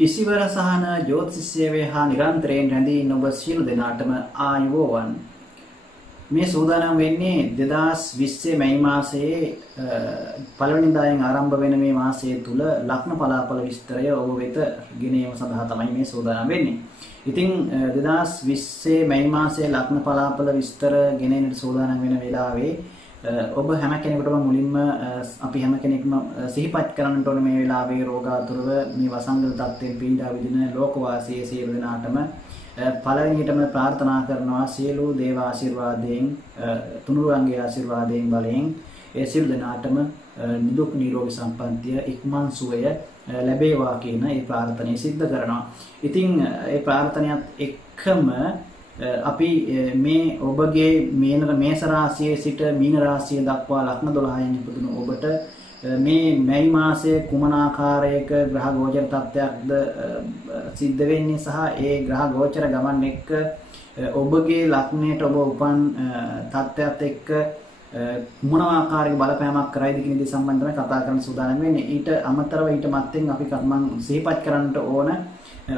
ඉසිවර සහන ජ්‍යොතිෂ සේවය හා නිරන්තරයෙන් රැඳී ඉන්න ඔබ සියලු දෙනාටම ආයුබෝවන්. මේ සූදානම් වෙන්නේ 2020 මැයි මාසයේ පළවෙනිදායෙන් ආරම්භ වෙන මේ මාසය තුල ලග්න පලාපල විස්තරය ඔබ වෙත ගෙන ඒම සඳහා තමයි මේ සූදානම් වෙන්නේ. ඉතින් 2020 මැයි මාසයේ ලග්න පලාපල විස්තර ගෙන එන්නට සූදානම් වෙන වෙලාවේ ඔබ හැම කෙනෙකුටම මුලින්ම අපි හැම කෙනෙක්ම සිහිපත් කරන්නට ඕන මේ වෙලාවේ රෝගාතුරව මේ වසංගත තත්ත්වයෙන් පීඩා විඳින ලෝකවාසී සියලු දෙනාටම පළවෙනියටම ප්‍රාර්ථනා කරනවා සියලු දේව ආශිර්වාදයෙන් තුනුරුවන්ගේ ආශිර්වාදයෙන් බලයෙන් ඒ සියලු දෙනාටම නිදුක් නිරෝගී සම්පන්නිය ඉක්මන් සුවය ලැබේවා කියන ඒ ප්‍රාර්ථනාව සිද්ධ කරනවා. ඉතින් ඒ ප්‍රාර්ථනාවත් එක්කම අපි මේ ඔබගේ මේෂ රාශියේ සිට මීන රාශිය දක්වා ලග්න 12න් ඉපදුණු ඔබට මේ මැයි මාසයේ කුමන ආකාරයක ග්‍රහ ගෝචර තත්ත්වයක්ද සිද්ධ වෙන්නේ සහ ඒ ග්‍රහ ගෝචර ගමන් එක්ක ඔබගේ ලග්නයට ඔබ උපන් තත්ත්වයත් එක්ක මොන ආකාරයක බලපෑමක් කරයිද කියන දේ සම්බන්ධව කතා කරන්න සූදානම් වෙන්නේ. ඊට අමතරව ඊට මත්තෙන් අපි මම සිහිපත් කරන්නට ඕන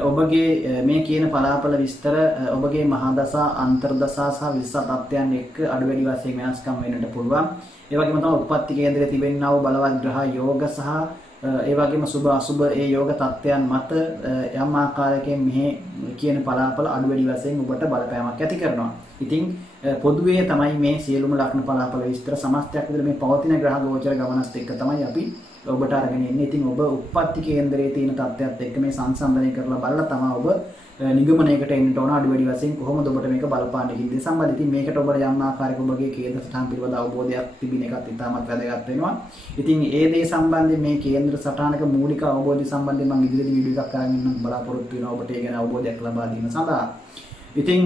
ඔබගේ මේ කියන පලාපල විස්තර ඔබගේ මහා දසා අන්තර් දසා සහ විශේෂ තත්ත්වයන් එක්ක අඩු වැඩි වශයෙන් වෙනස්කම් වෙන්නට පුළුවන්. ඒ වගේම තමයි උප්පත්ති කේන්දරයේ තිබෙනා වූ බලවත් ග්‍රහ යෝග සහ ඒ වගේම සුභ අසුභ ඒ යෝග තත්ත්වයන් මත යම් ආකාරයකින් මෙහි කියන පලාපල අඩු වැඩි වශයෙන් ඔබට බලපෑමක් ඇති කරනවා. ඉතින් පොදුවේ තමයි මේ සියලුම ලග්න පලාපල විස්තර සමස්තයක් විතර මේ පවතින ග්‍රහ ගෝචර ගමනත් එක්ක තමයි අපි ඔබට අරගෙන එන්නේ. ඉතින් ඔබ උප්පත්ති කේන්දරයේ තියෙන තත්ත්වයත් එක්ක මේ සංසන්දනය කරලා බලලා තමයි ඔබ නිගමනයකට එන්නට ඕන අඩු වැඩි වශයෙන් කොහොමද ඔබට මේක බලපාන්නේ කියන දේ සම්බන්ධ. ඉතින් මේකට ඔබට යම් ආකාරයක ඔබගේ කේන්ද්‍ර සටහන් පිළිබඳ අවබෝධයක් තිබෙන එකත් ඉතාමත් වැදගත් වෙනවා. ඉතින් ඒ දේ සම්බන්ධයෙන් මේ කේන්ද්‍ර සටහනක මූලික අවබෝධය සම්බන්ධයෙන් මම ඉදිරියට වීඩියෝ එකක් අරගෙන ඉන්න බලාපොරොත්තු වෙනවා ඔබට ඒ ගැන අවබෝධයක් ලබා දීම සඳහා. ඉතින්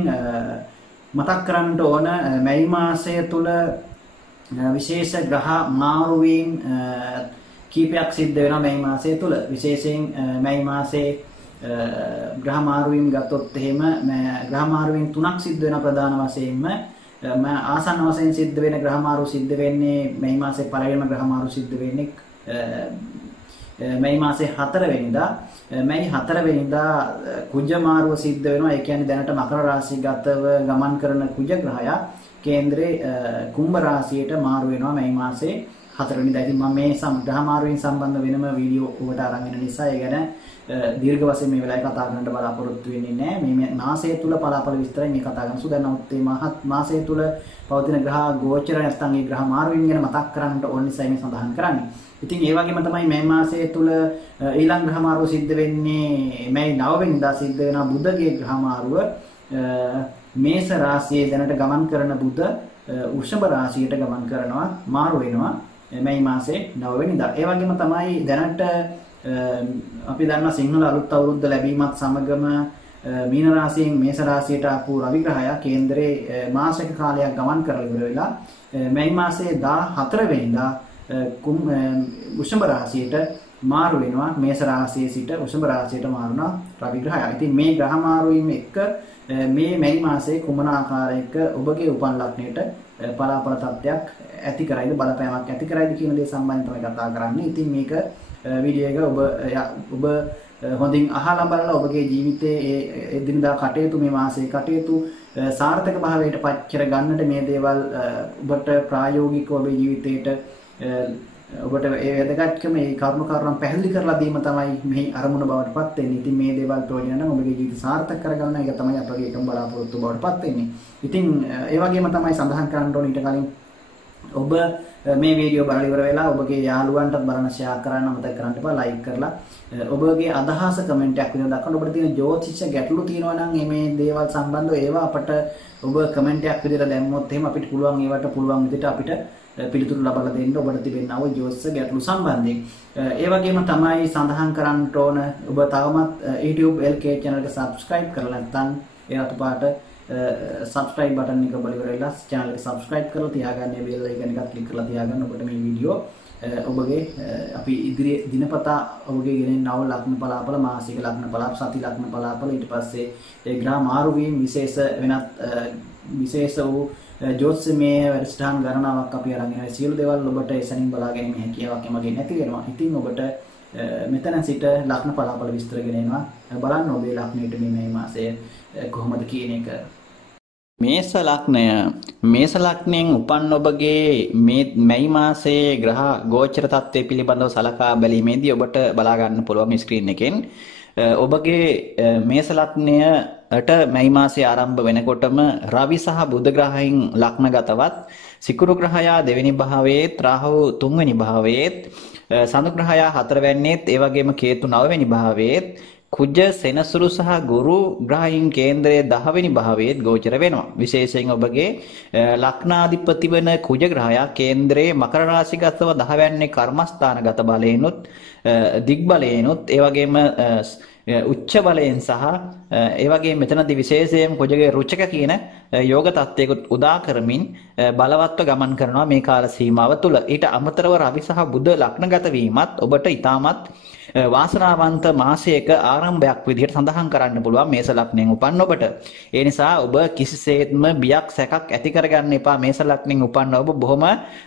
මතක් කරන්න ඕන මැයි මාසය තුල විශේෂ ග්‍රහ මාරු වීම කීපයක් සිද්ධ වෙනවා මැයි මාසය තුල. විශේෂයෙන් මැයි මාසයේ ග්‍රහ මාරු වීම ගත්තොත් එහෙම ග්‍රහ මාරු වීම තුනක් සිද්ධ වෙන ප්‍රධාන වශයෙන්ම ආසන්න වශයෙන් සිද්ධ වෙන ග්‍රහ මාරු සිද්ධ වෙන්නේ මැයි මාසයේ පළවෙනිම ග්‍රහ මාරු සිද්ධ වෙන්නේ මැයි මාසයේ 4 වෙනිදා. මැයි 4 වෙනිදා කුජ මාරුව සිද්ධ වෙනවා. ඒ කියන්නේ දැනට මකර රාශිගතව ගමන් කරන කුජ ග්‍රහයා කේන්ද්‍රේ කුම්භ රාශියට මාරු වෙනවා මැයි මාසයේ 4 වෙනිදා. ඉතින් මම මේ ග්‍රහ මාරුවෙන් සම්බන්ධ වෙනම වීඩියෝ ඔබට අරන් එන නිසා ඒ ගැන දීර්ඝ වශයෙන් මේ වෙලාවේ කතා කරන්න බලාපොරොත්තු වෙන්නේ නැහැ. මේ මාසය තුල පලාපල විස්තරයි මේ කතා කරන්න සූදානම්. නමුත් මේ මාසය තුල පවතින ග්‍රහ ගෝචර නැත්නම් ඒ ග්‍රහ මාරුවෙන් ගැන මතක් කරන්නට ඕන නිසා මේ සඳහන් කරන්නේ. ඉතින් ඒ වගේම තමයි මේ මාසය තුල ඊළඟ ග්‍රහ මාරුව සිද්ධ වෙන්නේ මැයි 9 වෙනිදා සිද්ධ වෙන බුධගේ ග්‍රහ මාරුව මේෂ රාශියේ දැනට ගමන් කරන බුධ වෘෂභ රාශියට ගමන් කරනවා මාරු වෙනවා මැයි මාසයේ 9 වෙනිදා. ඒ වගේම තමයි දැනට අපි දන්නා සිංහල අලුත් අවුරුද්ද ලැබීමත් සමගම මීන රාශියෙන් මේෂ රාශියට ආපු රවි ග්‍රහයා කේන්දරේ මාසික කාලයක් ගමන් කරලා ඉවර වෙලා මැයි මාසයේ 14 වෙනිදා වෘෂභ රාශියට මාරු වෙනවා. මේෂ රාශියේ සිට වෘෂභ රාශියට මාරුණා රවි ග්‍රහයා. ඉතින් මේ ග්‍රහ මාරු වීම එක්ක මේ මැයි මාසයේ කුමන ආකාරයක ඔබගේ උපන් ලග්නයට පලාපල තත්ත්වයක් ඇති කරයිද බලපෑමක් ඇති කරයිද කියන දේ සම්බන්ධව තමයි කතා කරන්නේ. ඉතින් මේක වීඩියෝ එක ඔබ හොඳින් අහලා බලලා ඔබගේ ජීවිතයේ එදිනදා කටයුතු මේ මාසයේ කටයුතු සාර්ථක භාවයට පත් කර ගන්නට මේ දේවල් ඔබට ප්‍රායෝගිකව ඔබේ ජීවිතයට ඔබට ඒ වැදගත්කම ඒ කරුණු පැහැදිලි කරලා දීම තමයි මෙහි අරමුණ බවට පත් වෙන්නේ. ඉතින් මේ දේවල් ප්‍රයෝජන නම් ඔබගේ ජීවිත සාර්ථක කරගන්න එක තමයි අපගේ එකම බලාපොරොත්තු බවට පත් වෙන්නේ. ඉතින් ඒ වගේම තමයි සඳහන් කරන්න ඕන ඊට කලින් ඔබ මේ වීඩියෝ බලලා ඉවර වෙලා ඔබගේ යාළුවන්ටත් බලන්න ෂෙයා කරන්න මතක කරන්න එපා. ලයික් කරලා ඔබගේ අදහස කමෙන්ට් එකක් විදිහට දක්වන්න. ඔබට තියෙන ජ්‍යොතිෂ ගැටලු තියෙනවා නම් මේ දේවල් සම්බන්ධව ඒවා අපට ඔබ කමෙන්ට් එකක් විදිහට දැම්මොත් එහෙම අපිට පුළුවන් ඒවට පුළුවන් විදිහට අපිට පිළිතුරු ලබා දෙන්න ඔබට තිබෙනා වූ ජ්‍යොතිෂ ගැටලු සම්බන්ධයෙන්. ඒ වගේම තමයි සඳහන් කරන්න ඕන ඔබ තවමත් YouTube LK channel එක subscribe කරලා නැත්නම් ඒ අතුපාට subscribe button එක ඔබ ඉවර වෙලා channel එක subscribe කරලා තියාගන්න bell icon එකත් click කරලා තියාගන්න. ඔබට මේ වීඩියෝ ඔබගේ අපි ඉදිරි දිනපතා ඔබගේ ගෙනෙන්නව ලග්න පලාපල මාසික ලග්න පලාප සති ලග්න පලාපල ඊට පස්සේ ඒ ග්‍රහ මාරු වීම විශේෂ වෙනත් විශේෂ වූ ජෝත්සමය වැඩසටහන් ගණනාවක් අපි අරන් ඉනවා. සියලු දේවල් ඔබට එසනින් බලා ගැනීම හැකියාවක් එමගින් නැති වෙනවා. ඉතින් ඔබට මෙතන සිට ලග්න පලාපල විස්තර ගෙනෙනවා. බලන්න ඔබේ ලග්නයට මේ මාසය කොහොමද කියන එක. මේස ලග්නය මේස ලග්නයෙන් උපන් ඔබගේ මේ මැයි මාසයේ ග්‍රහ ගෝචර තත්ත්වය පිළිබඳව සලකා බැලීමේදී ඔබට බලා ගන්න පුළුවන් ස්ක්‍රීන් එකෙන් ඔබගේ මේස ලග්නයට මැයි මාසයේ ආරම්භ වෙනකොටම රවි සහ බුධ ග්‍රහයන් ලග්නගතවත් සිකුරු ග්‍රහයා දෙවෙනි භාවයේත් රාහු තුන්වෙනි භාවයේත් සඳු ග්‍රහයා හතරවැන්නේත් ඒ වගේම කේතු නවවෙනි භාවයේත් කුජ සෙනසුරු සහ ගුරු ග්‍රහයන් කේන්ද්‍රයේ 10 වෙනි භාවයේත් ගෝචර වෙනවා. විශේෂයෙන් ඔබගේ ලග්නාධිපති වන කුජ ග්‍රහයා කේන්ද්‍රයේ මකර රාශිගතව 10 වැන්නේ කර්මස්ථානගත බලයෙන්ුත් දිග් බලයෙන්ුත් ඒ වගේම උච්ච බලයෙන් සහ ඒ වගේම මෙතනදී විශේෂයෙන් කුජගේ රුචක කියන යෝග තත්ත්වයකට උදා කරමින් බලවත්ව ගමන් කරනවා මේ කාල සීමාව තුළ. ඊට අමතරව රවි සහ බුධ ලග්නගත වීමත් ඔබට ඊටමත් වාසනාවන්ත මාසයක ආරම්භයක් විදිහට සඳහන් කරන්න පුළුවන් මේස ලග්නයෙන් උපන් ඔබට. ඒ නිසා ඔබ කිසිසේත්ම බියක් සැකක් ඇති කරගන්න එපා. මේස ලග්නයෙන් උපන් ඔබ බොහොම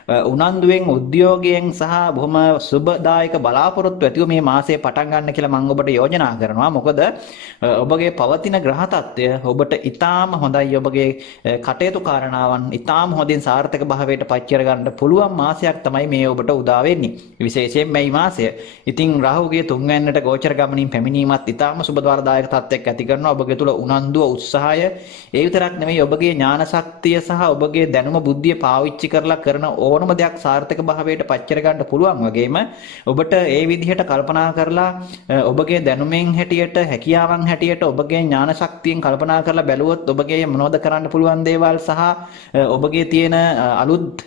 උනන්දුවෙන් උද්‍යෝගයෙන් සහ බොහොම සුබදායක බලාපොරොත්තු ඇතිව මේ මාසය පටන් ගන්න කියලා මම ඔබට යෝජනා කරනවා. මොකද ඔබගේ පවතින ග්‍රහ තත්ත්වය ඔබට ඊටාම හොඳයි. ඔබගේ කටයුතු කාරණාවන් ඊටාම හොඳින් සාර්ථක භාවයට පත් කර ගන්න පුළුවන් මාසයක් තමයි මේ ඔබට උදා වෙන්නේ. විශේෂයෙන් මේ මාසය. ඉතින් රාහුගේ තුන්වැන්නට ගෝචර ගමනින් පැමිණීමත් ඊටාම සුබදායක තත්ත්වයක් ඇති කරනවා. ඔබගේ තුල උනන්දුව උත්සාහය ඒ විතරක් නෙමෙයි ඔබගේ ඥාන ශක්තිය සහ ඔබගේ දැනුම බුද්ධිය පාවිච්චි කරලා කරන ඕනම දෙයක් සාර්ථක භාවයට පත් කර ගන්න පුළුවන් වගේම ඔබට ඒ විදිහට කල්පනා කරලා ඔබගේ දැනුමෙන් හැටියට හැකියාවන් හැටියට ඔබගේ ඥාන ශක්තියෙන් කල්පනා කරලා බැලුවොත් ඔබගේ මොනවද කරන්න පුළුවන් දේවල් සහ ඔබගේ තියෙන අලුත්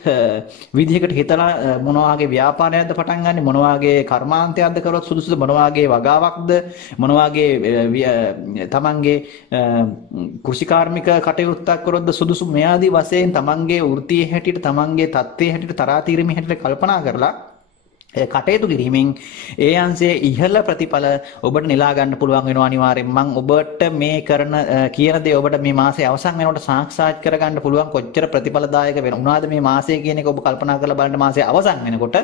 විදිහකට හිතලා මොන වගේ ව්‍යාපාරයක්ද පටන් ගන්න මොන වගේ කර්මාන්තයක්ද කරොත් සුදුසුද මොන වගේ වගාවක්ද මොන වගේ තමන්ගේ කෘෂිකාර්මික කටයුත්තක් කරොත්ද සුදුසු මේ ආදී වශයෙන් තමන්ගේ වෘත්තියේ හැටියට තමන්ගේ තත්ත්වයේ හැටියට තරාතිරමේ හැටියට කල්පනා කරලා කටයුතු කිරීමෙන් ඒ අංශයේ ඉහළ ප්‍රතිඵල ඔබට නෙලා ගන්න පුළුවන් වෙනවා අනිවාර්යෙන්. මම ඔබට මේ කරන කියන දේ ඔබට මේ මාසයේ අවසන් වෙනකොට සාක්ෂාත් කර ගන්න පුළුවන් කොච්චර ප්‍රතිඵලදායක වෙනවද මේ මාසය කියන එක ඔබ කල්පනා කරලා බලන්න මාසයේ අවසන් වෙනකොට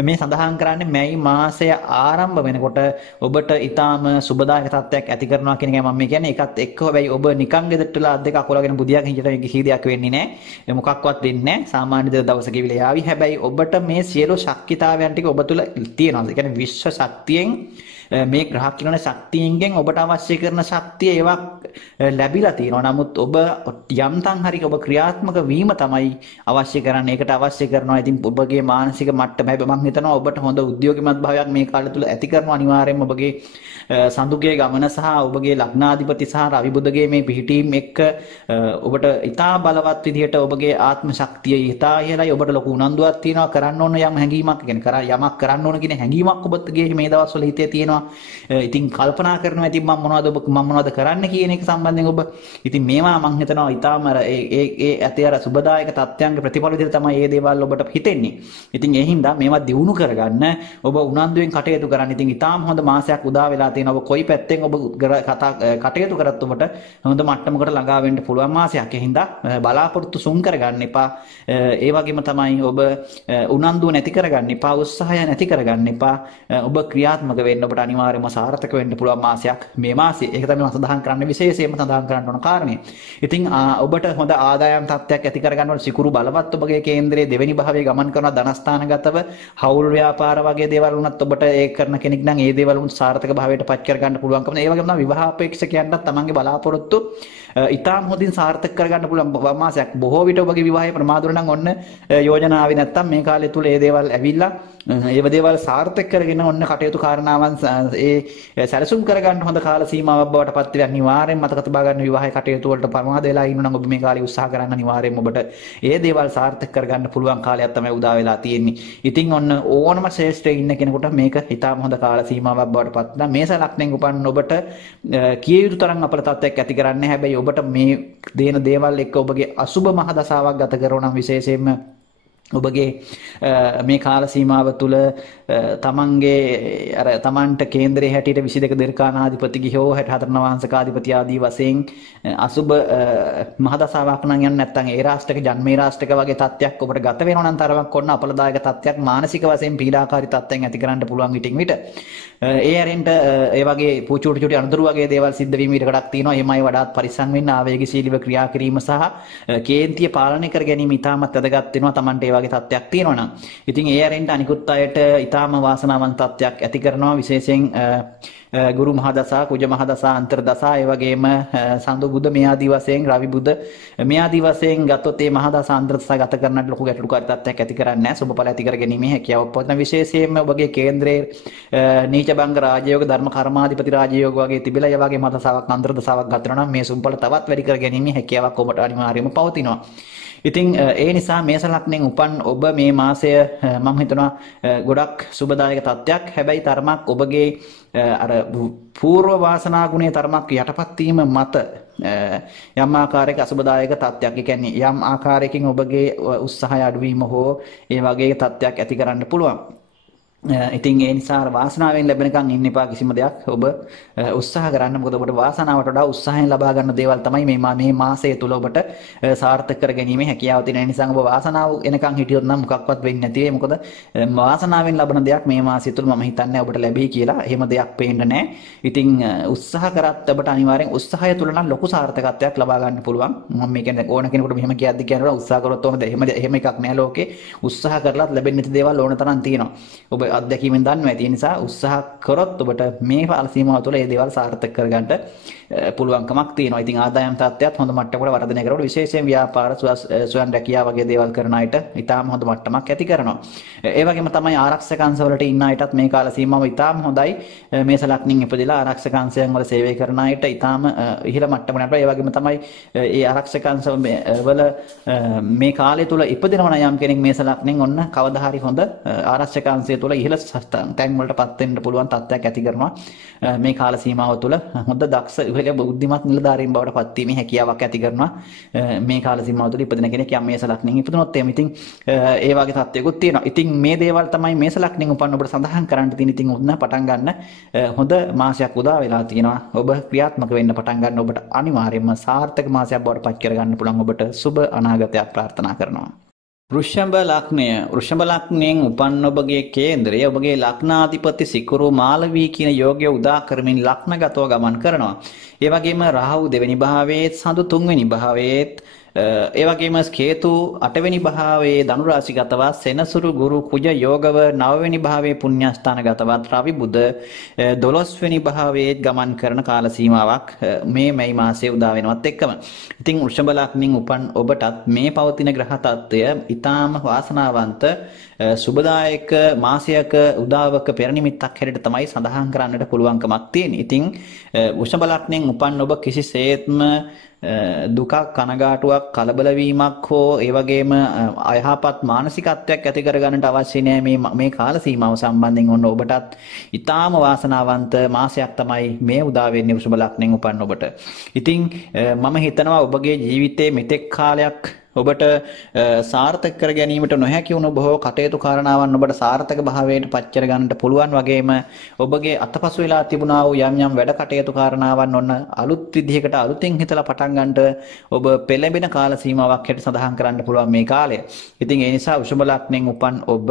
මේ සඳහන් කරන්නේ මැයි මාසය ආරම්භ වෙනකොට ඔබට ඊටාම සුබදායක තත්ත්වයක් ඇති කරනවා කියන එකයි මම මේ කියන්නේ. ඒකත් එක්ක හැබැයි ඔබ නිකන් ගෙදරට වෙලා අත් දෙක අකොලගෙන බුදියාගෙන හිටියට කිසි දෙයක් වෙන්නේ නැහැ. මොකක්වත් වෙන්නේ නැහැ. සාමාන්‍ය දවසක විල යාවි. හැබැයි ඔබට මේ සියලු ශක්තිතාවයන් ඔබ තුළ තියෙනවා. ඒ කියන්නේ විශ්ව ශක්තියෙන් මේ ග්‍රහ කිනන ශක්තියෙන් ඔබට අවශ්‍ය කරන ශක්තිය ඒවා ලැබිලා තියෙනවා. නමුත් ඔබ යම්තම් හරි ඔබ ක්‍රියාත්මක වීම තමයි අවශ්‍ය කරන්නේ. ඒකට අවශ්‍ය කරනවා ඉතින් ඔබගේ මානසික මට්ටම. හැබැයි මම හිතනවා ඔබට හොඳ උද්‍යෝගිමත් භාවයක් මේ කාලය තුල ඇති කරනවා අනිවාර්යයෙන්ම ඔබගේ සඳුගේ ගමන සහ ඔබගේ ලග්නාධිපති සහ රවි බුධගේ මේ පිහිටීම් එක්ක ඔබට ඉතා බලවත් විදිහට ඔබගේ ආත්ම ශක්තිය ඉතා ඉහළයි. ඔබට ලොකු උනන්දුවක් තියෙනවා කරන්න ඕන යම් හැඟීමක් යමක් කරන්න ඕන කියන හැඟීමක් ඔබගේ මේ දවස්වල හිතේ තියෙනවා. ඉතින් කල්පනා කරනවා ඉතින් මම මොනවද කරන්න කියන එක සම්බන්ධයෙන් ඔබ ඉතින් මේවා මම හිතනවා ඉතාම ඒ ඇතේ අර සුබදායක තත්ත්වයන්ගේ ප්‍රතිඵල විදිහට තමයි මේ දේවල් ඔබට හිතෙන්නේ. ඉතින් ඒ හින්දා මේවා දියුණු කරගන්න ඔබ උනන්දුවෙන් කටයුතු කරන්න. ඉතින් ඉතාම හොඳ මාසයක් උදා වෙලා තියෙනවා. ඔබ කොයි පැත්තෙන් ඔබ කටයුතු කරත් ඔබට හොඳ මට්ටමකට ළඟා වෙන්න පුළුවන් මාසයක්. ඒ හින්දා බලාපොරොත්තු සුන් කරගන්න එපා. ඒ වගේම තමයි ඔබ උනන්දුව නැති කරගන්න එපා. උත්සාහය නැති කරගන්න එපා. ඔබ ක්‍රියාත්මක වෙන්න ඔබට අනිවාර්යයෙන්ම සාර්ථක වෙන්න පුළුවන් මාසයක් මේ මාසය. ඒක තමයි මම සඳහන් කරන්නේ විශේෂයෙන්ම සඳහන් කරන්න ඕන කාරණේ. ඉතින් ඔබට හොඳ ආදායම් තත්ත්වයක් ඇති කරගන්න ඕන සිකුරු බලවත් ඔබගේ කේන්ද්‍රයේ දෙවෙනි භාවයේ ගමන් කරන ධනස්ථානගතව හවුල් ව්‍යාපාර වගේ දේවල් වුණත් ඔබට ඒක කරන කෙනෙක් නම් ඒ දේවල් වුණ සාර්ථක භාවයට පත් කර ගන්න පුළුවන්කම. ඒ වගේම තමයි විවාහ අපේක්ෂකයන්ට තමන්ගේ බලාපොරොත්තු ඉතාම හොඳින් සාර්ථක කරගන්න පුළුවන් මාසයක්. බොහෝ විට ඔබගේ විවාහය ප්‍රමාද වුණා නම් ඔන්න යෝජනා ආවේ නැත්තම් මේ කාලය තුල ඒ දේවල් ඇවිල්ලා ඒව දේවල් සාර්ථක කරගෙන ඔන්න කටයුතු කාරණාවන් ඒ සැලසුම් කරගන්න හොඳ කාල සීමාවක් බවට පත් වෙලා අනිවාර්යෙන් මතක තබා ගන්න විවාහ කටයුතු වලට ප්‍රමාද වෙලා ඉන්න නම් ඔබ මේ කාලේ උත්සාහ කරන්න අනිවාර්යෙන් ඔබට ඒ දේවල් සාර්ථක කරගන්න පුළුවන් කාලයක් තමයි උදා වෙලා තියෙන්නේ. ඉතින් ඔන්න ඕනම ශ්‍රේෂ්ඨයේ ඉන්න කෙනෙකුට මේක ඉතාම හොඳ කාල සීමාවක් බවට පත් වෙනවා. මේස ලග්නෙන් උපන්න ඔබට කිය යුතු තරම් අපල තත්ත්වයක් ඇති කරන්නේ. හැබැයි ඔබට මේ දේන දේවල් එක්ක ඔබගේ අසුබ මහ දසාවක් ගත කරනවා නම් විශේෂයෙන්ම ඔබගේ මේ කාල සීමාව තුළ තමන්ගේ අර තමන්ට කේන්දරයේ හැටියට 22 දිර්කානාධිපති ගිහෝ 64 නවාංශකාධිපති ආදී වශයෙන් අසුබ මහදසාවක් නම් යන්නේ නැත්නම් ඒ රාෂ්ටක ජන්මේ රාෂ්ටක වගේ තත්ත්වයක් ඔබට ගත වෙනවා නම් තරමක් ඔන්න අපලදායක තත්ත්වයක් මානසික වශයෙන් පීඩාකාරී තත්ත්වයන් ඇති කරන්න පුළුවන් විටින් විට ඒ ඇරෙන්ට ඒ වගේ පුචුටි චුටි අනුදුරු වගේ දේවල් සිද්ධ වීම ඊට ගොඩක් තියෙනවා. එමයි වඩාත් පරිස්සම් වෙන්න ආවේගශීලීව ක්‍රියා කිරීම සහ කේන්තිය පාලනය කර ගැනීම ඉතාමත් වැදගත් වෙනවා Tamante ඒ වගේ තත්ත්වයක් තියෙනවා නම්. ඉතින් ඒ ඇරෙන්ට අනිකුත් අයට ඉතාම වාසනාවන්ත තත්ත්වයක් ඇති කරනවා විශේෂයෙන් ගුරු මහදසා කුජ මහදසා අන්තර්දසා ඒ වගේම සඳු බුද මේ ආදී වශයෙන් රවි බුද මේ ආදී වශයෙන් ගතොත් මේ මහදසා අන්තර්දසා ගත කරන්නට ලොකු ගැටලුකාරී තත්ත්වයක් ඇති කරන්නේ නැහැ. සුබඵල ඇති කර ගැනීමේ හැකියාවක් පවතින විශේෂයෙන්ම ඔබගේ කේන්ද්‍රයේ නීච බංග රාජයෝග ධර්ම කර්මාධිපති රාජයෝග වගේ තිබිලා ඒ වගේ මහදසාවක් අන්තර්දසාවක් ගතනවා නම් මේ සුබඵල තවත් වැඩි කර ගැනීමේ හැකියාවක් ඔබට අනිවාර්යයෙන්ම පවතිනවා. ඉතින් ඒ නිසා මේස ලග්නෙන් උපන් ඔබ මේ මාසය මම හිතනවා ගොඩක් සුබදායක තත්ත්වයක්. හැබැයි තරමක් ඔබගේ අර పూర్ව වාසනා ගුණයේ තරමක් යටපත් වීම මත යම් ආකාරයක අසුබදායක තත්ත්වයක්. ඒ කියන්නේ යම් ආකාරයකින් ඔබගේ උත්සාහය අඩු වීම හෝ ඒ වගේ තත්ත්වයක් ඇති කරන්න පුළුවන්. ඉතින් ඒ නිසා වාසනාවෙන් ලැබෙනකන් ඉන්න එපා කිසිම දෙයක් ඔබ උත්සාහ කරන්න. මොකද ඔබට වාසනාවට වඩා උත්සාහයෙන් ලබා ගන්න දේවල් තමයි මේ මාසය තුල ඔබට සාර්ථක කර ගැනීමේ හැකියාව තියෙන. ඒ නිසා ඔබ වාසනාව එනකන් හිටියොත් නම් මොකක්වත් වෙන්නේ නැති වෙයි. මොකද වාසනාවෙන් ලබන දෙයක් මේ මාසය තුල මම හිතන්නේ ඔබට ලැබෙයි කියලා. එහෙම දෙයක් පේන්නේ නැහැ. ඉතින් උත්සාහ කරත් ඔබට අනිවාර්යෙන් උත්සාහය තුල නම් ලොකු සාර්ථකත්වයක් ලබා ගන්න පුළුවන්. මම මේ කියන්නේ ඕන කෙනෙකුට මෙහෙම කියද්දි කියනවා උත්සාහ කරොත් ඕනද? එහෙම එකක් නැහැ ලෝකේ. උත්සාහ කරලත් ලැබෙන්නේ නැති දේවල් ඕන තරම් තියෙනවා. ඔබ අත්දැකීමෙන් දන්නවා ඇති. ඒ නිසා උත්සාහ කරොත් ඔබට මේ කාල සීමාව තුළ මේ දේවල් සාර්ථක කරගන්න පුළුවන්කමක් තියෙනවා. ඉතින් ආදායම් තත්ත්වයක් හොඳ මට්ටමකට වර්ධනය කරනකොට විශේෂයෙන් ව්‍යාපාර ස්වයං රැකියාව වගේ දේවල් කරන අයට ඉතාම හොඳ මට්ටමක් ඇති කරනවා. ඒ වගේම තමයි ආරක්ෂක අංශවලට ඉන්න අයටත් මේ කාල සීමාව ඉතාම හොඳයි. මේස ලග්නින් ඉපදෙලා ආරක්ෂක අංශයන් වල සේවය කරන අයට ඉතාම ඉහළ මට්ටමකට යනවා. ඒ වගේම තමයි මේ ආරක්ෂක අංශ වල මේ කාලය තුල ඉපදෙනවා නම් යම් කෙනෙක් මේස ලග්නෙන් ඔන්න කවදා හරි හොඳ ආරක්ෂක අංශය තුල ඉහළ තැන් වලටපත් වෙන්න පුළුවන් තත්ත්වයක් ඇති කරනවා. මේ කාල සීමාව තුළ හොඳ දක්ෂ ඉහළ බුද්ධිමත් නිලධාරීන් බවට පත් වීමේ හැකියාවක් ඇති කරනවා. මේ කාල සීමාව තුළ ඉපදෙන කෙනෙක් යම් මේස ලග්නෙන් ඉපදුනොත් එහෙම ඉතින් ඒ වගේ තත්ත්වයකුත් තියෙනවා. ඉතින් මේ දේවල් තමයි මේස ලග්නෙන් උපන්න ඔබට සඳහන් කරන්න තියෙන. ඉතින් උන්න පටන් ගන්න හොඳ මාසයක් උදා වෙලා තියෙනවා. ඔබ ක්‍රියාත්මක වෙන්න පටන් ගන්න ඔබට අනිවාර්යයෙන්ම සාර්ථක මාසයක් බවට පත් කරගන්න පුළුවන්. ඔබට සුබ අනාගතයක් ප්‍රාර්ථනා කරනවා. වෘෂභ ලග්නය. වෘෂභ ලග්නයෙන් උපන් ඔබගේ කේන්ද්‍රය ඔබගේ ලග්නාධිපති සිකුරු මාලවී කියන යෝගය උදා කරමින් ලග්නගතව ගමන් කරනවා. ඒ වගේම රාහු දෙවෙනි භාවයේත් සඳු තුන්වෙනි භාවයේත් ඒ වගේම කේතු 8 වෙනි භාවයේ ධනු රාශිගතව සෙනසුරු ගුරු කුජ යෝගව 9 වෙනි භාවයේ පුණ්‍යස්ථානගතව රවි බුද 12 වෙනි භාවයේ ගමන් කරන කාල සීමාවක් මේ මැයි මාසයේ උදා වෙනවත් එක්කම. ඉතින් වෘෂභ ලග්නෙන් උපන් ඔබටත් මේ පවතින ග්‍රහ තත්ත්වය ඊටාම වාසනාවන්ත සුබදායක මාසයක උදාවක පෙරනිමිත්තක් හැටියට තමයි සඳහන් කරන්නට පුළුවන්කමක් තියෙන්නේ. ඉතින් වෘෂභ ලග්නෙන් උපන් ඔබ කිසිසේත්ම දුකක් කනගාටුවක් කලබල වීමක් හෝ ඒ වගේම අයහපත් මානසිකත්වයක් ඇති කරගන්නට අවශ්‍ය නැහැ. මේ කාල සීමාව සම්බන්ධයෙන් ඔන්න ඔබටත් ඊටාම වාසනාවන්ත මාසයක් තමයි මේ උදා වෙන්නේ වෘෂභ ලග්නෙන් උපන් ඔබට. ඉතින් මම හිතනවා ඔබගේ ජීවිතයේ මෙතෙක් කාලයක් ඔබට සාර්ථක කර ගැනීමට නොහැකි වුණු බොහෝ කටයුතු කාරණාවන් ඔබට සාර්ථක භාවයට පත් කර ගන්නට පුළුවන්. වගේම ඔබගේ අතපසු වෙලා තිබුණා වූ යම් යම් වැඩ කටයුතු කාරණාවන් ඔන්න අලුත් විදිහකට අලුතින් හිතලා පටන් ගන්නට ඔබ පෙළඹෙන කාල සීමාවක් හැට සඳහන් කරන්න පුළුවන් මේ කාලය. ඉතින් ඒ නිසා වෘෂභ ලග්නෙන් උපන් ඔබ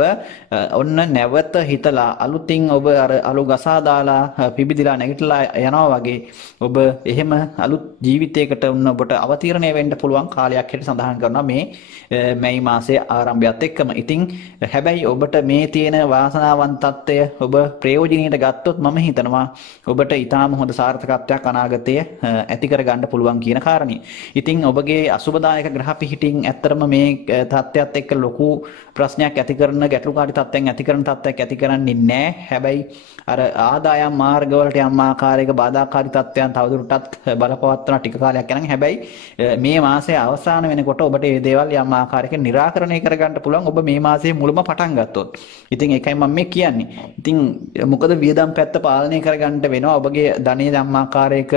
ඔන්න නැවත හිතලා අලුතින් ඔබ අර අලු ගසා දාලා පිබිදිලා නැගිටලා යනවා වගේ ඔබ එහෙම අලුත් ජීවිතයකට ඔන්න ඔබට අවතීර්ණය වෙන්න පුළුවන් කාලයක් හැට සඳහන් කරනවා මේ මැයි මාසයේ ආරම්භයත් එක්කම. ඉතින් හැබැයි ඔබට මේ තියෙන වාසනාවන්තත්වය ඔබ ප්‍රයෝජනෙට ගත්තොත් මම හිතනවා ඔබට ඊටාම හොඳ සාර්ථකත්වයක් අනාගතයේ ඇති කර ගන්න පුළුවන් කියන කාරණේ. ඉතින් ඔබගේ අසුබදායක ග්‍රහ පිහිටින් ඇත්තරම මේ තත්ත්වයට එක්ක ලොකු ප්‍රශ්නයක් ඇති කරන ගැටලුකාරී තත්ත්වයන් ඇති කරන තත්ත්වයක් ඇති කරන්නේ නැහැ. හැබැයි අර ආදායම් මාර්ගවලට යම් ආකාරයක බාධාකාරී තත්ත්වයන් තවදුරටත් බලපවත්වන ටික කාලයක් යනවා. හැබැයි මේ මාසයේ අවසාන වෙනකොට ඔබට මේ දේවල් යම් ආකාරයකින් निराකරණය කරගන්න පුළුවන් ඔබ මේ මාසයේ මුලම පටන් ගත්තොත්. ඉතින් ඒකයි මම මේ කියන්නේ. ඉතින් මොකද වියදම් පැත්ත පාලනය කරගන්න වෙනවා. ඔබගේ ධනෙ යම් ආකාරයක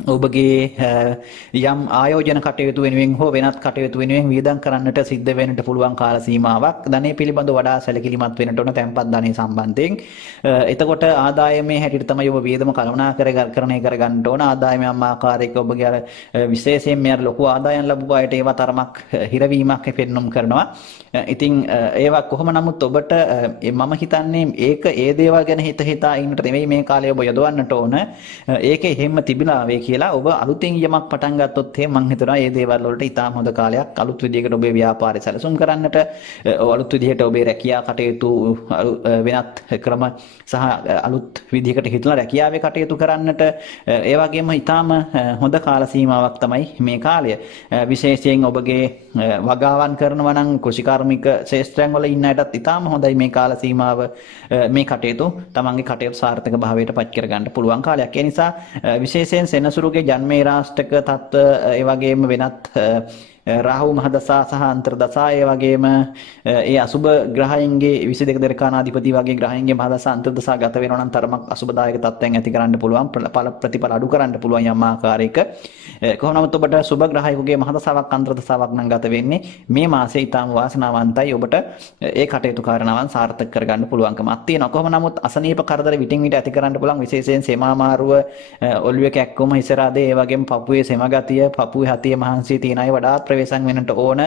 ඔබගේ යම් ආයෝජන කටයුතු වෙනුවෙන් හෝ වෙනත් කටයුතු වෙනුවෙන් වියදම් කරන්නට සිද්ධ වෙන්නට පුළුවන් කාල සීමාවක් ධනෙ පිළිබඳව වඩා සැලකිලිමත් වෙන්නට ඕන තැන්පත් ධනෙ සම්බන්ධයෙන්. එතකොට ආදායමේ හැටියට තමයි ඔබ වියදම කළමනාකරණය කරගන්න ඕන. ආදායමේ යම් ආකාරයක ඔබගේ අර විශේෂයෙන් මේ ලොකු ආදායම් ලැබුව අයට ඒවා තරමක් හිරවීමක් පෙන්눔 කරනවා. ඉතින් ඒවා කොහොම නමුත් ඔබට මම හිතන්නේ ඒක ඒ දේවල් ගැන හිතා ඉන්නට නෙවෙයි මේ කාලේ ඔබ යොදවන්නට ඕන. ඒකේ හැම තිබිලා ආවේ කියලා ඔබ අලුතින් යමක් පටන් ගත්තොත් මම හිතනවා මේ දේවල් වලට ඉතාම හොඳ කාලයක් අලුත් විදිහකට ඔබේ ව්‍යාපාරය සැලසුම් කරන්නට අලුත් විදිහට ඔබේ රැකියා කටයුතු වෙනත් ක්‍රම සහ අලුත් විදිහකට හිතලා රැකියාවේ කටයුතු කරන්නට ඒ වගේම ඉතාම හොඳ කාල සීමාවක් තමයි මේ කාලය. විශේෂයෙන් ඔබගේ වගාවන් කරනවා නම් කෘෂිකාර්මික ශාස්ත්‍රයන් වල ඉන්න අයටත් ඉතාම හොඳයි මේ කාල සීමාව. මේ කටයුතු තමන්ගේ කටයුතු සාර්ථක භාවයට පත් කර ගන්න පුළුවන් කාලයක්. ඒ නිසා විශේෂයෙන් සෙනසුරුගේ ජන්මේ රාෂ්ටක තත්ත්ව ඒ වගේම වෙනත් රාහු මහදසා සහ අන්තර්දසා ඒ වගේම ඒ අසුබ ග්‍රහයන්ගේ 22 දරකානාධිපති වගේ ග්‍රහයන්ගේ මහදසා අන්තර්දසා ගත වෙනවා නම් තරමක් අසුබදායක තත්ත්වයන් ඇති කරන්න පුළුවන් ප්‍රතිඵල අඩු කරන්න පුළුවන් යම් ආකාරයක. කොහොම නමුත් ඔබට සුබ ග්‍රහයකගේ මහදසාවක් අන්තර්දසාවක් නම් ගත වෙන්නේ මේ මාසයේ ඊටම වාසනාවන්තයි. ඔබට ඒ කටයුතු කාරණාවන් සාර්ථක කරගන්න පුළුවන්කමක් තියෙනවා. කොහොම නමුත් අසනීප කරදර විටින් විට ඇති කරන්න පුළුවන්. විශේෂයෙන් සෙමාමාරුව ඔළුවේ කැක්කුම හිසරාදේ ඒ වගේම පපුවේ සෙම ගතිය පපුවේ හතිය මහන්සිය තියෙන අය වඩාත් ප්‍රවේශම් වෙන්නට ඕන.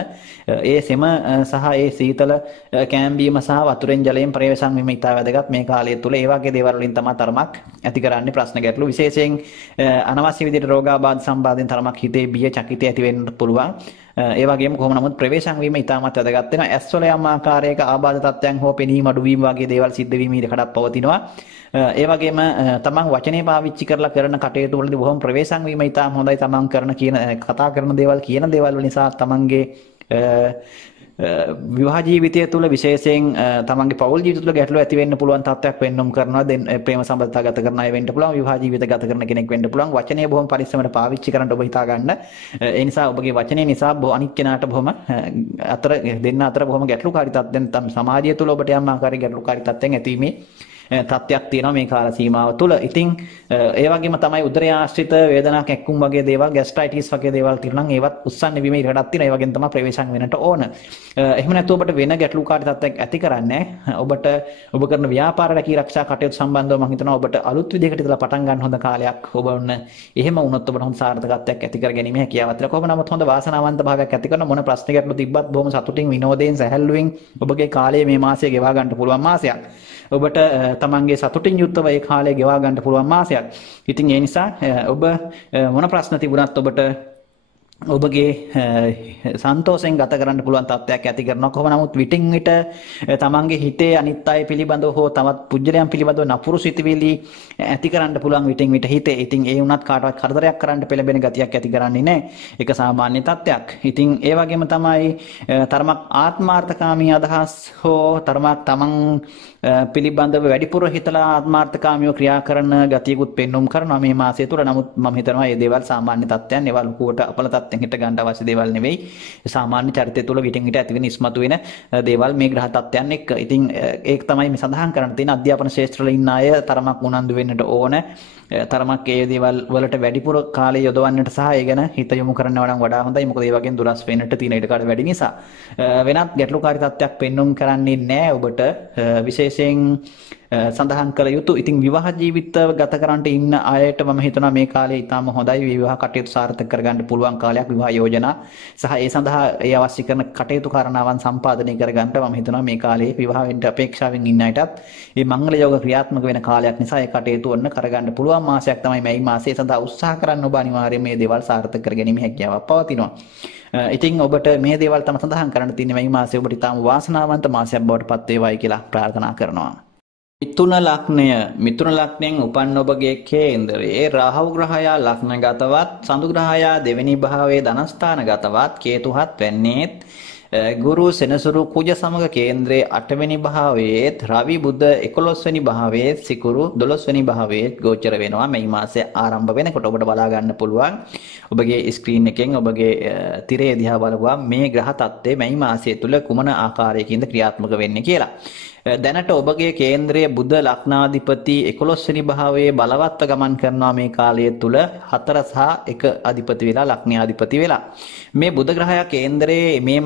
ඒ සෙම සහ ඒ සීතල කැම්බීම සහ වතුරෙන් ජලයෙන් ප්‍රවේශම් වීම ඉතා වැදගත් මේ කාලය තුල. ඒ වගේ දේවල් වලින් තමයි තරමක් ඇති කරන්නේ ප්‍රශ්න ගැටලු. විශේෂයෙන් අනවශ්‍ය විදිහට රෝගාබාධ සම්බන්ධයෙන් තරමක් හිතේ බිය චකිතය ඇති වෙන්න පුළුවන්. ඒ වගේම කොහොම නමුත් ප්‍රවේශම් වීම ඉතාමත් වැදගත් වෙනවා. ඇස් වල යම් ආකාරයක ආබාධ තත්ත්වයන් හෝ පෙනීම අඩු වීම වගේ දේවල් සිද්ධ වීම ඉඩකඩක් පවතිනවා. ඒ වගේම තමන් වචනේ පාවිච්චි කරලා කරන කටයුතු වලදී බොහොම ප්‍රවේශම් වීම ඉතාම හොඳයි. තමන් කරන කතා කරන දේවල් කියන දේවල් නිසා තමන්ගේ විවාහ ජීවිතය තුළ විශේෂයෙන් තමන්ගේ පෞල් ජීවිතය තුළ ගැටලු ඇති වෙන්න පුළුවන් තත්ත්වයක් වෙන්නුම් කරනවා. ප්‍රේම සම්බන්ධතා ගත කරන අය වෙන්න පුළුවන්, විවාහ ජීවිත ගත කරන කෙනෙක් වෙන්න පුළුවන්. වචනය බොහොම පරිස්සමට පාවිච්චි කරන්න ඔබ හිතා ගන්න. ඒ නිසා ඔබගේ වචනේ නිසා අනිත් කෙනාට බොහොම දෙන්න අතර බොහොම ගැටලුකාරී තත්ත්වෙන් සමාජය තුළ ඔබට යම් ආකාරයක ගැටලුකාරී තත්ත්වෙන් ඇතිවීමේ තත්ත්වයක් තියෙනවා මේ කාල සීමාව තුළ. ඉතින් ඒ වගේම තමයි උදරය ආශ්‍රිත වේදනා කැක්කුම් වගේ දේවල්, ગેස්ට්‍රයිටිස් වගේ දේවල් තියෙනවා නම් ඒවත් උස්සන්න වීම ඉරටක් තියෙනවා. ඒ වගේම තමයි ප්‍රවේශම් වෙන්නට ඕන. එහෙම නැත්නම් ඔබට වෙන ගැටලුකාරී තත්ත්වයක් ඇති කරන්නේ ඔබට ඔබ කරන ව්‍යාපාර රැකී ආරක්ෂා කටයුතු සම්බන්ධව මම හිතනවා ඔබට අලුත් විදිහකට ඉතලා පටන් ගන්න හොඳ කාලයක්. ඔබ ඔන්න එහෙම වුණොත් ඔබට හොඳ සාර්ථකත්වයක් ඇති කර ගැනීම හැකියාවක් තියෙනවා. කොහොම නමුත් හොඳ වාසනාවන්ත භාවයක් ඇති කරන මොන ප්‍රශ්න ගැටලු තිබ්බත් බොහොම සතුටින් විනෝදයෙන් සැහැල්ලුවෙන් ඔබගේ කාලය මේ මාසයේ ගෙවා ගන්න පුළුවන් මාසයක්. ඔබට තමන්ගේ සතුටින් යුක්තව ඒ කාලය ගෙවා ගන්න පුළුවන් මාසයක්. ඉතින් ඒ නිසා ඔබ මොන ප්‍රශ්න තිබුණත් ඔබට ඔබගේ සන්තෝෂයෙන් ගත කරන්න පුළුවන් තත්ත්වයක් ඇති කරනවා. කොහොම නමුත් විටින් විට තමන්ගේ හිතේ අනිත් අය පිළිබඳව හෝ තවත් පුජ්‍යලයන් පිළිබඳව නපුරු සිතුවිලි ඇති කරන්න පුළුවන් විටින් විට හිතේ. ඉතින් ඒ වුණත් කාටවත් කරදරයක් කරන්න පෙළඹෙන ගතියක් ඇති කරන්නේ නැහැ. ඒක සාමාන්‍ය තත්ත්වයක්. ඉතින් ඒ වගේම තමයි තරමක් ආත්මාර්ථකාමී අදහස් හෝ තරමක් තමන් පිළිබඳව වැඩිපුර හිතලා ආත්මාර්ථකාමීව ක්‍රියා කරන ගතියකුත් පෙන්වුම් කරනවා මේ මාසය තුළ. නමුත් මම හිතනවා මේ දේවල් සාමාන්‍ය තත්ත්වයන්. ඒවා ලකුවට අපල තත්ත්වෙන් හිට ගන්න අවශ්‍ය දේවල් නෙවෙයි. සාමාන්‍ය චරිතය තුළ විටින් විට ඇතිවෙන ඉස්මතු වෙන දේවල් මේ ග්‍රහ තත්ත්වයන් එක්ක. ඉතින් ඒක තමයි මේ සඳහන් කරන්න තියෙන. අධ්‍යාපන ශාස්ත්‍රවල ඉන්න අය තරමක් උනන්දු වෙන්නට ඕන. තරමක් ඒ දේවල් වලට වැඩිපුර කාලය යොදවන්නට සහ ඒ ගැන හිත යොමු කරනවා නම් වඩා හොඳයි. මොකද ඒ වගේම දුරස් වෙන්නට තියෙන ඉඩකඩ වැඩි නිසා. වෙනත් ගැටලුකාරී තත්ත්වයක් පෙන්වුම් කරන්නේ නැහැ ඔබට. විශේෂයෙන් සඳහන් කළ යුතු. ඉතින් විවාහ ජීවිත ගත කරන්නට ඉන්න අයට මම හිතනවා මේ කාලේ ඉතාම හොඳයි. විවාහ කටයුතු සාර්ථක කරගන්න පුළුවන් කාලයක්. විවාහ යෝජනා සහ ඒ සඳහා ඒ අවශ්‍ය කරන කටයුතු කාරණාවන් සම්පාදනය කරගන්න මම හිතනවා මේ කාලේ විවාහ වෙන්න අපේක්ෂාවෙන් ඉන්න අයටත් මේ මංගල යෝග ක්‍රියාත්මක වෙන කාලයක් නිසා ඒ කටයුතු වන්න කරගන්න පුළුවන් මාසයක් තමයි මේ මාසයේ. සඳහා උත්සාහ කරන්න ඔබ අනිවාර්යයෙන් මේ දේවල් සාර්ථක කරගැනීම හැකියාවක් පවතිනවා. ඉතින් ඔබට මේ දේවල් තම සඳහන් කරන්න තියෙන්නේ මේ මාසයේ ඔබට ඉතාම වාසනාවන්ත මාසයක් බවට පත් වේවායි කියලා ප්‍රාර්ථනා කරනවා. මිථුන ලග්නය. මිථුන ලග්නයෙන් උපන් ඔබගේ කේන්දරයේ රාහු ග්‍රහයා ලග්නගතවත්, සඳු ග්‍රහයා දෙවෙනි භාවයේ ධනස්ථානගතවත්, කේතුහත් වෙන්නේත් ගුරු සෙනසුරු කුජ සමග කේන්ද්‍රයේ 8 වෙනි භාවයේත්, රවි බුධ 11 වෙනි භාවයේත්, සිකුරු 12 වෙනි භාවයේත් ගෝචර වෙනවා. මේ මාසය ආරම්භ වෙනකොට ඔබට බලා ගන්න පුළුවන් ඔබගේ ස්ක්‍රීන් එකෙන් ඔබගේ තිරය දිහා බලපුවා මේ ග්‍රහ තත්ත්වය මේ මාසය තුල කුමන ආකාරයකින්ද ක්‍රියාත්මක වෙන්නේ කියලා. දැනට ඔබගේ කේන්ද්‍රයේ බුධ ලග්නාධිපති 11 වෙනි භාවයේ බලවත්ව ගමන් කරනවා මේ කාලය තුල 4 සහ 1 අධිපති වෙලා ලග්නාධිපති වෙලා. මේ බුධ ග්‍රහයා කේන්ද්‍රයේ මේ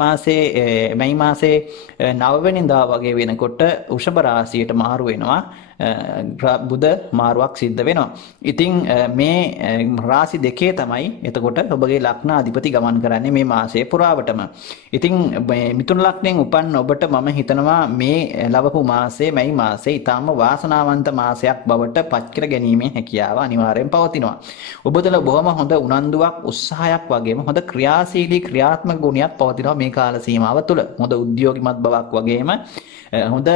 මාසේ 9 වෙනිදා වගේ වෙනකොට වෘෂභ රාශියට මාරු වෙනවා. බුධ මාරුවක් සිද්ධ වෙනවා. ඉතින් මේ රාශි දෙකේ තමයි එතකොට ඔබගේ ලග්නාධිපති ගමන් කරන්නේ මේ මාසයේ පුරාවටම. ඉතින් මිථුන ලග්නයෙන් උපන්න ඔබට මම හිතනවා මේ ලබපු මාසයේ මැයි මාසයේ ඊටාම වාසනාවන්ත මාසයක් බවට පත් කර ගැනීමේ හැකියාව අනිවාර්යෙන් පවතිනවා. ඔබ තුළ බොහොම හොඳ උනන්දුවක් උත්සාහයක් වගේම හොඳ ක්‍රියාශීලී ක්‍රියාත්මක ගුණයක් පවතිනවා මේ කාල සීමාව තුළ. හොඳ උද්‍යෝගිමත් බවක් වගේම හොඳ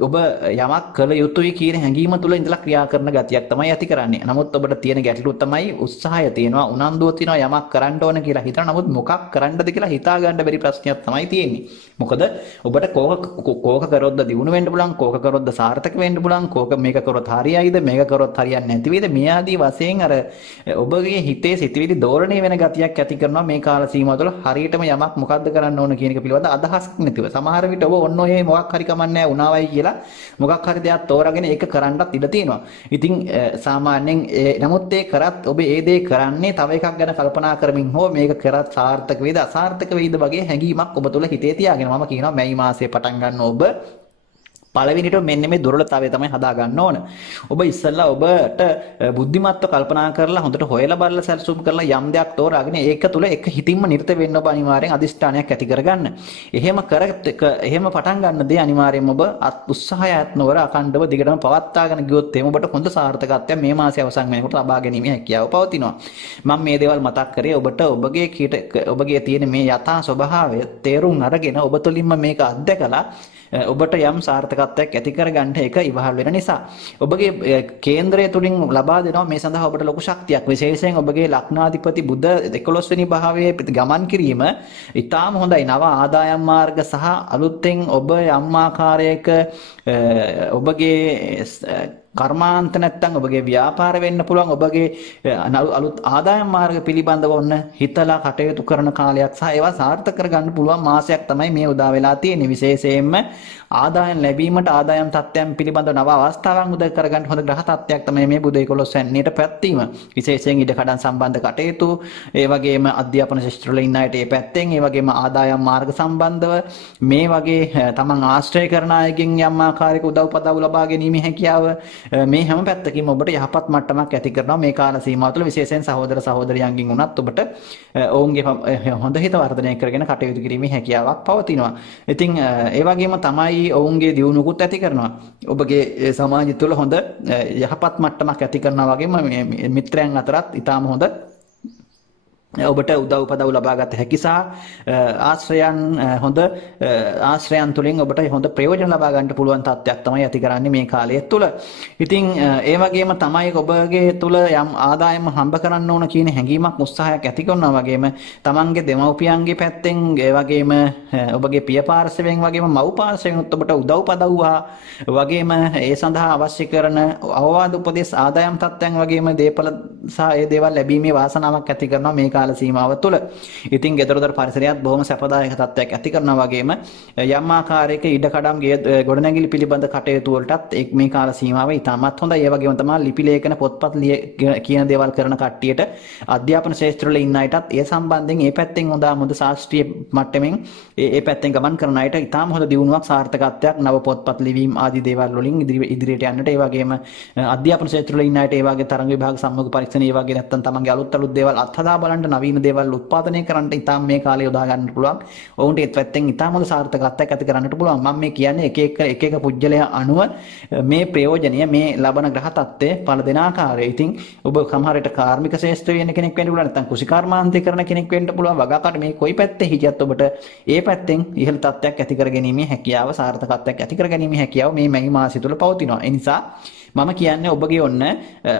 ඔබ යමක් කළ යුතුයි කියන හැඟීම තුළ ඉඳලා ක්‍රියා කරන ගතියක් තමයි ඇති කරන්නේ. නමුත් ඔබට තියෙන ගැටලුව තමයි උත්සාහය තියෙනවා, උනන්දුව තියෙනවා යමක් කරන්න ඕන කියලා හිතන. නමුත් මොකක් කරන්නද කියලා හිතා ගන්න බැරි ප්‍රශ්නයක් තමයි තියෙන්නේ. මොකද ඔබට කෝක කරොත්ද දිනු වෙන්න පුළුවන්, කෝක කරොත්ද සාර්ථක වෙන්න පුළුවන්, කෝක මේක කරොත් හරියයිද, මේක කරොත් හරියන්නේ නැති වේද, මේ ආදී වශයෙන් අර ඔබගේ හිතේ සිතුවිලි දෝරණය වෙන ගතියක් ඇති කරනවා මේ කාල සීමාව තුළ. හරියටම යමක් මොකද්ද කරන්න ඕන කියන එක පිළිබඳ අදහසක් නැතිව. සමහර විට ඔබ ඔන්න ඔය මොකක් හරි කමන්නේ උනාවයි කියලා මොකක් හරි දෙයක් තෝරාගෙන ඒක කරන්නත් ඉඩ තියෙනවා. ඉතින් සාමාන්‍යයෙන් නමුත් ඒ කරත් ඔබ ඒ දේ කරන්නේ තව එකක් ගැන කල්පනා කරමින් හෝ මේක කරත් සාර්ථක වේද අසාර්ථක වේද වගේ හැඟීමක් ඔබ තුළ හිතේ තියාගෙන මම කියනවා මැයි මාසයේ පටන් ගන්න ඔබ පළවෙනිට මෙන්න මේ දුර්වලතාවය තමයි හදා ගන්න ඕන. ඔබ ඉස්සෙල්ලා ඔබට බුද්ධිමත්ව කල්පනා කරලා හොඳට හොයලා බලලා සැලසුම් කරලා යම් දෙයක් තෝරාගෙන ඒක තුල එක හිතින්ම නිරත වෙන්න ඔබ අනිවාර්යෙන් අදිෂ්ඨානයක් ඇති කරගන්න. එහෙම එහෙම පටන් ගන්න දේ අනිවාර්යෙන් ඔබ උත්සාහයත් නොවර අකණ්ඩව දිගටම පවත්වාගෙන ගියොත් එහෙම ඔබට හොඳ සාර්ථකත්වයක් මේ මාසයේ අවසන් වෙනකොට ලබා ගැනීම හැකියාව පවතිනවා. මම මේ දේවල් මතක් කරේ ඔබට ඔබගේ තියෙන මේ යථා ස්වභාවය තේරුම් අරගෙන ඔබ තුළින්ම මේක අත්දැකලා ඔබට යම් සාර්ථකත්වයක් ඇති කරගන්න එක ඉවහල් වෙන නිසා ඔබගේ කේන්ද්‍රය තුලින් ලබා දෙනවා මේ සඳහා ඔබට ලොකු ශක්තියක්. විශේෂයෙන් ඔබගේ ලග්නාධිපති බුධ 11 වෙනි භාවයේ ගමන් කිරීම ඉතාම හොඳයි. නව ආදායම් මාර්ග සහ අලුතෙන් ඔබ යම් ආකාරයක ඔබගේ කර්මාන්ත නැත්තම් ඔබගේ ව්‍යාපාර වෙන්න පුළුවන්. ඔබගේ අලුත් ආදායම් මාර්ග පිළිබඳව ඔන්න හිතලා කටයුතු කරන කාලයක් සහ ඒවා සාර්ථක කරගන්න පුළුවන් මාසයක් තමයි මේ උදා වෙලා තියෙන්නේ. විශේෂයෙන්ම ආදායම් ලැබීමට ආදායම් තත්ත්වයන් පිළිබඳව නව අවස්ථාවන් උදා කරගන්න හොඳ ග්‍රහ තත්ත්වයක් තමයි මේ බුධ 11 වෙනියට පැවැත්වීම. විශේෂයෙන් ඉඩකඩම් සම්බන්ධ කටයුතු, ඒ වගේම අධ්‍යාපන ශිෂ්ටවල ඉන්න අයට ඒ පැත්තෙන්, ඒ වගේම ආදායම් මාර්ග සම්බන්ධව මේ වගේ තමන් ආශ්‍රය කරන අයගෙන් යම් ආකාරයක උදව් පදව් ලබා ගැනීම හැකියාව මේ හැම පැත්තකින්ම ඔබට යහපත් මට්ටමක් ඇති කරනවා මේ කාල සීමාව තුළ. විශේෂයෙන් සහෝදර සහෝදරියන්ගෙන් උනත් ඔබට ඔවුන්ගේ හොඳ හිත වර්ධනය කරගෙන කටයුතු කිරීමේ හැකියාවක් පවතිනවා. ඉතින් ඒ වගේම තමයි ඔවුන්ගේ දියුණුවකුත් ඇති කරනවා. ඔබගේ සමාජය තුළ හොඳ යහපත් මට්ටමක් ඇති කරනවා වගේම මිත්‍රයන් අතරත් ඊටාම හොඳ ඔබට උදව් පදව් ලබාගත හැකි සහ ආශ්‍රයයන් හොඳ ආශ්‍රයයන් තුළින් ඔබට හොඳ ප්‍රයෝජන ලබා ගන්න පුළුවන් තත්ත්වයක් තමයි ඇති කරන්නේ මේ කාලය තුළ. ඉතින් ඒ වගේම තමයි ඔබගේ තුළ යම් ආදායම හම්බ කරන්න ඕන කියන හැඟීමක් උත්සාහයක් ඇති කරනවා වගේම තමන්ගේ දෙමව්පියන්ගේ පැත්තෙන් ඒ වගේම ඔබගේ පිය පාර්ශවයෙන් වගේම මව් පාර්ශවයෙන් ඔබට උදව් පදව් වගේම ඒ සඳහා අවශ්‍ය කරන අවවාද උපදෙස් ආදායම් තත්ත්වයන් වගේම දේපල සහ ඒ දේවල් ලැබීමේ වාසනාවක් ඇති කරනවා මේ සීමාව තුළ. ඉතින් ගෙදරදොර පරිසරයත් බොහොම සැපදායක තත්ත්වයක් ඇති කරනවා වගේම යම් ආකාරයක ඉඩකඩම් ගොඩනැගිලි පිළිබඳ කටයුතු වලටත් මේ කාල සීමාව ඉතාමත් හොඳයි. ඒ වගේම තමයි ලිපි ලේඛන පොත්පත් කියන දේවල් කරන කට්ටියට අධ්‍යාපන ශාස්ත්‍රවල ඉන්න අයටත් ඒ සම්බන්ධයෙන් ඒ පැත්තෙන් හොඳ ශාස්ත්‍රීය මට්ටමින් ඒ පැත්තෙන් ගමන් කරන අයට ඉතාම හොඳ දියුණුවක් සාර්ථකත්වයක් නව පොත්පත් ලිවීම ආදී දේවල් වලින් ඉදිරියට යන්නට ඒ වගේම අධ්‍යාපන ශාස්ත්‍රවල ඉන්න අයට ඒ වගේ තරඟ විභාග සම්මුඛ පරීක්ෂණ ඒ වගේ නැත්තම් තමන්ගේ අලුත් දේවල් අත්හදා බලන්න නවීන දේවල් උත්පාදනය කරන්න ඉතාම මේ කාලේ යොදා ගන්න පුළුවන්. ඔවුන්ට ඒ පැත්තෙන් ඉතාම හොඳ සාර්ථකත්වයක් ඇති කරන්නට පුළුවන්. මම මේ කියන්නේ එක එක පුජ්‍යලයා අනුව මේ ප්‍රයෝජනීය මේ ලබන ග්‍රහ තත්ත්වය පළ දෙන ආකාරය. ඉතින් ඔබ සමහර විට කාර්මික ශාස්ත්‍රයේ ඉන්න කෙනෙක් වෙන්න පුළුවන්, නැත්නම් කුසිකාර්මාන්තය කරන කෙනෙක් වෙන්න පුළුවන්. වගාකට මේ කොයි පැත්තේ හිටියත් ඔබට ඒ පැත්තෙන් ඉහළ තත්ත්වයක් ඇති කර ගැනීමේ හැකියාව, සාර්ථකත්වයක් ඇති කර ගැනීමේ හැකියාව මේ මැයි මාසය තුළ පවතිනවා. ඒ නිසා මම කියන්නේ ඔබගේ ඔන්න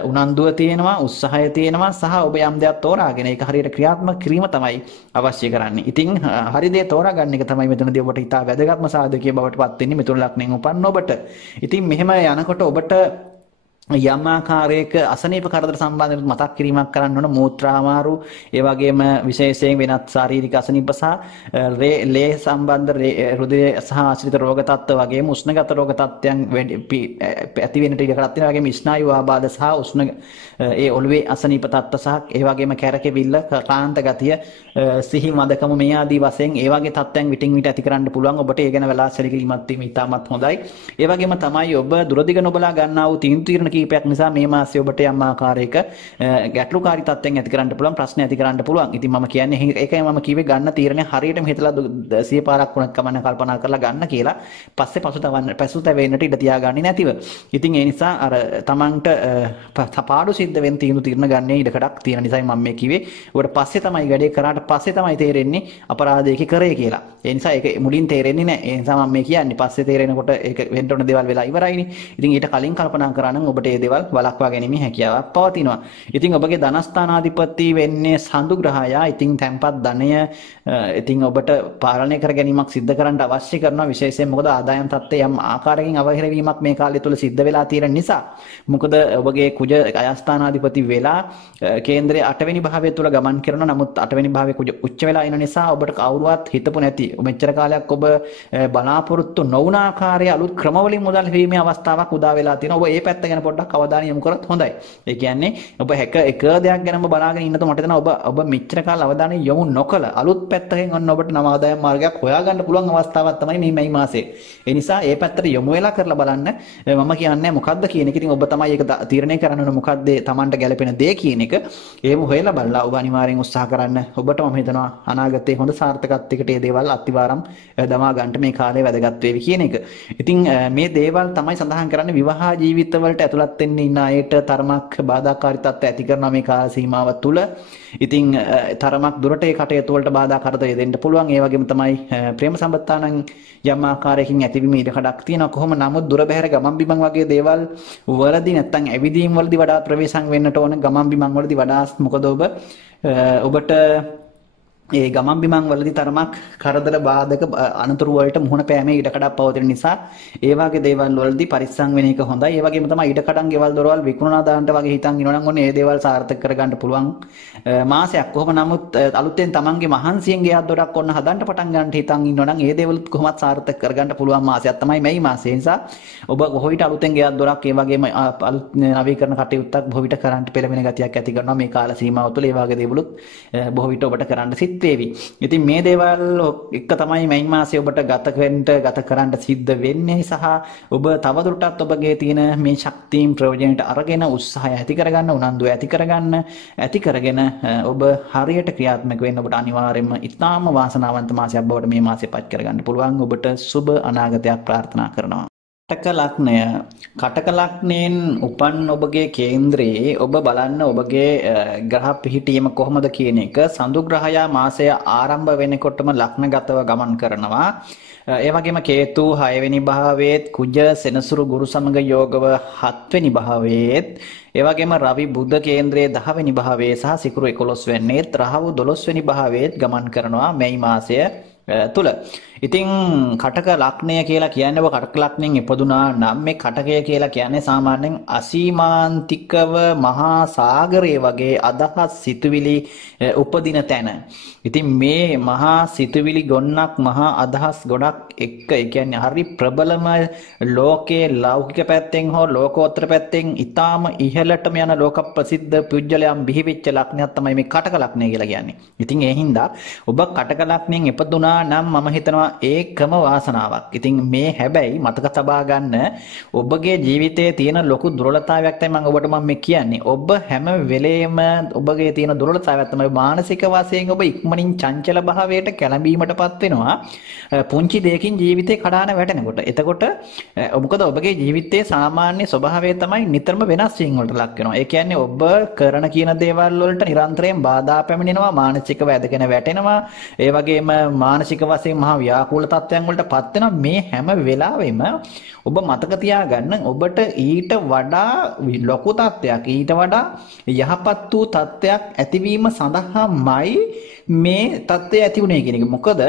උනන්දුව තියෙනවා, උත්සාහය තියෙනවා සහ ඔබ යම් දෙයක් තෝරාගෙන ඒක හරියට ක්‍රියාත්මක කිරීම තමයි අවශ්‍ය කරන්නේ. ඉතින් හරි දේ තෝරාගන්න එක තමයි මෙතනදී ඔබට ඉතා වැදගත්ම සාධකයේ බවට පත් වෙන්නේ මිතුරු ලග්නයෙන් උපන්න ඔබට. ඉතින් මෙහෙම යනකොට ඔබට යම් ආකාරයක අසනීප කරදර සම්බන්ධව මතක් කිරීමක් කරන්න ඕන මූත්‍රා අමාරු ඒ වගේම විශේෂයෙන් වෙනත් ශාරීරික අසනීප සහ ලේ සම්බන්ධ හෘදය සහ ආශ්‍රිත රෝග තත්ත්ව වගේම උෂ්ණගත රෝග තත්ත්වයන් ඇති වෙන්නට ඉඩ කඩක් තියෙනවා. වගේම ස්නායු ආබාධ සහ උෂ්ණ ඒ ඔළුවේ අසනීප තත්ත්ව සහ ඒ වගේම කැරකෙවිල්ල ක්ලාන්ත ගතිය සිහි මදකම මේ ආදී වශයෙන් ඒ වගේ තත්ත්වයන් විටින් විට ඇති කරන්න පුළුවන්. ඔබට ඒ ගැන වෙලා සැලකිලිමත් වීම ඉතාමත් හොඳයි. ඒ වගේම තමයි ඔබ දුරදිග නොබලා ගන්නා වූ තීන්දුව කීපයක් නිසා මේ මාසයේ ඔබට යම් ආකාරයක ගැටලුකාරී තත්ත්වයන් ඇති කරන්න පුළුවන්, ප්‍රශ්න ඇති කරන්න පුළුවන්. ඉතින් මම කියන්නේ ඒකයි මම කිව්වේ ගන්න තීරණය හරියටම හිතලා 100 පාරක් වුණත් කමන්න කල්පනා කරලා ගන්න කියලා. පස්සේ පසුතැවෙන්නට ඉඩ තියාගන්නේ නැතිව. ඉතින් ඒ නිසා අර තමන්ට පාඩු සිද්ධ වෙන තීරණ ගන්නේ ඉඩකඩක් තියෙන නිසායි මම මේ කිව්වේ. ඔබට පස්සේ තමයි වැඩේ කරාට පස්සේ තමයි තේරෙන්නේ අපරාධයක කරේ කියලා. ඒ නිසා ඒක මුලින් තේරෙන්නේ නැහැ. ඒ නිසා මම මේ කියන්නේ පස්සේ තේරෙනකොට ඒක වෙන්න ඕන දේවල් වෙලා ඉවරයිනේ. ඉතින් ඊට කලින් කල්පනා කරා නම් ඔබට මේ දේවල් වළක්වා ගැනීමේ හැකියාවක් පවතිනවා. ඉතින් ඔබගේ ධනස්ථානාධිපති වෙන්නේ සඳු ග්‍රහයා. ඉතින් තැන්පත් ධනය ඉතින් ඔබට පාලනය කර ගැනීමක් සිද්ධ කරන්න අවශ්‍ය කරනවා. විශේෂයෙන් මොකද ආදායම් තත්ත්වයේ යම් ආකාරයකින් අවහිර වීමක් මේ කාලය තුල සිද්ධ වෙලා තියෙන නිසා. මොකද ඔබගේ කුජ අයස්ථානාධිපති වෙලා කේන්ද්‍රයේ 8 වෙනි භාවය තුල ගමන් කරනවා. නමුත් 8 වෙනි භාවයේ කුජ උච්ච වෙලා ඉන නිසා ඔබට කවුරුවත් හිතපු නැති මෙච්චර කාලයක් ඔබ බලාපොරොත්තු නොවුන ආකාරයේ අලුත් ක්‍රමවලින් මුදල් හිමීමේ අවස්ථාවක් උදා වෙලා තියෙනවා. ඔබ මේ පැත්ත ගැන පොඩ්ඩක් අවධානය යොමු කරොත් හොඳයි. ඒ කියන්නේ ඔබ එක දෙයක් ගැනම බලාගෙන ඉන්නතෝ මට දෙනවා ඔබ මෙච්චර කාල අවධානය යොමු නොකළ අලුත් පැත්තකින් ඔන්න ඔබට නව ආදායම් මාර්ගයක් හොයාගන්න පුළුවන් අවස්ථාවක් තමයි මේ මාසේ. ඒ නිසා මේ පැත්තට යොමු වෙලා කරලා බලන්න. මම කියන්නේ මොකද්ද කියන එක. ඉතින් ඔබ තමයි ඒක තීරණය කරන්න ඕන මොකද්ද Tamanට ගැළපෙන දේ කියන එක. ඒව හොයලා බලලා ඔබ අනිවාර්යෙන් උත්සාහ කරන්න. ඔබට මම හිතනවා අනාගතයේ හොඳ සාර්ථකත්වයකට මේ දේවල් අත්විවරම් දමා ගන්නට මේ කාලේ වැදගත් වේවි කියන එක. ඉතින් මේ දේවල් තමයි සඳහන් කරන්නේ විවාහ ජීවිතවලට ඇතුළත් වෙන්න ඉන්න අයට තරමක් බාධාකාරී තත්ත්ව ඇති කරනවා මේ කාල සීමාව තුළ. ඉතින් තරමක් දුරට ඒ කටයුතු වලට බාධා කරදර දෙන්න පුළුවන්. ඒ වගේම තමයි ප්‍රේම සම්බන්ධතාවයන් යම් ආකාරයකින් ඇතිවීම ඉඩ කඩක් තියෙනවා. කොහොම නමුත් දුර බැහැර ගමන් බිමන් වගේ දේවල් වලදී නැත්තම් ඇවිදීම් වලදී වඩා ප්‍රවේශම් වෙන්නට ඕන. ගමන් බිමන් වලදී වඩා මොකද ඔබට ඒ ගමන් බිමන් වලදී තරමක් කරදර බාධක අනතුරු වලට මුහුණ පෑමේ ඉඩ කඩක් පවතින නිසා ඒ වගේ දේවල් වලදී පරිස්සම් වෙන එක හොඳයි. ඒ වගේම තමයි ඉඩ කඩන් ගෙවල් දොරවල් විකුණනා දාන්නට වගේ හිතන් ඉනවනම් ඔන්න ඒ දේවල් සාර්ථක කරගන්න පුළුවන් මාසයක්. කොහොම නමුත් අලුතෙන් තමන්ගේ මහන්සියෙන් ගෙයක් දොරක් ඔන්න හදන්න පටන් ගන්නට හිතන් ඉන්නවනම් ඒ දේවලුත් කොහොමත් සාර්ථක කරගන්න පුළුවන් මාසයක් තමයි මේ මාසය. ඒ නිසා ඔබ බොහෝ විට අලුතෙන් ගෙයක් දොරක් ඒ වගේම අලුත් නවීකරණ කටයුත්තක් බොහෝ විට කරන්න පෙළඹෙන ගතියක් ඇති කරනවා මේ කාල සීමාව තුළ. ඒ වගේ දේවලුත් බොහෝ විට ඔබට කරන්න වේවි. ඉතින් මේ දේවල් එක තමයි මේ මාසයේ ඔබට ගත කරන්න සිද්ධ වෙන්නේ සහ ඔබ තවදුරටත් ඔබගේ තියෙන මේ ශක්තියින් ප්‍රයෝජනයට අරගෙන උත්සාහය ඇති කරගන්න උනන්දුව ඇති කරගෙන ඔබ හරියට ක්‍රියාත්මක වෙන්න ඔබට අනිවාර්යයෙන්ම ඉතාම වාසනාවන්ත මාසයක් බවට මේ මාසය පත් කරගන්න පුළුවන්. ඔබට සුබ අනාගතයක් ප්‍රාර්ථනා කරනවා. කටක ලග්නය. කටක ලග්නයෙන් උපන් ඔබගේ කේන්ද්‍රයේ ඔබ බලන්න ඔබගේ ග්‍රහ පිහිටීම කොහොමද කියන එක. සඳු ග්‍රහයා මාසය ආරම්භ වෙනකොටම ලග්නගතව ගමන් කරනවා. ඒ වගේම කේතු 6 වෙනි භාවයේත් කුජ සෙනසුරු ගුරු සමග යෝගව 7 වෙනි භාවයේත් ඒ වගේම රවි බුධ කේන්ද්‍රයේ 10 වෙනි භාවයේ සහ සිකුරු 11 වෙනිත් රාහු 12 වෙනි භාවයේත් ගමන් කරනවා මේ මාසය තුල. ඉතින් කටක ලග්නය කියලා කියන්නේ ඔබ කටක ලග්නයෙන් ඉපදුනා නම් මේ කටකය කියලා කියන්නේ සාමාන්‍යයෙන් අසීමාන්තිකව මහා සාගරය වගේ අදහස් සිතුවිලි උපදින තැන. ඉතින් මේ මහා සිතුවිලි ගොන්නක් මහා අදහස් ගොඩක් එක්ක ඒ කියන්නේ හරි ප්‍රබලම ලෝකයේ ලෞකික පැත්තෙන් හෝ ලෝකෝත්තර පැත්තෙන් ඊටාම ඉහළටම යන ලෝක ප්‍රසිද්ධ පුජ්‍යලයන් බිහිවෙච්ච ලග්නයක් තමයි මේ කටක ලග්නය කියලා කියන්නේ. ඉතින් ඒ හින්දා ඔබ කටක ලග්නයෙන් ඉපදුනා නම් මම හිතනවා ඒකම වාසනාවක්. ඉතින් මේ හැබැයි මතක තබා ගන්න ඔබගේ ජීවිතයේ තියෙන ලොකු දුර්වලතාවයක් තමයි මම මේ කියන්නේ. ඔබ හැම වෙලේම ඔබගේ තියෙන දුර්වලතාවයක් තමයි මානසික වශයෙන් ඔබ ඉක්මනින් චංචල භාවයට කැළඹීමටපත් වෙනවා. පුංචි දෙයකින් ජීවිතේ කඩාන වැටෙනකොට. එතකොට මොකද ඔබගේ ජීවිතයේ සාමාන්‍ය ස්වභාවය තමයි නිතරම වෙනස් වීම වලට ලක් වෙනවා. ඒ කියන්නේ ඔබ කරන කියන දේවල් වලට නිරන්තරයෙන් බාධා පැමිණෙනවා. මානසිකව ඇදගෙන වැටෙනවා. ඒ වගේම මානසික වශයෙන් මහා ව්‍යාකූල තත්ත්වයන් වලට පත් වෙනවා. මේ හැම වෙලාවෙම ඔබ මතක තියාගන්න ඔබට ඊට වඩා ලොකු තත්ත්වයක් ඊට වඩා යහපත් වූ තත්ත්වයක් ඇතිවීම සඳහාමයි මේ தත්ත්වය ඇති වුණේ කියන එක. මොකද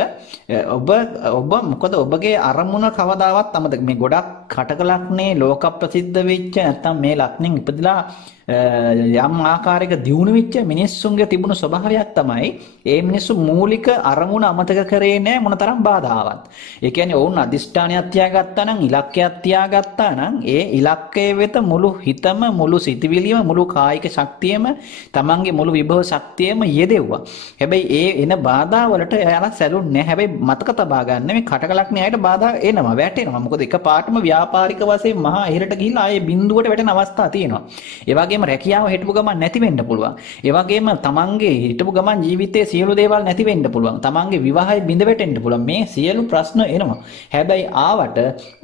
මොකද ඔබගේ අරමුණ කවදාවත් අමතක මේ ගොඩක් කටක ලක්නේ ලෝක ප්‍රසිද්ධ වෙච්ච නැත්නම් මේ ලක්නෙන් ඉපදලා යම් ආකාරයක දියුණු වෙච්ච මිනිස්සුන්ගේ තිබුණු ස්වභාවයක් තමයි ඒ මිනිස්සු මූලික අරමුණ අමතක කරේ නැහැ මොනතරම් බාධාවත්. ඒ කියන්නේ ඔවුන් අදිෂ්ඨානයක් තියාගත්තා නම් ඉලක්කයක් තියාගත්තා නම් ඒ ඉලක්කය වෙත මුළු හිතම මුළු සිතවිලියම මුළු කායික ශක්තියම තමන්ගේ මුළු විභව ශක්තියම යෙදෙව්වා. හැබැයි ඒ එන බාධා වලට එයාලා සැලුන්නේ නැහැ. හැබැයි මතක තබා ගන්න මේ කටකලක්නේ අයට බාධා එනවා වැටෙනවා. මොකද එකපාරටම ව්‍යාපාරික වශයෙන් මහා ඉහළට ගිහිල්ලා ආයේ බිඳුවට වැටෙන අවස්ථා තියෙනවා. ඒ වගේම රැකියාව හිටපු ගමන් නැති වෙන්න පුළුවන්. ඒ වගේම තමන්ගේ හිටපු ගමන් ජීවිතයේ සියලු දේවල් නැති වෙන්න පුළුවන්. තමන්ගේ විවාහය බිඳ වැටෙන්න පුළුවන්. මේ සියලු ප්‍රශ්න එනවා. හැබැයි ආවට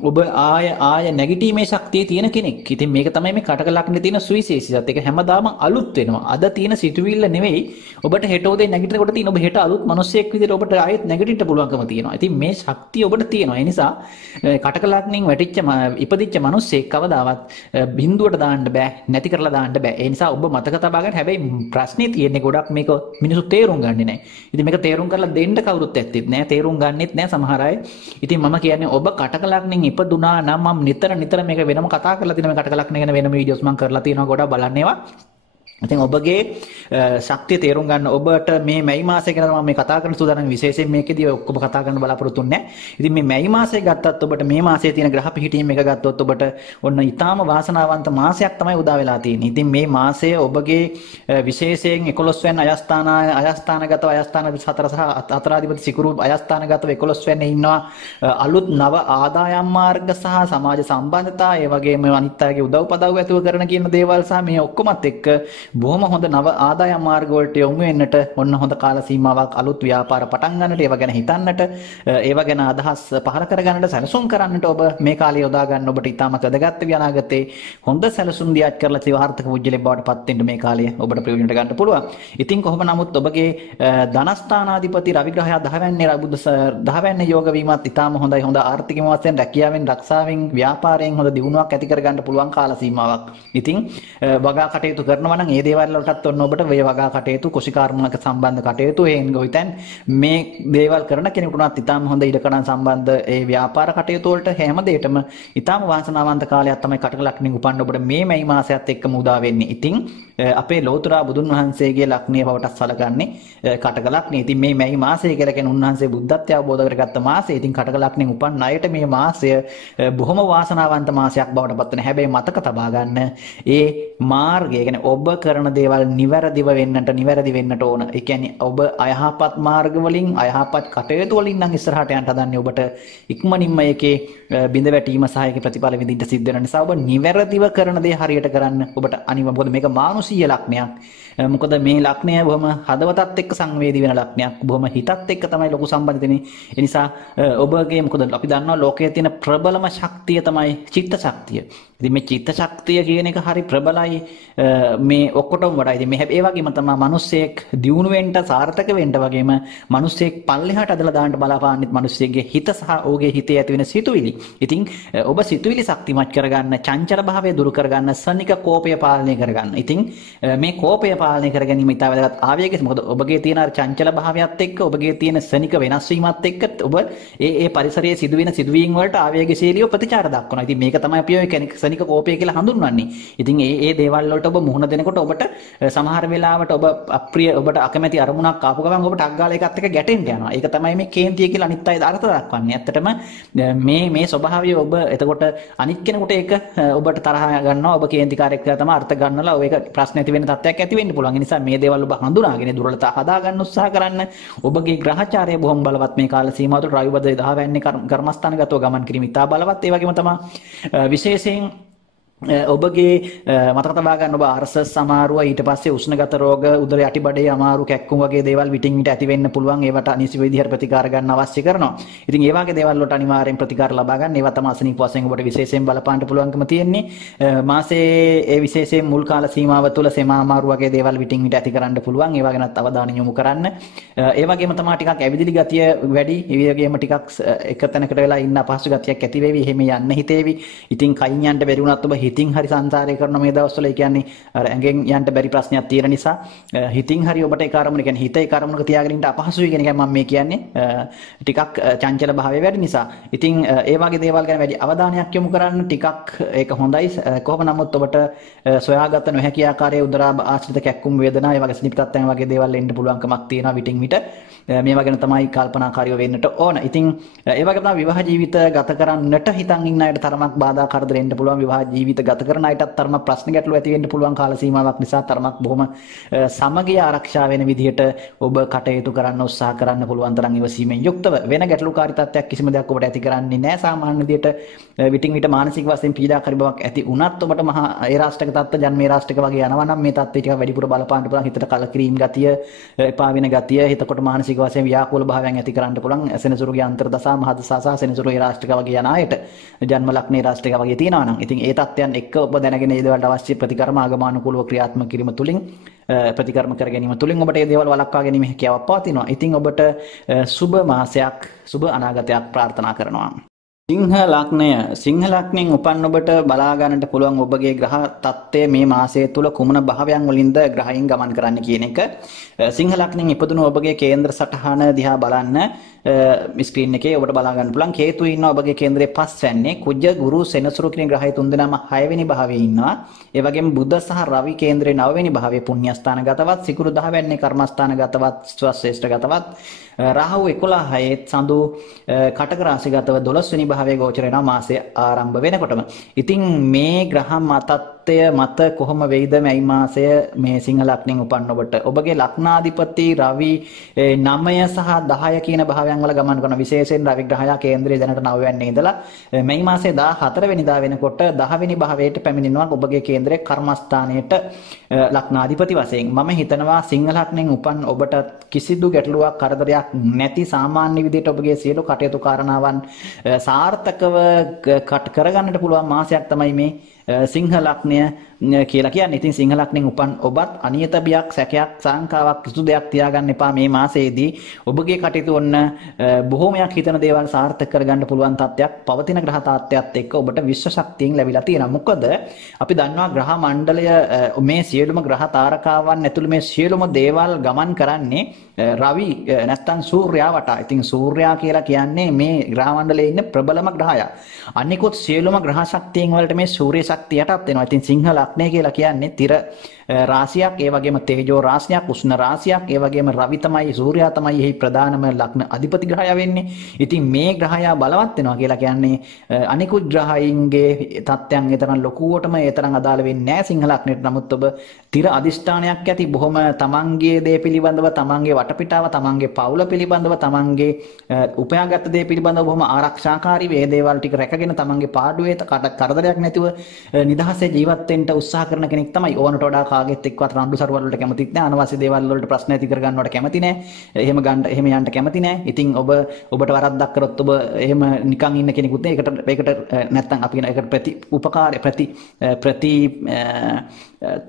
ඔබ ආය නැගිටීමේ ශක්තිය තියෙන කෙනෙක්. ඉතින් මේක තමයි මේ කටකලක්නේ තියෙන සුවිශේෂීත්වය. ඒක හැමදාම අලුත් වෙනවා. අද තියෙන සිතුවිල්ල නෙවෙයි ඔබට හෙට උදේ නැගිටිනකොට තියෙන ඔබ හෙට අලුත් මිනිස්සෙක් විදිහට ඔබට ආයෙත් නැගිටින්න පුළුවන්කම තියෙනවා. ඉතින් මේ ශක්තිය ඔබට තියෙනවා. ඒ නිසා කටකලක්නින් වැටිච්ච ඉපදිච්ච මිනිස්සෙක් කවදාවත් බිඳුවට දාන්න බෑ, නැති කරලා දාන්න බෑ. ඒ නිසා ඔබ මතක තබා ගන්න. හැබැයි ප්‍රශ්නේ තියෙන්නේ ගොඩක් මේක මිනිස්සු තේරුම් ගන්නේ නැහැ. ඉතින් මේක තේරුම් කරලා දෙන්න කවුරුත් ඇත්තෙත් නැහැ. තේරුම් ගන්නෙත් නැහැ සමහර අය. ඉතින් මම කියන්නේ ඔබ කටකලක්නින් ඉපදුනා නම් මම නිතර මේක වෙනම කතා කරලා තියෙනවා. මේ කටකලක්න ගැන වෙනම වීඩියෝස් මම කරලා තියෙනවා. ගොඩක් බලන්න ඒවා. ඉතින් ඔබගේ ශක්තිය තේරුම් ගන්න ඔබට මේ මැයි මාසය ගැන මම මේ කතා කරන සූදානම් විශේෂයෙන් මේකෙදී ඔක්කොම කතා කරන්න බලාපොරොත්තු වෙන්නේ නැහැ. ඉතින් මේ මැයි මාසය ගත්තත් ඔබට මේ මාසයේ තියෙන ග්‍රහ පිහිටීම් එක ගත්තොත් ඔබට ඔන්න ඊටාම වාසනාවන්ත මාසයක් තමයි උදා වෙලා තියෙන්නේ. ඉතින් මේ මාසය ඔබගේ විශේෂයෙන් 11 වෙනි අයස්ථානගතව අයස්ථාන 24 සහ අතරාධිපති සිකුරු අයස්ථානගතව 11 වෙනි ඉන්නවා. අලුත් නව ආදායම් මාර්ග සහ සමාජ සම්බන්ධතා ඒ වගේම අනිත් අයගේ උදව් පදව් ඇතුව කරන කියන දේවල් සහ මේ ඔක්කොමත් එක්ක බොහොම හොඳ නව ආදායම් මාර්ග වලට යොමු වෙන්නට ඔන්න හොඳ කාල සීමාවක් අලුත් ව්‍යාපාර පටන් ගන්නට ඒව ගැන හිතන්නට ඒව ගැන අදහස් පහල කර ගන්නට සැලසුම් කරන්නට ඔබ මේ කාලය යොදා ගන්න ඔබට ඉතාමත් වැදගත් වෙයි අනාගතේ හොඳ සැලසුම් දියාත් කරලා ත්‍රිවාර්ථක පුජ්‍යලෙක් බවට පත් වෙන්න මේ කාලය ඔබට ප්‍රයෝජනට ගන්න පුළුවන්. ඉතින් කොහොම නමුත් ඔබගේ ධනස්ථානාධිපති රවි ග්‍රහයා 10 වෙනි යෝග වීමත් ඉතාම හොඳයි. හොඳ ආර්ථිකම වශයෙන් රැකියාවෙන් රක්ෂාවෙන් ව්‍යාපාරයෙන් හොඳ දියුණුවක් ඇති කර ගන්න පුළුවන් කාල සීමාවක්. ඉතින් වගා කටයුතු කරනවා නම් ඒ දේවල් වලටත් ඔන්න ඔබට වේ වගා කටයුතු කුසිකාර්මණක සම්බන්ධ කටයුතු හේන් ගොවිතැන් මේ දේවල් කරන කෙනෙකුට උනත් ඉතාම හොඳ ඉඩකඩම් සම්බන්ධ ඒ ව්‍යාපාර කටයුතු වලට හැම දෙයකම ඉතාම වාසනාවන්ත කාලයක් තමයි කටකලක්නින් උපන්න ඔබට මේ මැයි මාසයත් එක්කම උදා වෙන්නේ. ඉතින් අපේ ලෞතර බුදුන් වහන්සේගේ ලක්ෂණය බවට සලකන්නේ කටකලක්නේ. ඉතින් මේ මැයි මාසය කියලා කියන උන්වහන්සේ බුද්ධත්වය අවබෝධ කරගත්ත මාසය. ඉතින් කටකලක්නින් උපන්න අයට මේ මාසය බොහොම වාසනාවන්ත මාසයක් බවට පත් වෙනවා. හැබැයි මතක තබා ගන්න ඒ මාර්ගය කියන්නේ ඔබ කරන දේවල් නිවැරදිව වෙන්නට ඕන. ඒ කියන්නේ ඔබ අයහපත් මාර්ග වලින් අයහපත් කටයුතු වලින් නම් ඉස්සරහට යන්න හදන්නේ ඔබට ඉක්මනින්ම ඒකේ බිඳ වැටීම සහ ඒකේ ප්‍රතිඵල විඳින්න සිද්ධ වෙන නිසා ඔබ නිවැරදිව කරන දේ හරියට කරන්න ඔබට අනිවාර්යයෙන් මොකද මේක මානුෂීය ලක්ෂණයක්. මොකද මේ ලක්ෂණය බොහොම හදවතත් එක්ක සංවේදී වෙන ලක්ෂණයක්. බොහොම හිතත් එක්ක තමයි ලොකු සම්බන්ධ තියෙන්නේ. ඒ නිසා ඔබගේ මොකද අපි දන්නවා ලෝකයේ තියෙන ප්‍රබලම ශක්තිය තමයි චිත්ත ශක්තිය. ඉතින් මේ චිත්ත ශක්තිය කියන එක හරි ප්‍රබලයි මේ ඔක්කොටම වඩා. ඉතින් මේ ඒ වගේම තමයි මිනිස්සෙක් දියුණු වෙන්න සාර්ථක වෙන්න වගේම මිනිස්සෙක් පල්ලෙහාට අදලා දාන්න බලාපාන්නෙත් මිනිස්සෙක්ගේ හිත සහ ඔහුගේ හිතේ ඇති වෙන සිතුවිලි. ඉතින් ඔබ සිතුවිලි ශක්තිමත් කරගන්න, චංචල භාවය දුරු කරගන්න, සනික කෝපය පාලනය කරගන්න. ඉතින් මේ කෝපය පාලනය කර ගැනීම ඉතා වැදගත් ආවේගයක්. මොකද ඔබගේ තියෙන අර චංචල භාවයත් එක්ක ඔබගේ තියෙන සනික වෙනස් වීමත් එක්ක ඔබ ඒ පරිසරයේ සිදුවෙන සිදුවීම් වලට ආවේගශීලීව ප්‍රතිචාර දක්වනවා. ඉතින් මේක තමයි අපි ඔය සනික කෝපය කියලා හඳුන්වන්නේ. ඉතින් ඒ දේවල් වලට ඔබ මුහුණ දෙනකොට ඔබට සමහර වෙලාවට ඔබ අප්‍රිය ඔබට අකමැති අරමුණක් ආපු ගමන් ඔබට අග්ගාල එකත් එක්ක ගැටෙන්න යනවා. ඒක තමයි මේ කේන්තිය කියලා අනිත් අය අර්ථ දක්වන්නේ. ඇත්තටම මේ ස්වභාවය ඔබ එතකොට අනිත් කෙනෙකුට ඒක ඔබට තරහ ගන්නවා. ඔබ කේන්තිකාරයෙක් කියලා තමයි අර්ථ ගන්නලා ඔය ප්‍රශ්න ඇති වෙන තත්ත්වයක් ඇති වෙන්න පුළුවන්. ඒ නිසා මේ දේවල් ඔබ හඳුනාගෙන දුර්වලතා හදා ගන්න උත්සාහ කරන්න. ඔබගේ ග්‍රහචාරය බොහොම බලවත් මේ කාල සීමාව තුළ රවි බද 10 වෙනි කර්මස්ථානගතව ගමන් කිරීම ඉතා බලවත්. ඒ වගේම තමයි විශේෂයෙන් ඔබගේ මතක තබා ගන්න ඔබ අර්සස් අමාරුව ඊට පස්සේ උෂ්ණගත රෝග උදර යටිබඩේ අමාරු කැක්කුම් වගේ දේවල් විටින් විට ඇති වෙන්න පුළුවන් ඒවට අනිසි විදිහට ප්‍රතිකාර ගන්න අවශ්‍ය කරනවා. ඉතින් ඒ වගේ දේවල් වලට අනිවාර්යෙන් ප්‍රතිකාර ලබා ගන්න. ඒවා තමයි අසනීප වශයෙන් ඔබට විශේෂයෙන් බලපාන්න පුළුවන්කම තියෙන්නේ. මාසේ ඒ විශේෂයෙන් මුල් කාල සීමාව තුළ සෙම අමාරු වගේ දේවල් විටින් විට ඇති කරන්න පුළුවන්. ඒවා ගැනත් අවධානය යොමු කරන්න. ඒ වගේම තමයි ටිකක් ඇවිදිලි ගතිය වැඩි. ඒ වගේම ටිකක් එක තැනකට වෙලා ඉන්න අපහසු ගතියක් ඇති වෙවි. එහෙම යන්න හිතේවි. ඉතින් කයින් යන්න බැරි වුණත් ඔබ හිතින් හරි සංසාරය කරන මේ දවස්වල ඒ කියන්නේ අර ඇඟෙන් යන්න බැරි ප්‍රශ්නයක් තියෙන නිසා හිතින් හරි ඔබට ඒ කාර්මුණ කියන්නේ හිත ඒ කාර්මුණක තියාගෙන ඉන්න අපහසුයි කියන එකයි මම මේ කියන්නේ ටිකක් චංචල භාවය වැඩි නිසා. ඉතින් ඒ වගේ දේවල් ගැන වැඩි අවධානයක් යොමු කරන්න ටිකක් ඒක හොඳයි. කොහොම නමුත් ඔබට සොයාගත නොහැකි ආකාරයේ උදරා ආශ්‍රිත කැක්කුම් වේදනා ඒ වගේ ස්නිප් තත්ත්වයන් වගේ දේවල් එන්න පුළුවන්කමක් තියෙනවා විටින් විට. මේවා ගැන තමයි කල්පනාකාරීව වෙන්නට ඕන. ඉතින් ඒ වගේ තමයි විවාහ ජීවිත ගත කරන්නට හිතන් ඉන්න අයට තරමක් බාධා කරදර එන්න පුළුවන්. විවාහ ජීවිත ගත කරන අයටත් තරම ප්‍රශ්න ගැටලු ඇති වෙන්න පුළුවන් කාල සීමාවක් නිසා තරමක් බොහොම සමගිය ආරක්ෂා වෙන විදිහට ඔබ කටයුතු කරන්න උත්සාහ කරන්න පුළුවන් තරම් ඉවසීමෙන් යුක්තව. වෙන ගැටලුකාරී තත්ත්වයක් කිසිම දෙයක් ඔබට ඇති කරන්නේ නැහැ. සාමාන්‍ය විදිහට විටින් විට මානසික වශයෙන් පීඩාකාරී බවක් ඇති වුණත් ඔබට මහා ඒ රාෂ්ටක තත්ත්ව ජන්මේ රාෂ්ටක වගේ යනවා නම් මේ තත්ත්වය ටිකක් වැඩිපුර බලපාන්න පුළුවන්. හිතට කලකිරීම ගතිය, එපා වෙන ගතිය, හිතකොට මානසික වශයෙන් ව්‍යාකූල භාවයන් ඇති කරන්න පුළුවන්. සෙනසුරුගේ අන්තර්දසා මහදසා සහ සෙනසුරුගේ රාෂ්ටක වගේ යන අයට ජන්ම ලග්නේ රාෂ්ටක වගේ තියෙනවා නම් ඉතින් ඒ තත්ත්වයන් එක්ක ඔබ දැනගෙන ඒ දේවල්ට අවශ්‍ය ප්‍රතිකර්ම ආගමනුකූලව ක්‍රියාත්මක කිරීම තුලින් ප්‍රතිකර්ම කර ගැනීම තුලින් ඔබට මේ දේවල් වළක්වා ගැනීම හැකියාවක් පවතිනවා. ඉතින් ඔබට සුබ මාසයක් සුබ අනාගතයක් ප්‍රාර්ථනා කරනවා. සිංහ ලග්නයෙන් උපන් ඔබට බලා ගන්නට පුළුවන් ඔබගේ ග්‍රහ තත්ත්වය මේ මාසය තුල කුමන භාවයන් වලින්ද ග්‍රහයන් ගමන් කරන්න කියන එක. සිංහ ලග්නයෙන් ඉපදුණු ඔබගේ කේන්ද්‍ර සටහන දිහා බලන්න ස්ක්‍රීන් එකේ ඔබට බලා ගන්න පුළුවන්. කේතු ඉන්නවා ඔබගේ කේන්ද්‍රයේ පස්වැන්නේ. කුජ ගුරු සෙනසුරු කියන ග්‍රහය තුන්දෙනාම 6 වෙනි භාවයේ ඉන්නවා. ඒ වගේම බුධ සහ රවි කේන්ද්‍රයේ 9 වෙනි භාවයේ පුණ්‍යස්ථානගතවත්, සිකුරු 10 වෙනි කර්මස්ථානගතවත්, ස්වශ්‍රේෂ්ඨගතවත්, රාහු 11 සඳු කටක රාශිගතව 12 වෙනි භාවයේ ගෝචර වෙනවා මාසය ආරම්භ වෙනකොටම. ඉතින් මේ ග්‍රහ මතත්වය මත කොහොම වෙයිද මේ මාසය මේ සිංහ ලග්නයෙන් උපන් ඔබට? ඔබගේ ලග්නාධිපති රවි 9 සහ 10 කියන භාවයන් වල ගමන් කරන විශේෂයෙන් රවි ග්‍රහයා කේන්ද්‍රයේ දැනට 9 වෙනිදා ඉඳලා මේ මාසයේ 14 වෙනිදා වෙනකොට 10 වෙනි භාවයට පැමිණෙනවා ඔබගේ කේන්ද්‍රයේ කර්මස්ථානයට ලග්නාධිපති වශයෙන්. මම හිතනවා සිංහ ලග්නයෙන් උපන් ඔබට කිසිදු ගැටලුවක් කරදරයක් නැති සාමාන්‍ය විදිහට ඔබගේ සියලු කටයුතු කාරණාවන් සාර්ථකව කරගන්නට පුළුවන් මාසයක් තමයි මේ සිංහ ලග්නය කියලා කියන්නේ. ඉතින් සිංහ ලග්නයෙන් උපන් ඔබත් අනියත බියක් සැකයක් සංකාවක් කිසිදු දෙයක් තියාගන්න එපා. මේ මාසයේදී ඔබගේ කටයුතු ඔන්න බොහෝමයක් හිතන දේවල් සාර්ථක කරගන්න පුළුවන් තත්ත්වයක් පවතින ග්‍රහ තාත්ත්වයත් එක්ක ඔබට විශ්ව ශක්තියෙන් ලැබිලා තියෙනවා. මොකද අපි දන්නවා ග්‍රහ මණ්ඩලය මේ සියලුම ග්‍රහ තාරකාවන් ඇතුළු මේ සියලුම දේවල් ගමන් කරන්නේ රවි නැත්තම් සූර්යයා වටා. ඉතින් සූර්යයා කියලා කියන්නේ මේ ග්‍රහ මණ්ඩලයේ ඉන්න ප්‍රබලම ග්‍රහයා. අනිකුත් සියලුම ග්‍රහ ශක්තියන් වලට මේ සූර්ය ශක්තිය යටත් වෙනවා. ඉතින් සිංහ ලග්නය කියලා කියන්නේ තිර රාශියක්, ඒ වගේම තේජෝ රාශියක්, උෂ්ණ රාශියක්, ඒ වගේම රවි තමයි සූර්යයා තමයි එහි ප්‍රධානම ලග්න අධිපති ග්‍රහයා වෙන්නේ. ඉතින් මේ ග්‍රහයා බලවත් වෙනවා කියලා කියන්නේ අනිකුත් ග්‍රහයින්ගේ තත්ත්වයන් ඒ තරම් ලොකුවටම ඒ තරම් අදාළ වෙන්නේ නැහැ සිංහ ලග්නෙට. නමුත් ඔබ තිර අදිෂ්ඨානයක් ඇති බොහොම තමන්ගේ දේ පිළිබඳව, තමන්ගේ වටපිටාව, තමන්ගේ පවුල පිළිබඳව, තමන්ගේ උපයාගත් දේ පිළිබඳව බොහොම ආරක්ෂාකාරී වේ දේවල් ටික රැකගෙන තමන්ගේ පාඩුවේ කරදරයක් නැතිව නිදහසේ ජීවත් වෙන්න උත්සාහ කරන කෙනෙක් තමයි. ඕනට වඩා කාගෙත් එක්කවත් රණ්ඩු සරුවල් වලට කැමතිත් නැහැ. අනවශ්‍ය දේවල් වලට ප්‍රශ්න ඇති කර ගන්නවට කැමති නැහැ. එහෙම යන්න කැමති නැහැ. ඉතින් ඔබට වරද්දක් කරොත් ඔබ එහෙම නිකන් ඉන්න කෙනෙකුත් නේ. ඒකට නැත්තම් අපි කියන ඒකට උපකාර ප්‍රති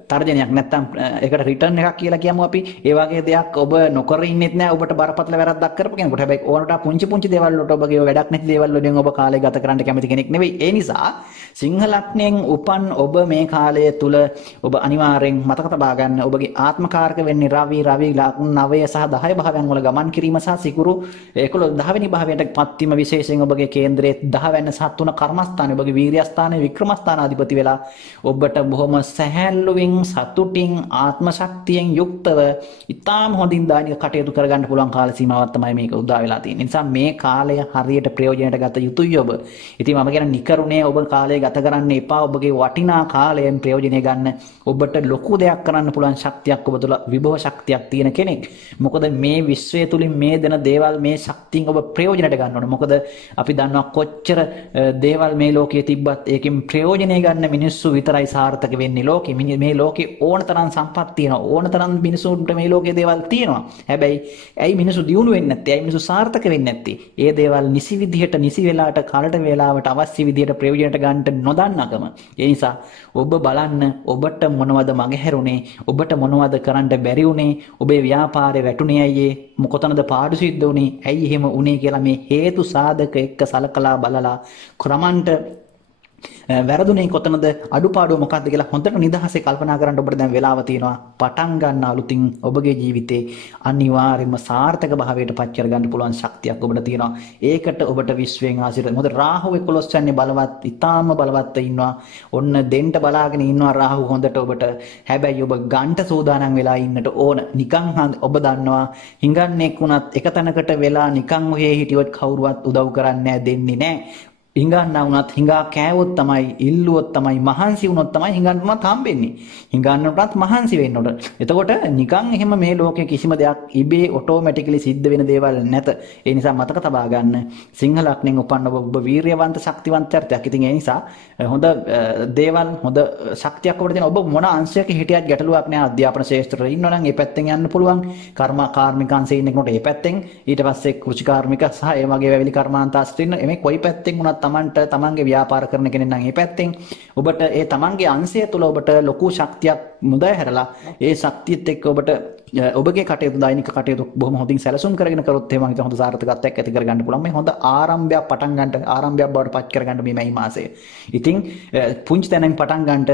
තර්ජනයක් නැත්තම් ඒකට රිටර්න් එකක් කියලා කියමු අපි. ඒ වගේ දෙයක් ඔබ නොකර ඉන්නෙත් නැහැ. ඔබට බරපතල වැරද්දක් කරපු කෙනෙකුට. හැබැයි ඕනට පුංචි දේවල් වලට ඔබගේ වැඩක් නැති දේවල් වලින් ඔබ කාලය ගත කරන්න කැමති කෙනෙක් නෙවෙයි. ඒ නිසා සිංහ ලග්නයෙන් උපන් ඔබ මේ කාලය තුල ඔබ අනිවාර්යෙන් මතක තබා ගන්න ඔබගේ ආත්මකාරක වෙන්නේ රවි 9 සහ 10 භාවයන් වල ගමන් කිරීම සහ සිකුරු 11 10 වෙනි භාවයට පත්වීම විශේෂයෙන් ඔබගේ කේන්ද්‍රයේ 10 වෙනි සහ 3 කර්මස්ථානයේ ඔබගේ වීර්යස්ථානයේ වික්‍රමස්ථාන අධිපති වෙලා ඔබට බොහොම සැහැල්ලුවෙන් සතුටින් ආත්ම ශක්තියෙන් යුක්තව ඊටාම හොඳින් දානි තාත්කාලික කටයුතු කරගන්න පුළුවන් කාල සීමාවක් තමයි මේක උදා වෙලා තියෙන්නේ. නිසා මේ කාලය හරියට ප්‍රයෝජනයට ගත යුතුයි ඔබ. ඉතින් මම කියන නිකරුණේ ඔබ කාලය ගත කරන්න එපා. ඔබගේ වටිනා කාලයෙන් ප්‍රයෝජනය ගන්න. ඔබට ලොකු දෙයක් කරන්න පුළුවන් ශක්තියක් ඔබ තුළ විභව ශක්තියක් තියෙන කෙනෙක්. මොකද මේ විශ්වය තුලින් මේ දෙන දේවල් මේ ශක්තියෙන් ඔබ ප්‍රයෝජනයට ගන්න ඕන. මොකද අපි දන්නවා කොච්චර දේවල් මේ ලෝකයේ තිබ්බත් ඒකෙන් ප්‍රයෝජනය ගන්න මිනිස්සු විතරයි සාර්ථක වෙන්නේ ලෝකෙ. මේ ලෝකේ ඕන තරම් සම්පත් තියෙනවා. ඕන තරම් මිනිසුන්ට මේ ලෝකයේ දේවල් තියෙනවා. හැබැයි ඇයි මිනිස්සු දියුණු වෙන්නේ නැත්තේ? ඇයි මිනිස්සු සාර්ථක වෙන්නේ නැත්තේ? ඒ දේවල් නිසි විදිහට නිසි වෙලාවට කාලට වේලාවට අවශ්‍ය විදිහට ප්‍රයෝජනයට ගන්නට නොදන්නකම. ඒ නිසා ඔබ බලන්න ඔබට මොනවද මගහැරුණේ? ඔබට මොනවද කරන්න බැරි වුණේ? ඔබේ ව්‍යාපාරේ වැටුනේ ඇයි? මොකතනද පාඩු සිද්ධ වුණේ? ඇයි එහෙම වුණේ කියලා මේ හේතු සාධක එක්ක සලකලා බලලා ක්‍රමන්ට වැරදුනේ කොතනද අඩුපාඩුව මොකක්ද කියලා හොඳට නිදහසේ කල්පනා කරන්න ඔබට දැන් වෙලාව තියෙනවා. පටන් ගන්න අලුතින් ඔබගේ ජීවිතේ අනිවාර්යයෙන්ම සාර්ථක භාවයට පත් කරගන්න පුළුවන් ශක්තියක් ඔබට තියෙනවා. ඒකට ඔබට විශ්වයෙන් ආශිර්වාද. මොකද රාහු 11 යන්නේ බලවත්, ඊටාම බලවත් ඉන්නවා. ඔන්න දෙන්න බලාගෙන ඉන්නවා රාහු හොඳට ඔබට. හැබැයි ඔබ ගන්ට සූදානම් වෙලා ඉන්නට ඕන. නිකන් ඔබ දන්නවා හිඟන්නේක් වුණත් එක තැනකට වෙලා නිකන් ඔහේ හිටියොත් කවුරුවත් උදව් කරන්නේ දෙන්නේ නැහැ. හිඟන්න වුණත් හිඟා කෑවොත් තමයි, ඉල්ලුවොත් තමයි, මහන්සි වුණොත් තමයි හිඟන්නවත් හම්බෙන්නේ. හිඟන්නටත් මහන්සි වෙන්න ඕන. එතකොට නිකන් එහෙම මේ ලෝකේ කිසිම දෙයක් ඉබේ ඔටෝමැටිකලි සිද්ධ වෙන දේවල් නැත. ඒ නිසා මතක තබා ගන්න සිංහ ලග්නෙන් උපන්න ඔබ වීරියවන්ත ශක්තිවන්ත චරිතයක්. ඉතින් ඒ නිසා හොඳ දේවල් හොඳ ශක්තියක් ඔබට දෙන ඔබ මොන අංශයක හිටියත් ගැටලුවක් නෑ. අධ්‍යාපන ශාස්ත්‍රයේ ඉන්නවා නම් ඒ පැත්තෙන් යන්න පුළුවන්. කාර්මික අංශයේ ඉන්නකොට ඒ පැත්තෙන්, ඊට පස්සේ කෘෂි කාර්මික සහ ඒ වගේ වැවිලි කර්මාන්ත අංශයේ ඉන්න මේ කොයි පැත්තෙන් වුණත් තමන්ට තමන්ගේ ව්‍යාපාර කරන කෙනෙක් නම් ඒ පැත්තෙන් ඔබට ඒ තමන්ගේ අංශය තුළ ඔබට ලොකු ශක්තියක් මුදා හැරලා ඒ ශක්තියත් එක්ක ඔබට ඔබගේ කටයුතු දෛනික කටයුතු බොහොම හොඳින් සැලසුම් කරගෙන කරොත් එහෙම හිත හොඳ සාර්ථකත්වයක් ඇති කරගන්න පුළුවන්. මේ හොඳ ආරම්භයක් පටන් ගන්නට ආරම්භයක් බවට පත් කරගන්න මේ මාසය. ඉතින් පුංචි තැනින් පටන් ගන්නට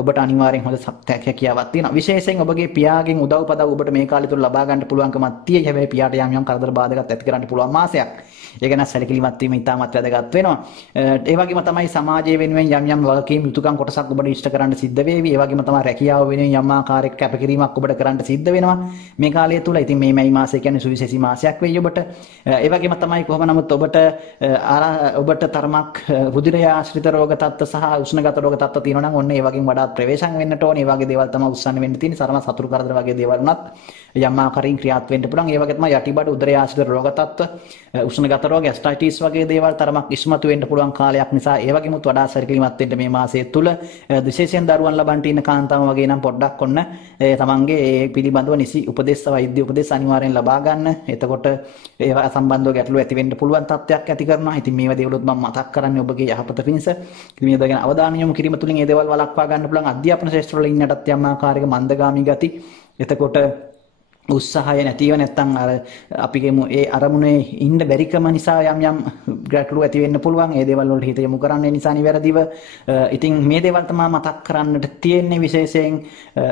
ඔබට අනිවාර්යෙන් හොඳ හැකියාවක් තියෙනවා. විශේෂයෙන් ඔබගේ පියාගෙන් උදව් පදව් ඔබට මේ කාලය තුල ලබා ගන්න පුළුවන්කමක් තියෙයි. හැබැයි පියාට යම් කරදර බාධකත් ඇති කරන්න පුළුවන් මාසයක්. ඒක නම් සැලකිලිමත් වීම ඉතාමත් වැදගත් වෙනවා. ඒ වගේම තමයි සමාජය වෙනුවෙන් යම් වගකීම් යුතුකම් කොටසක් ඔබට ඉෂ්ට කරන්න සිද්ධ වේවි. ඒ වගේම තමයි රැකියාව වෙනුවෙන් යම් ආකාරයක කැපකිරීමක් ඔබට කරන්න සිද්ධ වෙනවා මේ කාලය තුල. ඉතින් මේ මැයි මාසය කියන්නේ සුවිශේෂී මාසයක් වෙයි ඔබට. ඒ වගේම තමයි කොහොම නමුත් ඔබට තරමක් රුධිරය ආශ්‍රිත රෝග තත්ත්ව සහ උෂ්ණගත රෝග තත්ත්ව තියෙනවා නම් ඔන්න ඒ වගේම වඩාත් ප්‍රවේශම් වෙන්නට ඕනේ. ඒ වගේ දේවල් තමයි උස්සන්න වෙන්න තියෙන්නේ. සරම සතුරු කරදර වගේ දේවල් උනත් යම් ආකාරයෙන් ක්‍රියාත්මක වෙන්න පුළුවන්. ඒ වගේ තමයි යටිබඩ උදරය ආශ්‍රිත රෝග තත්ත්ව, උෂ්ණගත රෝග, ඇස්ටයිටිස් වගේ දේවල් තරමක් ඉස්මතු වෙන්න පුළුවන් කාලයක් නිසා ඒ වගේමුත් වඩා සැලකිලිමත් වෙන්න මේ මාසය තුල. විශේෂයෙන් දරුවන් ලබන්න ඉන්න කාන්තාවන් වගේ නම් පොඩ්ඩක් ඔන්න තමන්ගේ ඒ පිළිබඳව නිසි උපදෙස් වෛද්‍ය උපදෙස් අනිවාර්යෙන් ලබා ගන්න. එතකොට ඒවා සම්බන්ධව ගැටලු ඇති වෙන්න පුළුවන් තත්ත්වයක් ඇති කරනවා. ඉතින් මේවා දේවලුත් මම මතක් කරන්නේ ඔබගේ යහපත පිණිස. මේ දගෙන අවධානය යොමු කිරීම තුළින් මේ දේවල් වළක්වා ගන්න පුළුවන්. අධ්‍යාපන ශාස්ත්‍රවල ඉන්නටත් යම් ආකාරයක මන්දගාමී ගති. එතකොට උත්සාහය නැතිව නැත්තම් අර අපි කියමු ඒ අරමුණේ ඉන්න බැරිකම නිසා යම් ගැටලු ඇති වෙන්න පුළුවන්. ඒ දේවල් වලට හිත යොමු කරන්නේ නිසා නිවැරදිව. ඉතින් මේ දේවල් තමයි මතක් කරන්නට තියෙන්නේ. විශේෂයෙන්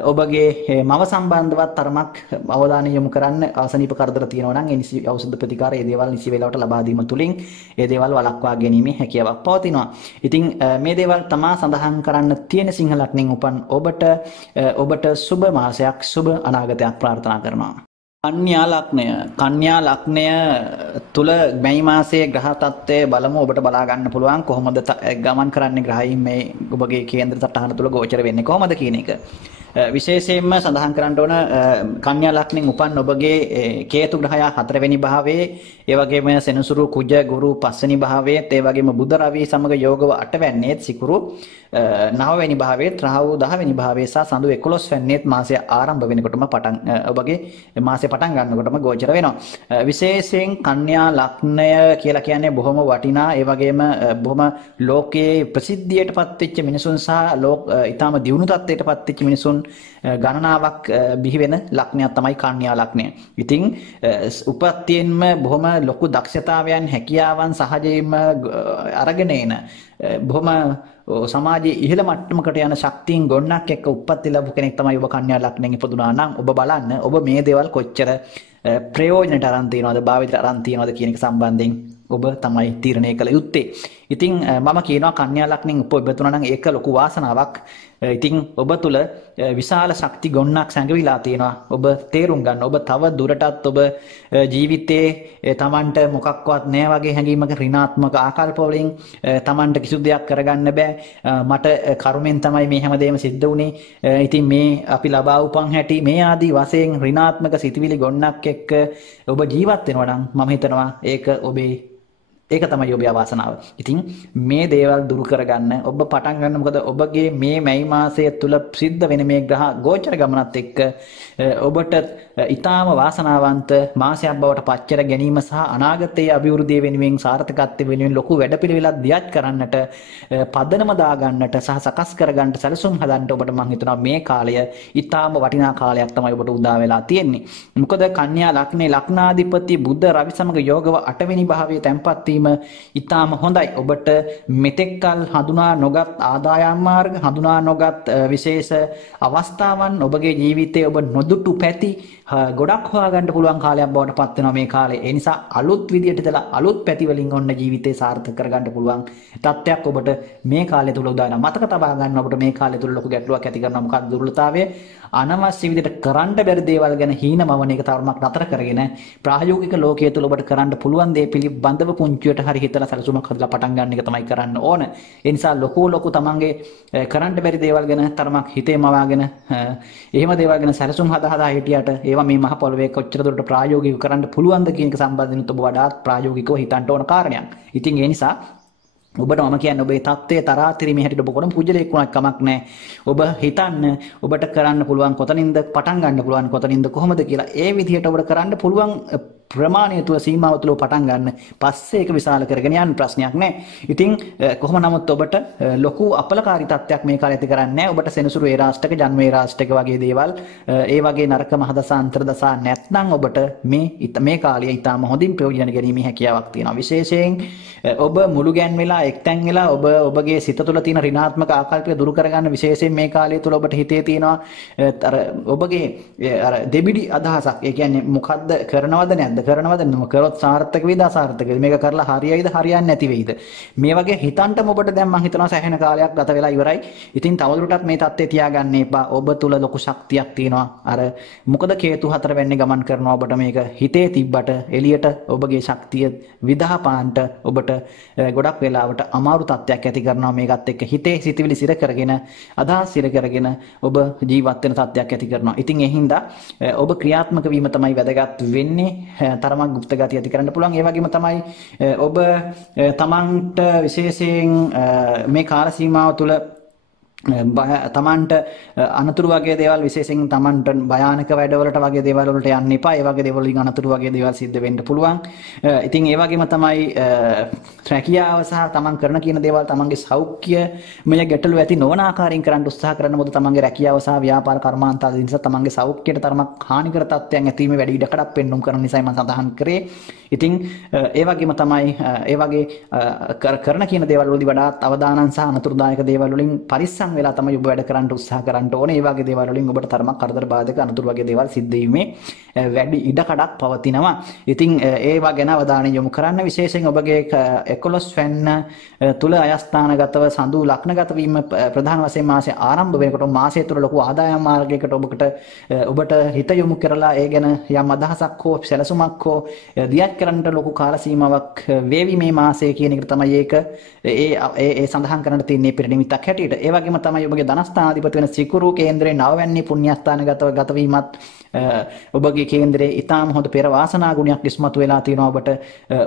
ඔබගේ මව සම්බන්ධවත් තරමක් අවධානය යොමු කරන්න. ආසනීප කරදර තියෙනවා නම් ඒ නිසි ඖෂධ ප්‍රතිකාර ඒ දේවල් නිසි වේලාවට ලබා දීම තුලින් ඒ දේවල් වළක්වා ගැනීමේ හැකියාවක් පවතිනවා. ඉතින් මේ දේවල් තමයි සඳහන් කරන්න තියෙන සිංහ ලග්නෙන් උපන් ඔබට සුබ මාසයක් සුබ අනාගතයක් ප්‍රාර්ථනා කරනවා. කන්‍යා ලග්නය තුල මැයි මාසයේ ග්‍රහ තත්ත්වය බලමු. ඔබට බලා ගන්න පුළුවන් කොහොමද ගමන් කරන්නේ ග්‍රහයන් මේ ඔබගේ කේන්ද්‍ර සටහන තුල ගෝචර වෙන්නේ කොහොමද කියන එක. විශේෂයෙන්ම සඳහන් කරන්න ඕන කන්‍යා ලග්නෙන් උපන් ඔබගේ කේතු ග්‍රහයා 4 වෙනි භාවයේ, ඒ වගේම සෙනසුරු කුජ ගුරු 5 වෙනි භාවයේ, ඒ වගේම බුධ රවි සමග යෝගව 8 වෙනිත් සිකුරු 9 වෙනි භාවයේ, රාහු 10 වෙනි භාවයේ සහ සඳු 11 වෙනිත් මාසය ආරම්භ වෙනකොටම ඔබගේ මාසය පටන් ගන්නකොටම ගෝචර වෙනවා. විශේෂයෙන් කන්‍යා ලග්නය කියලා කියන්නේ බොහොම වටිනා, ඒ වගේම බොහොම ලෝකයේ ප්‍රසිද්ධියටපත් වෙච්ච මිනිසුන් සහ ඊටාම දියුණු තත්ත්වයටපත් වෙච්ච මිනිසුන් ගණනාවක් බිහි වෙන ලග්නයක් තමයි කන්‍යා ලග්නය. ඉතින් උපත්යෙන්ම බොහොම ලොකු දක්ෂතාවයන් හැකියාවන් සහජයෙන්ම අරගෙන එන බොහොම සමාජයේ ඉහළ මට්ටමකට යන ශක්තියින් ගොන්නක් එක්ක උප්පත්ති ලැබු කෙනෙක් තමයි ඔබ කන්‍යා ලග්නෙන් ඉපදුනා නම් ඔබ බලන්න ඔබ මේ දේවල් කොච්චර ප්‍රයෝජනට අරන් තියනවද භාවිතයට අරන් තියනවද කියන එක සම්බන්ධයෙන් ඔබ තමයි තීරණය කළ යුත්තේ. ඉතින් මම කියනවා කන්‍යා ලග්නෙන් උපදිනවා නම් ඒක ලොකු වාසනාවක්. ඉතින් ඔබ තුල විශාල ශක්ති ගොන්නක් සැඟවිලා තියෙනවා. ඔබ තේරුම් ගන්න. ඔබ තව දුරටත් ඔබ ජීවිතේ Tamanට මොකක්වත් නැහැ වගේ හැඟීමක ඍණාත්මක ආකල්ප වලින් Tamanට කිසිදු දෙයක් කරගන්න බෑ. මට කර්මෙන් තමයි මේ හැමදේම සිද්ධ වුනේ. ඉතින් මේ අපි ලබා උපන් හැටි මේ ආදී වශයෙන් ඍණාත්මක සිතුවිලි ගොන්නක් එක්ක ඔබ ජීවත් වෙනවා නම් මම හිතනවා ඒක තමයි ඔබේ අවාසනාව. ඉතින් මේ දේවල් දුරු කරගන්න ඔබ පටන් ගන්න. මොකද ඔබගේ මේ මැයි මාසය තුල සිද්ධ වෙන මේ ග්‍රහ ගෝචර ගමනත් එක්ක ඔබට ඊටාම වාසනාවන්ත මාසයක් බවට පත් කර ගැනීම සහ අනාගතයේ අභිවෘද්ධිය වෙනුවෙන් සාර්ථකත්වය වෙනුවෙන් ලොකු වැඩපිළිවෙලක් දියත් කරන්නට පදනම දා ගන්නට සහ සකස් කර ගන්නට සැලසුම් හදන්න ඔබට මම හිතනවා මේ කාලය ඊටාම වටිනා කාලයක් තමයි ඔබට උදා වෙලා තියෙන්නේ. මොකද කන්‍යා ලග්නේ ලග්නාධිපති බුධ රවි සමග යෝගව 8 වෙනි භාවයේ තැන්පත් ඉතාම හොඳයි. ඔබට මෙතෙක්කල් හඳුනා නොගත් ආදායම් මාර්ග හඳුනා නොගත් විශේෂ අවස්ථාවන් ඔබගේ ජීවිතයේ ඔබ නොදුටු පැති ගොඩක් හොයාගන්න පුළුවන් කාලයක් බවට පත් වෙනවා මේ කාලේ. ඒ නිසා අලුත් විදියට ඉතලා අලුත් පැති වලින් ඔන්න ජීවිතේ සාර්ථක කරගන්න පුළුවන් තත්ත්වයක් ඔබට මේ කාලය තුල උදා වෙනවා. මතක තබා ගන්න ඔබට මේ කාලය තුල ලොකු ගැටලුවක් ඇති කරනවා. මොකක්ද දුර්වලතාවය? අනවශ්‍ය විදිහට කරන්න බැරි දේවල් ගැන හීනමවන එක තරමක් නතර කරගෙන ප්‍රායෝගික ලෝකයේ තුල ඔබට කරන්න පුළුවන් දේ පිළිබඳව පුංචියට හරි හිතලා සැලසුමක් හදලා පටන් ගන්න එක තමයි කරන්න ඕන. ඒ නිසා ලොකු තමන්ගේ කරන්න බැරි දේවල් ගැන තරමක් හිතේ මවාගෙන එහෙම දේවල් ගැන සැලසුම් හදා හිටියට ඒවා මේ මහ පොළවේ කොච්චර දුරට ප්‍රායෝගිකව කරන්න පුළුවන්ද කියන එක සම්බන්ධයෙන් ඔබ වඩාත් ප්‍රායෝගිකව හිතන්න ඕන කාරණයක්. ඉතින් ඒ නිසා ඔබට මම කියන්නේ ඔබේ தත්ත්වයේ තරාතිරීමේ හැටියට ඔබ කොරම් පුජලයක් වුණත් කමක් නැහැ. ඔබ හිතන්න ඔබට කරන්න පුළුවන් කොතනින්ද පටන් ගන්න පුළුවන් කොතනින්ද කොහොමද කියලා ඒ විදිහට ඔබට කරන්න පුළුවන් ප්‍රමාණය තුල සීමාව තුල පටන් ගන්න. පස්සේ ඒක විශාල කරගෙන යන්න ප්‍රශ්නයක් නැහැ. ඉතින් කොහොම නමුත් ඔබට ලොකු අපලකාරී තත්ත්වයක් මේ කාලේ ඇති කරන්නේ නැහැ. ඔබට සෙනසුරු ඒ රාෂ්ටක ජන්ම ඒ රාෂ්ටක වගේ දේවල් ඒ වගේ නරක මහදසා අන්තර්දසා නැත්නම් ඔබට මේ කාලය ඊටාම හොඳින් ප්‍රයෝජන ගැනීමේ හැකියාවක් තියෙනවා. විශේෂයෙන් ඔබ මුළු ගැන් වෙලා එක්තැන් වෙලා ඔබගේ සිත තුළ තියෙන ඍණාත්මක ආකල්පය දුරු කරගන්න විශේෂයෙන් මේ කාලය තුළ ඔබට හිතේ තියෙනවා අර ඔබගේ අර දෙබිඩි අදහසක්. ඒ කියන්නේ මොකද්ද කරනවද නැද්ද කරනවද කරොත් සාර්ථක වේද අසාර්ථක වේද මේක කරලා හරියයිද හරියන්නේ නැති වෙයිද මේ වගේ හිතන්ටම ඔබට දැන් මම හිතනවා සෑහෙන කාලයක් ගත වෙලා ඉවරයි. ඉතින් තවදුරටත් මේ தත්ත්වය තියාගන්න එපා. ඔබ තුල ලොකු ශක්තියක් තියෙනවා. අර මොකද කේතු 4 වෙන්නේ ගමන් කරනවා. ඔබට මේක හිතේ තිබ්බට එළියට ඔබගේ ශක්තිය විදහාපාන්ට ඔබට ගොඩක් වෙලාවට අමාරු තත්ත්වයක් ඇති කරනවා. මේකත් එක්ක හිතේ සිතවිලි සිර කරගෙන අදහස් සිර කරගෙන ඔබ ජීවත් වෙන තත්ත්වයක් ඇති කරනවා. ඉතින් ඒ හින්දා ඔබ ක්‍රියාත්මක වීම තමයි වැදගත් වෙන්නේ. තරමක් গুপ্ত ගතිය ඇති කරන්න පුළුවන්. ඒ වගේම තමයි ඔබ තමන්ට විශේෂයෙන් මේ කාල සීමාව තුළ තමන්ට අනතුරු වගේ දේවල් විශේෂයෙන් තමන්ට භයානක වැඩවලට වගේ දේවල් වලට යන්න එපා. ඒ වගේ දේවල් වලින් අනතුරු වගේ දේවල් සිද්ධ වෙන්න පුළුවන්. ඉතින් ඒ වගේම තමයි රැකියාව සහ තමන් කරන කියන දේවල් තමන්ගේ සෞඛ්‍යමය ගැටලු ඇති නොවන ආකාරයෙන් කරන්න උත්සාහ කරන මොකද තමන්ගේ රැකියාව සහ ව්‍යාපාර කර්මාන්ත ආදී නිසා තමන්ගේ සෞඛ්‍යයට තරමක් හානිකර තත්ත්වයන් ඇතිවීම වැඩි ඉඩකඩක් පෙන්වුම් කරන නිසා මම සඳහන් කරේ. ඉතින් ඒ වගේම තමයි ඒ වගේ කරන කියන දේවල් වලදී වඩාත් අවදානම් සහ අනතුරුදායක දේවල් වලින් පරිස්සම් වෙලා තමයි ඔබ වැඩ කරන්න උත්සාහ කරන්න ඕනේ. ඒ වගේ දේවල් වලින් ඔබට තරමක් කරදර බාධක අනතුරු වගේ දේවල් සිද්ධ වීමේ වැඩි ඉඩකඩක් පවතිනවා. ඉතින් ඒවා ගැන අවධානය යොමු කරන්න. විශේෂයෙන් ඔබගේ 11 වෙනි තුල අයස්ථානගතව සඳු ලග්නගත වීම ප්‍රධාන වශයෙන් මාසයේ ආරම්භ වෙනකොට මාසය තුල ලොකු ආදායම් මාර්ගයකට ඔබට හිත යොමු කරලා ඒ ගැන යම් අදහසක් හෝ සැලසුමක් හෝ දියත් කරන්නට ලොකු කාල සීමාවක් වේවි මේ මාසය කියන එක තමයි ඒක ඒ සඳහන් කරන්න තියෙන්නේ පෙරනිමිත්තක් හැටියට. ඒ වගේම තමයි ඔබගේ ධනස්ථානාධිපති වෙන සිකුරු කේන්දරේ 9 වෙනි පුණ්‍යස්ථානගතව ගත වීමත් ඔබගේ කේන්දරේ ඊටාම හොඳ පෙර වාසනා ගුණයක් ඉස්මතු වෙලා තියෙනවා. ඔබට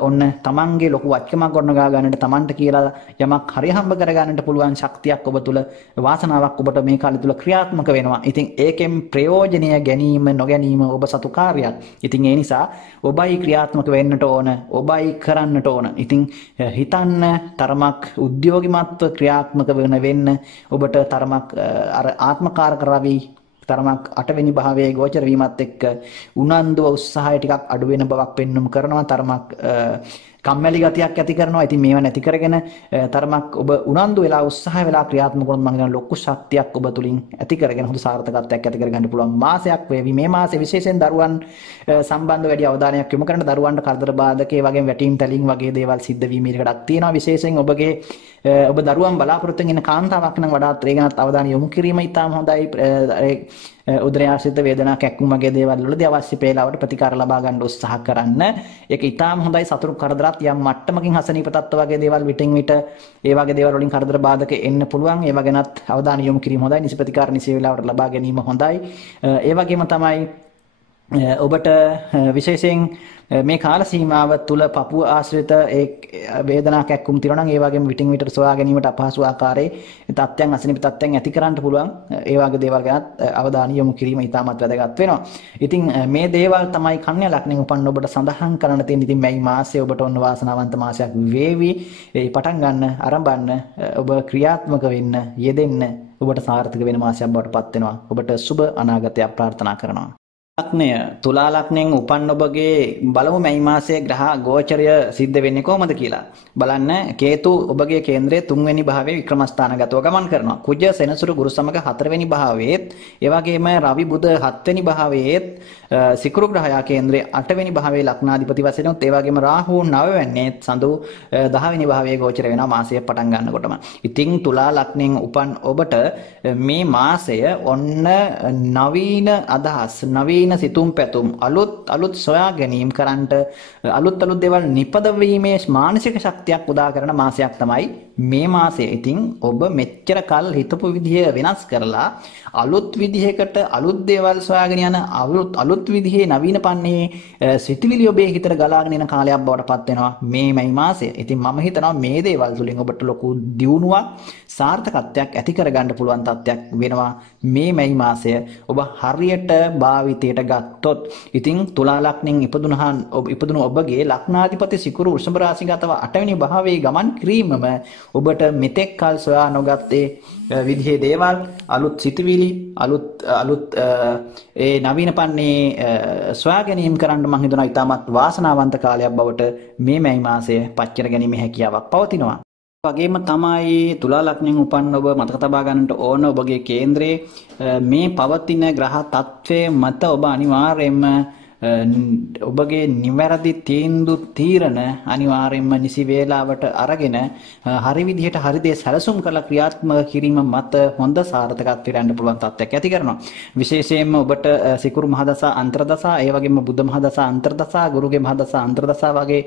ඔන්න තමන්ගේ ලොකු වචකමක් ගොඩනගා ගන්නට තමන්ට කියලා යමක් හරි හම්බ කර ගන්නට පුළුවන් ශක්තියක් ඔබ තුල වාසනාවක් ඔබට මේ කාලය තුල ක්‍රියාත්මක වෙනවා. ඉතින් ඒකෙන් ප්‍රයෝජනය ගැනීම නොගැනීම ඔබ සතු කාර්යයක්. ඉතින් ඒ නිසා ඔබයි ක්‍රියාත්මක වෙන්නට ඕන. ඔබයි කරන්නට ඕන. ඉතින් හිතන්න තරමක් උද්‍යෝගිමත්ව ක්‍රියාත්මක වෙන්න ඔබට තරමක් අර ආත්මකාරක රවි තරමක් 8 වෙනි භාවයේ ගෝචර වීමත් එක්ක උනන්දුව උත්සාහය ටිකක් අඩු වෙන බවක් පෙන්වුම් කරනවා. තරමක් කම්මැලි ගතියක් ඇති කරනවා. ඉතින් මේවා නැති කරගෙන තරමක් ඔබ උනන්දු වෙලා උත්සාහ වෙලා ක්‍රියාත්මක වුණොත් මම හිතනවා ලොකු ශක්තියක් ඔබ තුලින් ඇති කරගෙන හොඳ සාර්ථකත්වයක් ඇති කරගන්න පුළුවන් මාසයක් වේවි. මේ මාසේ විශේෂයෙන් දරුවන් සම්බන්ධ වැඩි අවධානයක් යොමු කරන්න. දරුවන්ට කරදර බාධක ඒ වගේම වැටීම් තැලීම් වගේ දේවල් සිද්ධ වීම ඉඩකඩක් තියෙනවා. විශේෂයෙන් ඔබ දරුවන් බලාපොරොත්තු වෙන කාන්තාවක් නම් වඩාත් ඒ ගැනත් අවධානය යොමු කිරීම ඉතාම හොඳයි. උදරයාශ්‍රිත වේදනා කැක්කුම් වගේ දේවල් වලදී අවශ්‍ය වේලාවට ප්‍රතිකාර ලබා ගන්න උත්සාහ කරන්න. ඒක ඉතාම හොඳයි. සතුරු කරදරات යම් මට්ටමකින් හසනීප තත්ත්ව වගේ දේවල් විටින් විට ඒ වගේ දේවල් වලින් කරදර බාධක එන්න පුළුවන්. ඒව ගැනත් අවධානය යොමු කිරීම හොඳයි. නිසි ප්‍රතිකාර නිසි වේලාවට ලබා ගැනීම හොඳයි. ඒ වගේම තමයි ඔබට විශේෂයෙන් මේ කාල සීමාව තුළ පපුව ආශ්‍රිත ඒ වේදනා කැක්කුම් තිරණම් ඒ වගේම විටින් විට සොයා ගැනීමට අපහසු ආකාරයේ තත්ත්වයන් අසනීප තත්ත්වයන් ඇති කරන්න පුළුවන්. ඒ වගේ දේවල් ගැන අවධානය යොමු කිරීම ඉතාමත් වැදගත් වෙනවා. ඉතින් මේ දේවල් තමයි කන්‍යා ලග්නෙන් උපන්න ඔබට සඳහන් කරන්න තියෙන. ඉතින් මේ මාසයේ ඔබට ඔන්න වාසනාවන්ත මාසයක් වේවි. ඒ පටන් ගන්න ආරම්භන්න ඔබ ක්‍රියාත්මක වෙන්න යෙදෙන්න ඔබට සාර්ථක වෙන මාසයක් බවට පත් වෙනවා. ඔබට සුබ අනාගතයක් ප්‍රාර්ථනා කරනවා. ලග්නය තුලා ලග්නයෙන් උපන් ඔබගේ බලමු මේ මාසයේ ග්‍රහ ගෝචරය සිද්ධ වෙන්නේ කොහොමද කියලා. බලන්න කේතු ඔබගේ කේන්ද්‍රයේ 3 වෙනි භාවයේ වික්‍රමස්ථානගතව ගමන් කරනවා. කුජ සෙනසුරු ගුරු සමග 4 වෙනි භාවයේත් ඒ වගේම රවි බුධ 7 වෙනි භාවයේත් සිකුරු ග්‍රහයා කේන්ද්‍රයේ 8 වෙනි භාවයේ ලග්නාධිපති වශයෙන් උත් ඒ වගේම රාහු 9 වෙනිත් සඳු 10 වෙනි භාවයේ ගෝචර වෙනවා මාසය පටන් ගන්නකොටම. ඉතින් තුලා ලග්නයෙන් උපන් ඔබට මේ මාසය ඔන්න නවීන අදහස් නවීන සිතුම් පැතුම් අලුත් සොයා ගැනීම කරන්නට අලුත් දේවල් නිපදවීමේ මානසික ශක්තියක් උදා කරන මාසයක් තමයි මේ මාසය. ඉතින් ඔබ මෙච්චර කල් හිතපු විදිය වෙනස් කරලා අලුත් විදිහකට අලුත් දේවල් සොයාගෙන යන අලුත් විදිහේ නවීන පන්නේ සිතිවිලි ඔබේ හිතට ගලාගෙන එන කාලයක් බවට පත් වෙනවා මේ මාසය. ඉතින් මම හිතනවා මේ දේවල් තුලින් ඔබට ලොකු දියුණුවක් සාර්ථකත්වයක් ඇති කරගන්න පුළුවන් තත්ත්වයක් වෙනවා මේ මාසය ඔබ හරියට භාවිතයට ගත්තොත්. ඉතින් තුලා ලග්නෙන් ඉපදුණු ඔබගේ ලග්නාධිපති සිකුරු වෘෂභ රාශිගතව 8 වෙනි භාවයේ ගමන් කිරීමම ඔබට මෙතෙක් කල් සොයා නොගත්තේ විදිහේ දේවල් අලුත් සිතුවිලි අලුත් ඒ නවීන පන්නේ සොයා ගැනීම කරන්න මම හිතනවා ඉතාමත් වාසනාවන්ත කාලයක් බවට මේ මාසය පච්චර ගැනීමේ හැකියාවක් පවතිනවා. වගේම තමයි තුලා ලග්නෙන් උපන් ඔබ මතක තබා ගන්නට ඕන ඔබගේ කේන්ද්‍රයේ මේ පවතින ග්‍රහ තත්ත්වයේ මත ඔබ අනිවාර්යයෙන්ම ඔබගේ නිවැරදි තීරණ අනිවාර්යයෙන්ම නිසි වේලාවට අරගෙන හරි විදිහට හරි දේ සැලසුම් කරලා ක්‍රියාත්මක කිරීම මත හොඳ සාර්ථකත්වයට යන්න පුළුවන් තත්ත්වයක් ඇති කරනවා. විශේෂයෙන්ම ඔබට සිකුරු මහදසා අන්තර්දසා ඒ වගේම බුධ මහදසා අන්තර්දසා ගුරුගේ මහදසා අන්තර්දසා වගේ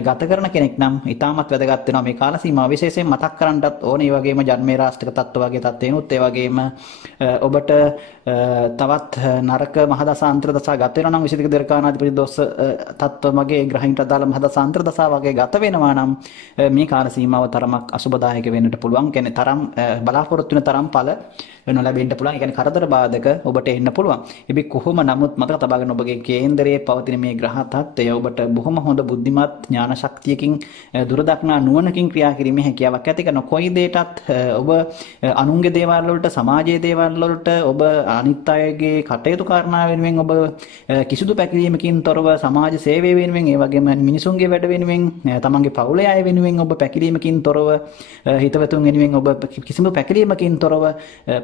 ගත කරන කෙනෙක් නම් ඉතාමත් වැදගත් වෙනවා මේ කාල සීමාව. විශේෂයෙන් මතක් කරන්නත් ඕනේ. ඒ වගේම ජන්මේ රාශික තත්ත්ව වගේ තත්ත්වෙනුත් ඒ වගේම ඔබට තවත් නරක මහදසා අන්තර්දසා ගත වෙනවා නම් විශේෂ දීර්ඝානාධිපති දොස් තත්ත්ව මගේ ග්‍රහින්ට අදාළ මහදසා අන්තර්දසා වගේ ගත වෙනවා නම් මේ කාල සීමාව තරමක් අසුබදායක වෙන්නට පුළුවන්. කියන්නේ තරම් බලාපොරොත්තු වෙන තරම් ඵල නොලැබෙන්න පුළුවන්. ඒ කියන්නේ කරදර බාධක ඔබට එන්න පුළුවන්. ඉතින් කොහොම නමුත් මතක තබා ගන්න ඔබගේ කේන්දරයේ පවතින මේ ග්‍රහ තත්ත්වය ඔබට බොහොම හොඳ බුද්ධිමත් ඥාන ශක්තියකින් දුර දක්නා නුවණකින් ක්‍රියා කිරීමේ හැකියාවක් ඇති කරන කොයි දෙයකටත් ඔබ අනුන්ගේ දේවල් වලට සමාජයේ දේවල් වලට ඔබ අනිත් අයගේ කටයුතු කාරණා වෙනුවෙන් ඔබ කිසිදු පැකිලීමකින් තොරව සමාජ සේවය වෙනුවෙන් ඒ වගේම මිනිසුන්ගේ වැඩ වෙනුවෙන් තමන්ගේ පවුලේ අය වෙනුවෙන් ඔබ පැකිලීමකින් තොරව හිතවතුන් වෙනුවෙන් ඔබ කිසිදු පැකිලීමකින් තොරව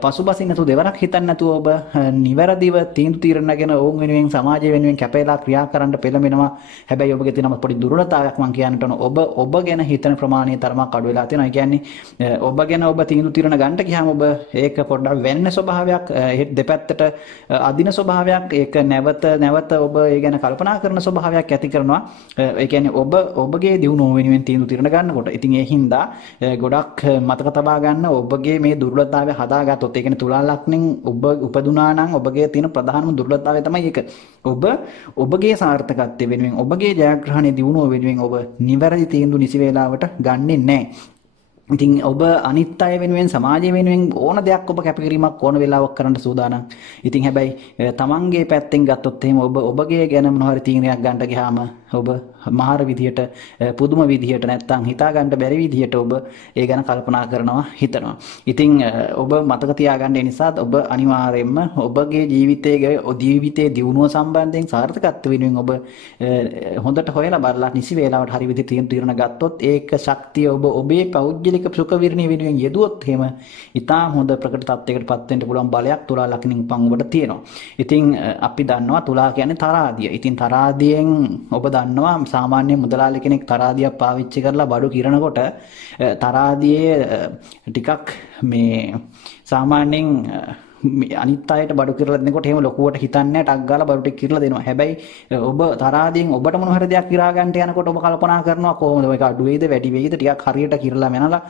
පසුබසින් නැතුව දෙවරක් හිතන්නේ නැතුව ඔබ නිවැරදිව තීරණ ගැන ඔවුන් වෙනුවෙන් සමාජය වෙනුවෙන් කැපෙලා ක්‍රියා කරන්න පෙළඹෙනවා. හැබැයි ඔබගේ තියෙන පොඩි දුර්වලතාවයක් මම කියන්නට ඕන ඔබ ගැන හිතන ප්‍රමාණය තරමක් අඩු වෙලා තියෙනවා. ඒ කියන්නේ ඔබ ගැන ඔබ තීරණ ගන්නට ගියාම ඔබ ඒක පොඩ්ඩක් වෙන්න ස්වභාවයක් දෙපැත්තට අදින ස්වභාවයක් ඒක නැවත ඔබ ඒ ගැන කල්පනා කරන ස්වභාවයක් ඇති කරනවා. ඒ කියන්නේ ඔබගේ දියුණුව වෙනුවෙන් තීරණ ගන්නකොට. ඉතින් ඒ හින්දා ගොඩක් මතක තබා ගන්න ඔබගේ මේ දුර්වලතාවය හදාගත්තොත් ඒ කියන්නේ තුලා ලග්නෙන් ඔබ උපදුනා නම් ඔබගේ තියෙන ප්‍රධානම දුර්වලතාවය තමයි ඒක. ඔබගේ සාර්ථකත්වය වෙනුවෙන් ඔබගේ ජයග්‍රහණයේ දියුණුව වෙනුවෙන් ඔබ නිවැරදි තීන්දුව නිසි වේලාවට ගන්නෙ නැහැ. ඉතින් ඔබ අනිත් අය වෙනුවෙන් සමාජය වෙනුවෙන් ඕන දෙයක් ඔබ කැපකිරීමක් ඕන වෙලාවක් කරන්න සූදානම්. ඉතින් හැබැයි තමන්ගේ පැත්තෙන් ගත්තොත් එහෙම ඔබගේ ගැන මොන හරි තීරණයක් ගන්න ගියාම ඔබ මහර විදියට පුදුම විදියට නැත්තම් හිතා ගන්න බැරි විදියට ඔබ ඒ ගැන කල්පනා කරනවා හිතනවා. ඉතින් ඔබ මතක තියාගන්න ඒ නිසා ඔබ අනිවාර්යයෙන්ම ඔබගේ ජීවිතයේ දියුණුව සම්බන්ධයෙන් සාර්ථකත්ව වෙනුවෙන් ඔබ හොඳට හොයලා බලලා නිසි වේලාවට හරි විදිහට තීරණ ගත්තොත් ඒක ශක්තිය ඔබ ඔබේ පෞද්ගලික සුඛ විරණිය වෙනුවෙන් යෙදුවොත් එහෙම ඉතාම හොඳ ප්‍රකට තත්යකට පත් වෙන්න පුළුවන් බලයක් තුලා ලක්ෂණින් උපන් ඔබට තියෙනවා. ඉතින් අපි දන්නවා තුලා කියන්නේ තරාදිය. ඉතින් තරාදියෙන් ඔබ දන්නවා සාමාන්‍ය මුදලාලි කෙනෙක් තරාදියක් පාවිච්චි කරලා බඩු කිරනකොට තරාදියේ ටිකක් මේ සාමාන්‍යයෙන් අනිත් අයට බඩු කිරලා දෙනකොට එහෙම ලොකුවට හිතන්නේ නැහැ ටක් ගාලා බඩු ටික කිරලා දෙනවා. හැබැයි ඔබ තරාදියෙන් ඔබට මොන හරි දෙයක් කිරා ගන්නට යනකොට ඔබ කල්පනා කරනවා කොහොමද මේක අඩු වෙයිද වැඩි වෙයිද ටිකක් හරියට කිරලා මැනලා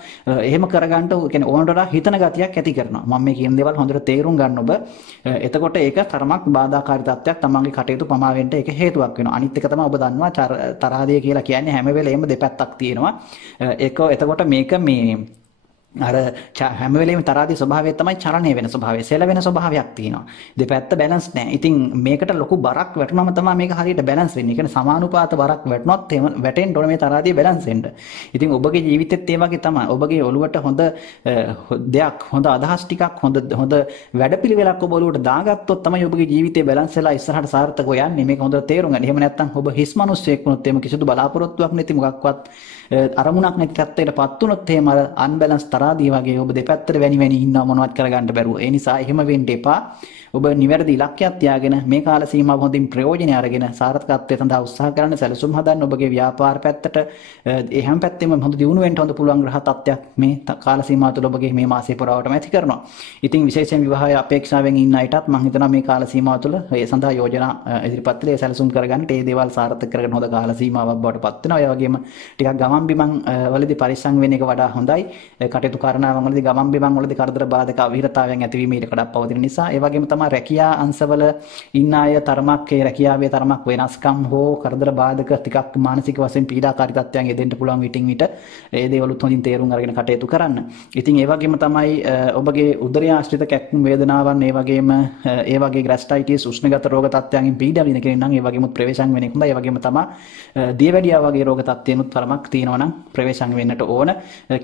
එහෙම කරගන්න කියන්නේ ඕනට වඩා හිතන ගතියක් ඇති කරනවා. මම මේ කියන දේවල් හොඳට තේරුම් ගන්න ඔබ. එතකොට ඒක තරමක් බාධාකාරී තත්ත්වයක් තමන්ගේ කටයුතු පමා වෙන්න ඒක හේතුවක් වෙනවා. අනිත් එක තමයි ඔබ දන්නවා තරාදිය කියලා කියන්නේ හැම වෙලේම දෙපැත්තක් තියෙනවා. එතකොට මේක මේ අර හැම වෙලේම තරාදී ස්වභාවය තමයි චලනය වෙන ස්වභාවය. සෙලවෙන ස්වභාවයක් තියෙනවා. දෙපැත්ත බැලන්ස් නැහැ. ඉතින් මේකට ලොකු බරක් වැටුනම තමයි මේක හරියට බැලන්ස් වෙන්නේ. ඒ කියන්නේ සමානුපාත බරක් වැටුනොත් එහෙම වැටෙන්න ඕන මේ තරාදී බැලන්ස් වෙන්න. ඉතින් ඔබගේ ජීවිතෙත් ඒ වගේ තමයි. ඔබගේ ඔළුවට හොඳ දෙයක්, හොඳ අදහස් ටිකක්, හොඳ වැඩපිළිවෙලක් ඔබ ඔළුවට දාගත්තොත් තමයි ඔබගේ ජීවිතේ බැලන්ස් වෙලා ඉස්සරහට සාර්ථකව යන්නේ. මේක හොඳට තේරුම් ගන්න. එහෙම නැත්නම් ඔබ හිස් මිනිස්සෙක් වුණොත් එහෙම කිසිදු බලාපොරොත්තුවක් නැති මොකක්වත් අරමුණක් නැති තත්ත්වයකටපත් වුණොත් එහෙම අර අන්බැලන්ස් තරාදී වගේ ඔබ දෙපැත්තට වැනි ඉන්නව මොනවත් කරගන්න බැරුව. ඒ නිසා එහෙම වෙන්න එපා. ඔබ නිවැරදි ඉලක්කයක් තියාගෙන මේ කාල සීමාව හොඳින් ප්‍රයෝජනය අරගෙන සාර්ථකත්වයට සඳහා උත්සාහ කරන්න සැලසුම් හදන්න ඔබගේ ව්‍යාපාර පැත්තට එහෙම පැත්තෙම හොඳ දියුණු වෙන්න හොඳ පුළුවන් ග්‍රහ තත්ත්වයක් මේ කාල සීමාව තුළ ඔබගේ මේ මාසයේ පුරාවටම ඇති කරනවා. ඉතින් විශේෂයෙන් විවාහය අපේක්ෂාවෙන් ඉන්න අයටත් මම හිතනවා මේ කාල සීමාව තුළ ඒ සඳහා යෝජනා ඉදිරිපත් කළේ සැලසුම් කරගන්න ඒ දේවල් සාර්ථක කරගෙන හොඳ කාල සීමාවක් බවට පත් වෙනවා. ඒ වගේම ටිකක් ගමන් බිමන් වලදී පරිස්සම් වෙන එක වඩා හොඳයි. කටයුතු කරනවාන් වලදී ගමන් බිමන් වලදී කරදර බාධක අවිහිරතාවයන් ඇතිවීම ඊට කඩක් පවතින නිසා ඒ වගේම තමයි රැකියා අංශවල ඉන්න අය තරමක් ඒ රැකියාවේ තරමක් වෙනස්කම් හෝ කරදර බාධක ටිකක් මානසික වශයෙන් පීඩාකාරී තත්ත්වයන් යෙදෙන්න පුළුවන් විටින් විට ඒ දේවලුත් හොඳින් තේරුම් අරගෙන කටයුතු කරන්න. ඉතින් ඒ වගේම තමයි ඔබගේ උදරය ආශ්‍රිත කැක්කුම් වේදනාවන් ඒ වගේම ඒ වගේ ග්‍රැස්ටයිටිස් උෂ්ණගත රෝග තත්ත්වයන්ගෙන් පීඩා විඳින කෙනෙක් නම් ඒ වගේම ප්‍රවේශම් වෙන එක හොඳයි. ඒ වගේම තමයි දියවැඩියා වගේ රෝග තත්ත්වයන්ුත් තරමක් තියෙනවා නම් ප්‍රවේශම් වෙන්නට ඕන.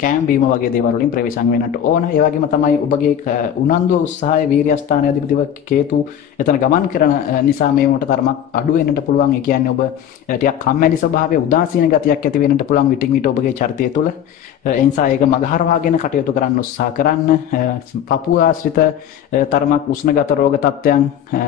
කෑම බීම වගේ දේවල් වලින් ප්‍රවේශම් වෙන්නට ඕන. ඒ වගේම තමයි ඔබගේ උනන්දුව උත්සාහය වීර්ය ස්ථානය අධිපතිව කේතු එතන ගමන් කරන නිසා මේ මොකට තරමක් අඩු වෙන්නට පුළුවන්. ඒ කියන්නේ ඔබ ටිකක් කම්මැලි ස්වභාවය උදාසීන ගතියක් ඇති වෙන්නට පුළුවන් විටින් විට ඔබගේ චරිතය තුළ. ඒ නිසා ඒක මගහරවාගෙන කටයුතු කරන්න උත්සාහ කරන්න. පපුව ආශ්‍රිත තරමක් උෂ්ණගත රෝග තත්ත්වයන්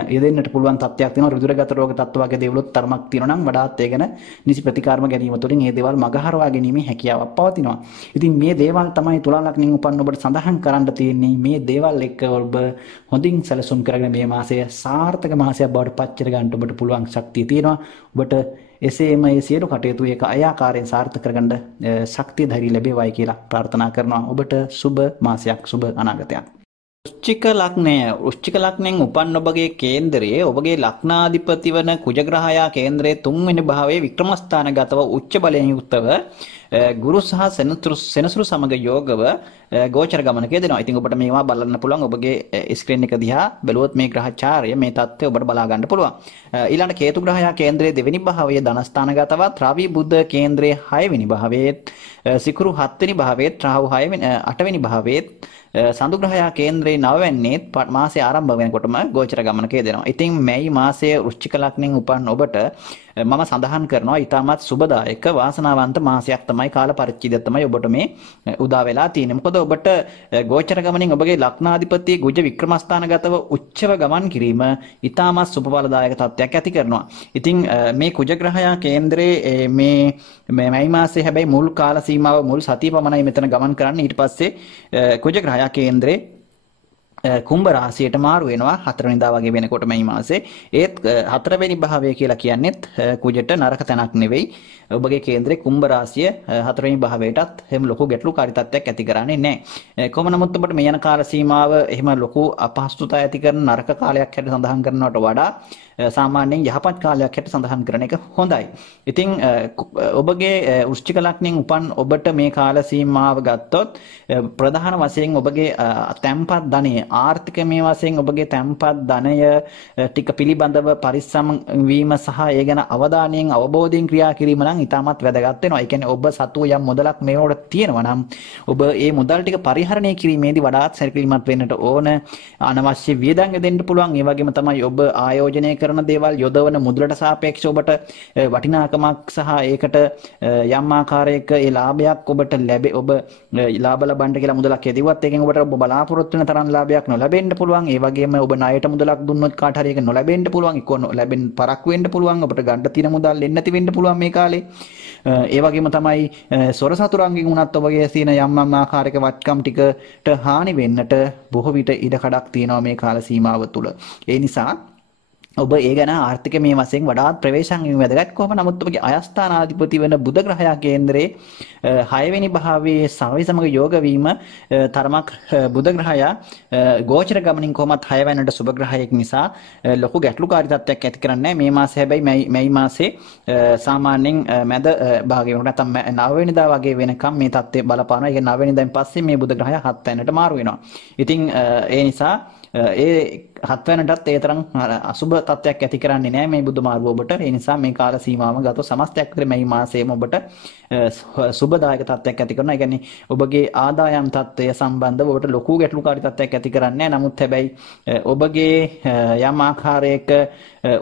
යෙදෙන්නට පුළුවන් තත්ත්වයක් තියෙනවා. රුධිරගත රෝග තත්ත්ව වගේ දේවලුත් තරමක් තියෙනවා නම් වඩාත් ඒ ගැන නිසි ප්‍රතිකාරම ගැනීම තුළින් මේ දේවල් මගහරවා ගැනීමේ හැකියාවක් පවතිනවා. ඉතින් මේ දේවල් තමයි තුලා ලග්නෙන් උපන් ඔබට සඳහන් කරන්න තියෙන්නේ. මේ දේවල් එක්ක ඔබ හොඳින් සැලසුම් කරගෙන මේ මාසය සාර්ථක මාසයක් බවට පත් කර ගන්න ඔබට පුළුවන් ශක්තිය තියෙනවා. ඔබට එසේම ඒ සියලු කටයුතු එක අයාකාරයෙන් සාර්ථක කරගන්න ශක්තිය ධෛර්යය ලැබේවායි කියලා ප්‍රාර්ථනා කරනවා. ඔබට සුබ මාසයක්, සුබ අනාගතයක්. වෘශ්චික ලග්නයෙන් උපන් ඔබගේ කේන්දරයේ ඔබගේ ලග්නාධිපති වන කුජ ග්‍රහයා කේන්දරයේ 3 වෙනි භාවයේ වික්‍රමස්ථානගතව උච්ච බලයෙන් යුක්තව ගුරු සහ සෙනසුරු සමග යෝගව ගෝචර ගමනක යෙදෙනවා. ඉතින් ඔබට මේවා බලන්න පුළුවන් ඔබගේ ස්ක්‍රීන් එක දිහා බැලුවොත් මේ ග්‍රහචාරය මේ தත්ත්වය ඔබට බලා ගන්න පුළුවන්. ඊළඟ කේතු ග්‍රහයා කේන්දරයේ 2 වෙනි භාවයේ ධනස්ථානගතවත් රවි බුධ කේන්දරයේ 6 වෙනි භාවයේ සිකුරු 7 වෙනි භාවයේ රාහු 8 වෙනි භාවයේ සඳු ග්‍රහයා කේන්දරයේ 9 වෙනිත් මාසයේ ආරම්භ වෙනකොටම ගෝචර ගමනක යෙදෙනවා. ඉතින් මේ මාසයේ වෘශ්චික ලග්නෙන් උපන් ඔබට මම සඳහන් කරනවා ඊටමත් සුබදායක වාසනාවන්ත මාසයක් තමයි කාල පරිච්ඡේදය තමයි ඔබට මේ උදා වෙලා තියෙන්නේ. මොකද ඔබට ගෝචර ගමනින් ඔබගේ ලග්නාධිපති ගුජ වික්‍රමස්ථානගතව උච්චව ගමන් කිරීම ඊටමත් සුබඵලදායක තත්ත්වයක් ඇති කරනවා. ඉතින් මේ කුජ ග්‍රහයා කේන්දරයේ මේ මාසයේ හැබැයි මුල් කාල සීමාව මුල් සතිය පමණයි මෙතන ගමන් කරන්නේ. ඊට පස්සේ කුජ ග්‍රහයා කේන්දරේ කුම්භ රාශියට මාරු වෙනවා 4 වෙනිදා වගේ වෙනකොට මේ මාසේ. ඒත් 4 වෙනි භාවය කියලා කියන්නේත් කුජට නරක තැනක් නෙවෙයි. ඔබගේ කේන්දරේ කුම්භ රාශිය 4 වෙනි භාවයටත් එහෙම ලොකු ගැටලුකාරී තත්ත්වයක් ඇති කරන්නේ නැහැ. කොහොම නමුත් ඔබට මේ යන කාල සීමාව එහෙම ලොකු අපහසුතාවය ඇති කරන නරක කාලයක් හැටියට සඳහන් කරනවට වඩා සාමාන්‍යයෙන් යහපත් කාලයක් හැටියට සඳහන් කරන එක හොඳයි. ඉතින් ඔබගේ වෘශ්චික ලග්නෙන් උපන් ඔබට මේ කාල සීමාව ගත්තොත් ප්‍රධාන වශයෙන් ඔබගේ තැම්පත් ධනය ආර්ථික මේ වශයෙන් ඔබගේ තැම්පත් ධනය ටික පිළිබඳව සම්බන්ධව පරිස්සම් වීම සහ ඒ ගැන අවධානයෙන් අවබෝධයෙන් ක්‍රියා කිරීම නම් ඉතාමත් වැදගත් වෙනවා. ඒ කියන්නේ ඔබ සතු යම් මුදලක් මේවට තියෙනවා නම් ඔබ ඒ මුදල් ටික පරිහරණය කිරීමේදී වඩාත් සැලකිලිමත් වෙන්නට ඕන. අනවශ්‍ය වියදම් දෙන්න පුළුවන්. ඒ වගේම තමයි ඔබ ආයෝජනය කරන දේවල් යොදවන මුදලට සාපේක්ෂව ඔබට වටිනාකමක් සහ ඒකට යම් ආකාරයක ඒ ලාභයක් ඔබට ඔබ ලාභ ලබන්න කියලා මුදලක් යදිවත් ඒකෙන් ඔබට ඔබ බලාපොරොත්තු වෙන තරම් ලාභයක් නොලැබෙන්න පුළුවන්. ඒ වගේම ඔබ ණයට මුදලක් දුන්නොත් කාට හරි ඒක නොලැබෙන්න පුළුවන්. ඒක ලැබෙන්න පරක්කු වෙන්න පුළුවන්. ඔබට ගන්න තියෙන මුදල් එන්න නැති වෙන්න පුළුවන් මේ කාලේ. ඒ වගේම තමයි සොර සතුරන්ගෙන් උනත් ඔබගේ තියෙන යම් ආකාරයක වත්කම් ටිකට හානි වෙන්නට බොහෝ විට ඉඩ කඩක් තියෙනවා මේ කාල සීමාව තුළ. ඒ නිසා ඔබ ඒ ගැන ආර්ථික මේ වශයෙන් වඩාත් ප්‍රවේශම් වීම වැදගත්. කොහොම නමුත් ඔබගේ අයස්ථානාධිපති වෙන බුධ ග්‍රහයා කේන්දරේ 6 වෙනි භාවයේ සමග යෝග වීම තරමක් බුධ ග්‍රහයා ගෝචර ගමනින් කොහොමත් 6 වෙනිට සුබ ග්‍රහයෙක් නිසා ලොකු ගැටලුකාරී තත්ත්වයක් ඇති කරන්නේ මේ මාසේ. හැබැයි මේ මාසේ සාමාන්‍යයෙන් මැද භාගයේ නැත්නම් 9 වෙනිදා වගේ වෙනකම් මේ තත්ත්වය බලපානවා. ඒක 9 වෙනිදාන් පස්සේ මේ බුධ ග්‍රහයා 7 වෙනිට මාරු වෙනවා. ඉතින් ඒ නිසා ඒ 7 වෙනිටත් ඒ තරම් අසුබ තත්ත්වයක් ඇති කරන්නේ නැහැ මේ බුදු මාරුව ඔබට. ඒ නිසා මේ කාල සීමාවම ගත සමස්තයක් විතර මේ මාසයේම ඔබට සුබදායක තත්ත්වයක් ඇති කරනවා. ඒ කියන්නේ ඔබගේ ආදායම් තත්ත්වය සම්බන්ධව ඔබට ලොකු ගැටලුකාරී තත්ත්වයක් ඇති කරන්නේ නැහැ. නමුත් හැබැයි ඔබගේ යම් ආකාරයක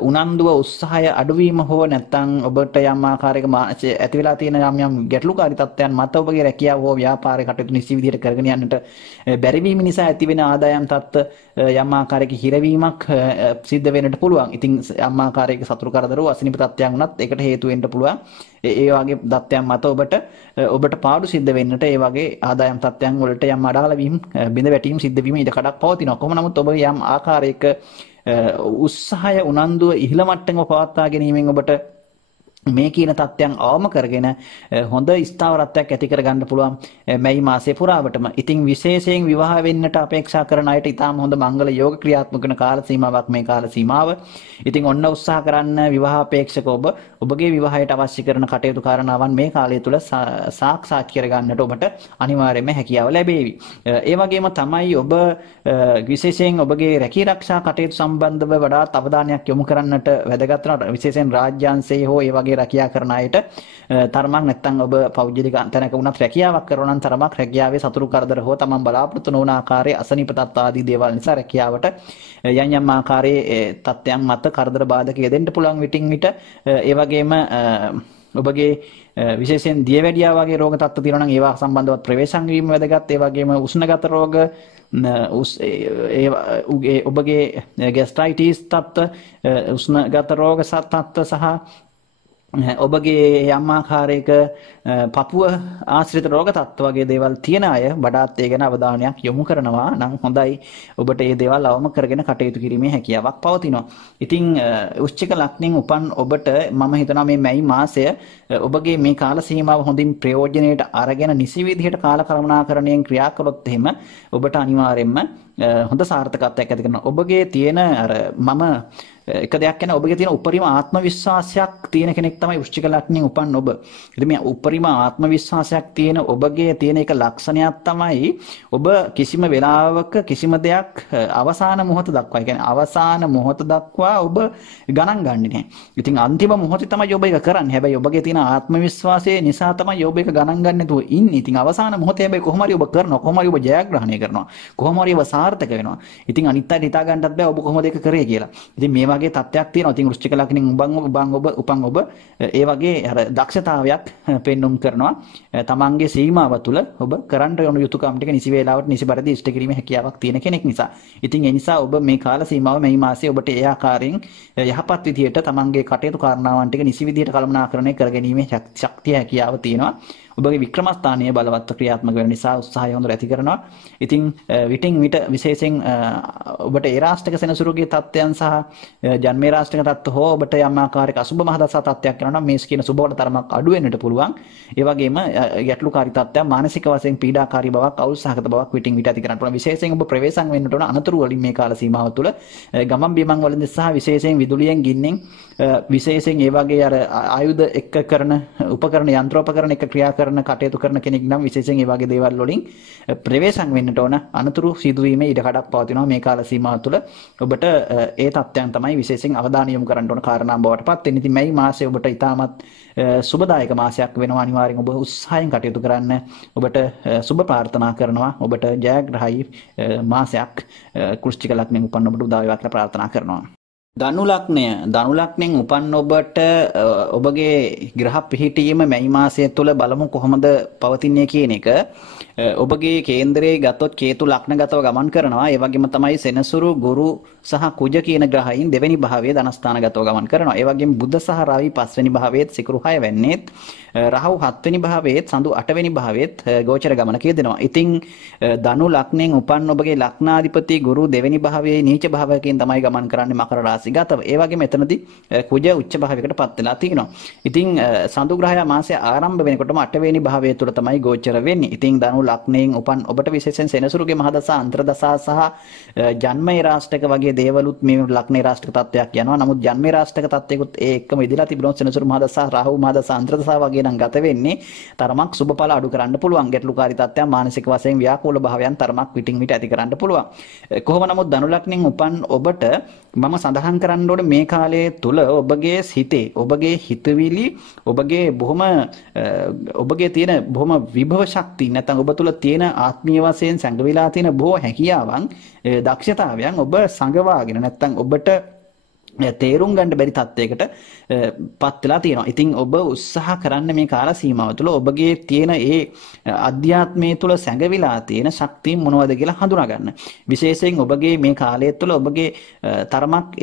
උනන්දුව උත්සාහය අඩුවීම හෝ නැත්නම් ඔබට යම් ආකාරයක ඇති වෙලා තියෙන යම් ගැටලුකාරී තත්ත්වයන් මත ඔබගේ රැකියාව හෝ ව්‍යාපාරය කටයුතු නිසි විදිහට කරගෙන යන්නට බැරි වීම නිසා ඇති වෙන ආදායම් තත්ත්ව යම් ආකාරයක හිරවීමක් සිද්ධ වෙන්නට පුළුවන්. ඉතින් යම් ආකාරයක සතුරු කරදර අසනීප තත්ත්වයන් වුණත් ඒකට හේතු වෙන්න පුළුවන්. ඒ වගේ தත්ත්වයන් මත ඔබට පාඩු සිද්ධ වෙන්නට ඒ වගේ ආදායම් තත්ත්වයන් වලට යම් අඩාල වීම බිඳ වැටීම් සිද්ධ වීම ඉඩ කඩක් පවතිනවා. කොහොම නමුත් ඔබ යම් ආකාරයක උත්සාහය උනන්දුව ඉහළ මට්ටමක පවත්වා ගැනීමෙන් ඔබට මේ කියන තත්ත්වයන් අවම කරගෙන හොඳ ස්ථාවරත්වයක් ඇති කරගන්න පුළුවන් මේ මාසයේ පුරාවටම. ඉතින් විශේෂයෙන් විවාහ වෙන්නට අපේක්ෂා කරන අයට ඉතාම හොඳ මංගල යෝග ක්‍රියාත්මක වෙන කාල සීමාවක් මේ කාල සීමාව. ඉතින් ඔන්න උත්සාහ කරන්න විවාහ අපේක්ෂක ඔබගේ විවාහයට අවශ්‍ය කරන කටයුතු කාරණාවන් මේ කාලය තුල සාක්ෂාත් කරගන්නට ඔබට අනිවාර්යයෙන්ම හැකියාව ලැබේවි. ඒ වගේම තමයි ඔබ විශේෂයෙන් ඔබගේ රැකී ආරක්ෂා කටයුතු සම්බන්ධව වඩාත් අවධානයක් යොමු කරන්නට වැදගත් වෙනවා. විශේෂයෙන් රාජ්‍යාංශයේ හෝ ඒ වගේ රැකියාව කරන අයට තරමක් නැත්නම් ඔබ පෞද්ගලික තැනක වුණත් රැකියාවක් කරනවා නම් තරමක් රැකියාවේ සතුරු කරදර හෝ තමන් බලාපොරොත්තු නොවන ආකාරයේ අසනීප තත්ත්ව ආදී දේවල් නිසා රැකියාවට යම් ආකාරයේ තත්ත්වයන් මත කරදර බාධක යෙදෙන්න පුළුවන් විටින් විට. ඒ වගේම ඔබගේ විශේෂයෙන් දියවැඩියා වගේ රෝග තත්ත්ව තියෙනවා නම් ඒවා සම්බන්ධව ප්‍රවේශම් වීම වැදගත්. ඒ වගේම උෂ්ණගත රෝග ඔබගේ ગેස්ට්‍රයිටිස් තත්ත්ව උෂ්ණගත රෝග තත්ත්ව සහ ඔබගේ යම් ආකාරයක පපුව ආශ්‍රිත රෝග තත්ත්ව වගේ දේවල් තියෙන අය වඩාත් ඒ ගැන අවධානයක් යොමු කරනවා නම් හොඳයි. ඔබට මේ දේවල් අවම කරගෙන කටයුතු කිරීමේ හැකියාවක් පවතිනවා. ඉතින් වෘශ්චික ලග්නෙන් උපන් ඔබට මම හිතනවා මේ මාසය ඔබගේ මේ කාල සීමාව හොඳින් ප්‍රයෝජනයට අරගෙන නිසි විදිහට කාල කළමනාකරණයෙන් ක්‍රියා කළොත් එහෙම ඔබට අනිවාර්යයෙන්ම හොඳ සාර්ථකත්වයක් ඇති කරනවා. ඔබගේ තියෙන එක දෙයක් ගැන ඔබගේ තියෙන උපරිම ආත්ම විශ්වාසයක් තියෙන කෙනෙක් තමයි වෘශ්චික ලග්නෙන් උපන් ඔබ. ඉතින් මේ උපරිම ආත්ම විශ්වාසයක් තියෙන ඔබගේ තියෙන එක ලක්ෂණයක් තමයි ඔබ කිසිම වෙලාවක කිසිම දෙයක් අවසාන මොහොත දක්වා, ඒ කියන්නේ අවසාන මොහොත දක්වා ඔබ ගණන් ගන්නේ නැහැ. ඉතින් අන්තිම මොහොතේ තමයි ඔබ ඒක කරන්නේ. හැබැයි ඔබගේ තියෙන ආත්ම විශ්වාසය නිසා තමයි ඔබ ඒක ගණන් ගන්න නැතුව ඉන්නේ. ඉතින් අවසාන මොහොතේ හැබැයි කොහොම හරි ඔබ කරනවා. කොහොම හරි ඔබ ජයග්‍රහණය කරනවා. කොහොම හරි ඔබ සාර්ථක වෙනවා. ඉතින් අනිත් අයට හිතා ගන්නත් බෑ ඔබ කොහොමද ඒක කරේ කියලා. ඉතින් මේ වගේ තත්ත්වයක් තියෙනවා. ඉතින් වෘශ්චික ලග්නෙන් උපන් ඔබ ඒ වගේ අර දක්ෂතාවයක් පෙන්눔 කරනවා. තමන්ගේ සීමාව තුළ ඔබ කරන්න යොමු යුතුකම් ටික නිසි වේලාවට නිසි පරිදි ඉෂ්ට කිරීමේ හැකියාවක් තියෙන කෙනෙක් නිසා. ඉතින් ඒ නිසා ඔබ මේ කාල සීමාව මේ මාසයේ ඔබට ඒ ආකාරයෙන් යහපත් විදියට තමන්ගේ කටයුතු කාරණාවන් ටික නිසි විදියට කළමනාකරණය කරගැනීමේ ශක්තිය හැකියාව තියෙනවා. ඔබගේ වික්‍රමස්ථානීය බලවත් ක්‍රියාත්මක වෙන නිසා උත්සාහය හොඳට ඇති කරනවා. ඉතින් විටින් විට විශේෂයෙන් ඔබට ඒ රාෂ්ටක සෙනසුරුගේ තත්ත්වයන් සහ ජන්මේ රාෂ්ටක තත්ත්ව හෝ ඔබට යම් ආකාරයක අසුබ මහදසා තත්ත්වයක් කරනවා නම් මේ කියන සුබ වල තරමක් අඩු වෙන්නට පුළුවන්. ඒ වගේම ගැටලුකාරී තත්ත්වයක් මානසික වශයෙන් පීඩාකාරී බවක් අවුල්සහගත බවක් විටින් විට ඇති කරන්න පුළුවන්. විශේෂයෙන් ඔබ ප්‍රවේශම් වෙන්නට ඕන අනතුරු වලින් මේ කාල සීමාව තුළ ගමන් බිමන් වලින් සහ විශේෂයෙන් විදුලියෙන් ගින්නෙන් විශේෂයෙන් ඒ වගේ අර ආයුධ එක්ක කරන උපකරණ යන්ත්‍රෝපකරණ එක්ක ක්‍රියා කරන කරන කටයුතු කරන කෙනෙක් නම් විශේෂයෙන් ඒ වගේ දේවල් වලින් ප්‍රවේශම් වෙන්නට ඕන. අනතුරු සිදුවීමේ ඉඩකඩක් පවතිනවා මේ කාල සීමාව තුළ. ඔබට ඒ තත්ත්වයන් තමයි විශේෂයෙන් අවධානය යොමු කරන්න ඕන කාරණා බවට පත් වෙන්නේ. ඉතින් මේ මාසයේ ඔබට ඉතාමත් සුබදායක මාසයක් වෙනවා. අනිවාර්යෙන් ඔබ උත්සාහයෙන් කටයුතු කරන්න. ඔබට සුබ ප්‍රාර්ථනා කරනවා. ඔබට ජයග්‍රහී මාසයක් කුෂ්ඨික ලග්නයෙන් උපන්න ඔබට උදා වේවා කියලා ප්‍රාර්ථනා කරනවා. ධනු ලග්නයෙන් උපන් ඔබට ඔබගේ ග්‍රහ පිහිටීම මේ මාසය තුළ බලමු කොහොමද පවතින්නේ කියන එක. ඔබගේ කේන්දරයේ ගතොත් කේතු ලග්නගතව ගමන් කරනවා. ඒ වගේම තමයි සෙනසුරු ගුරු සහ කුජ කියන ග්‍රහයන් දෙවෙනි භාවයේ ධනස්ථානගතව ගමන් කරනවා. ඒ වගේම බුධ සහ රවි පස්වෙනි භාවයේත් සිකුරු 6 වෙන්නේත් රාහු 7 වෙනි භාවයේත් සඳු 8 වෙනි භාවයේත් ගෝචර ගමනක යෙදෙනවා. ඉතින් ධනු ලග්නයෙන් උපන් ඔබගේ ලග්නාධිපති ගුරු දෙවෙනි භාවයේ නීච භාවයකින් තමයි ගමන් කරන්නේ මකර රාශිගතව. ඒ වගේම එතනදී කුජ උච්ච භාවයකට පත් වෙලා තියෙනවා. ඉතින් සඳු ග්‍රහයා මාසය ආරම්භ වෙනකොටම 8 වෙනි භාවය තුළ තමයි ගෝචර වෙන්නේ. ඉතින් ධනු ලග්නයෙන් උපන් ඔබට විශේෂයෙන් සෙනසුරුගේ මහදසා අන්තර්දසා සහ ජන්මේ රාෂ්ටක වගේ දේවලුත් මේ ලග්නේ රාෂ්ටක තත්වයක් යනවා. නමුත් ජන්මේ රාෂ්ටක තත්වයකුත් ඒ එක්කම ඉදිලා තිබුණොත් සෙනසුරු මහදසා රාහු මහදසා අන්තර්දසා වගේ නම් ගත වෙන්නේ තරමක් සුබඵල අඩු කරන්න පුළුවන්. ගැටලුකාරී තත්ත්වයන් මානසික වශයෙන් ව්‍යාකූල භාවයන් තරමක් විටින් විට ඇති කරන්න පුළුවන්. කොහොම නමුත් ධනු ලග්නයෙන් උපන් ඔබට මම සඳහන් කරන්න ඕනේ මේ කාලයේ තුල ඔබගේ හිතේ ඔබගේ හිතවිලි ඔබගේ තියෙන බොහොම විභව ශක්තිය නැත්නම් ඔබ තුල තියෙන ආත්මීය වශයෙන් සංගවිලා තියෙන බොහෝ හැකියාවන් දක්ෂතාවයන් ඔබ සංගවාගෙන නැත්නම් ඔබට තේරුම් ගන්න බැරි තත්යකට පත් වෙලා තියෙනවා. ඉතින් ඔබ උත්සාහ කරන්න මේ කාල සීමාව තුළ ඔබගේ තියෙන ඒ අධ්‍යාත්මයේ තුළ සැඟවිලා තියෙන ශක්තිය මොනවද කියලා හඳුනා ගන්න. විශේෂයෙන් ඔබගේ මේ කාලය තුළ ඔබගේ තරමක්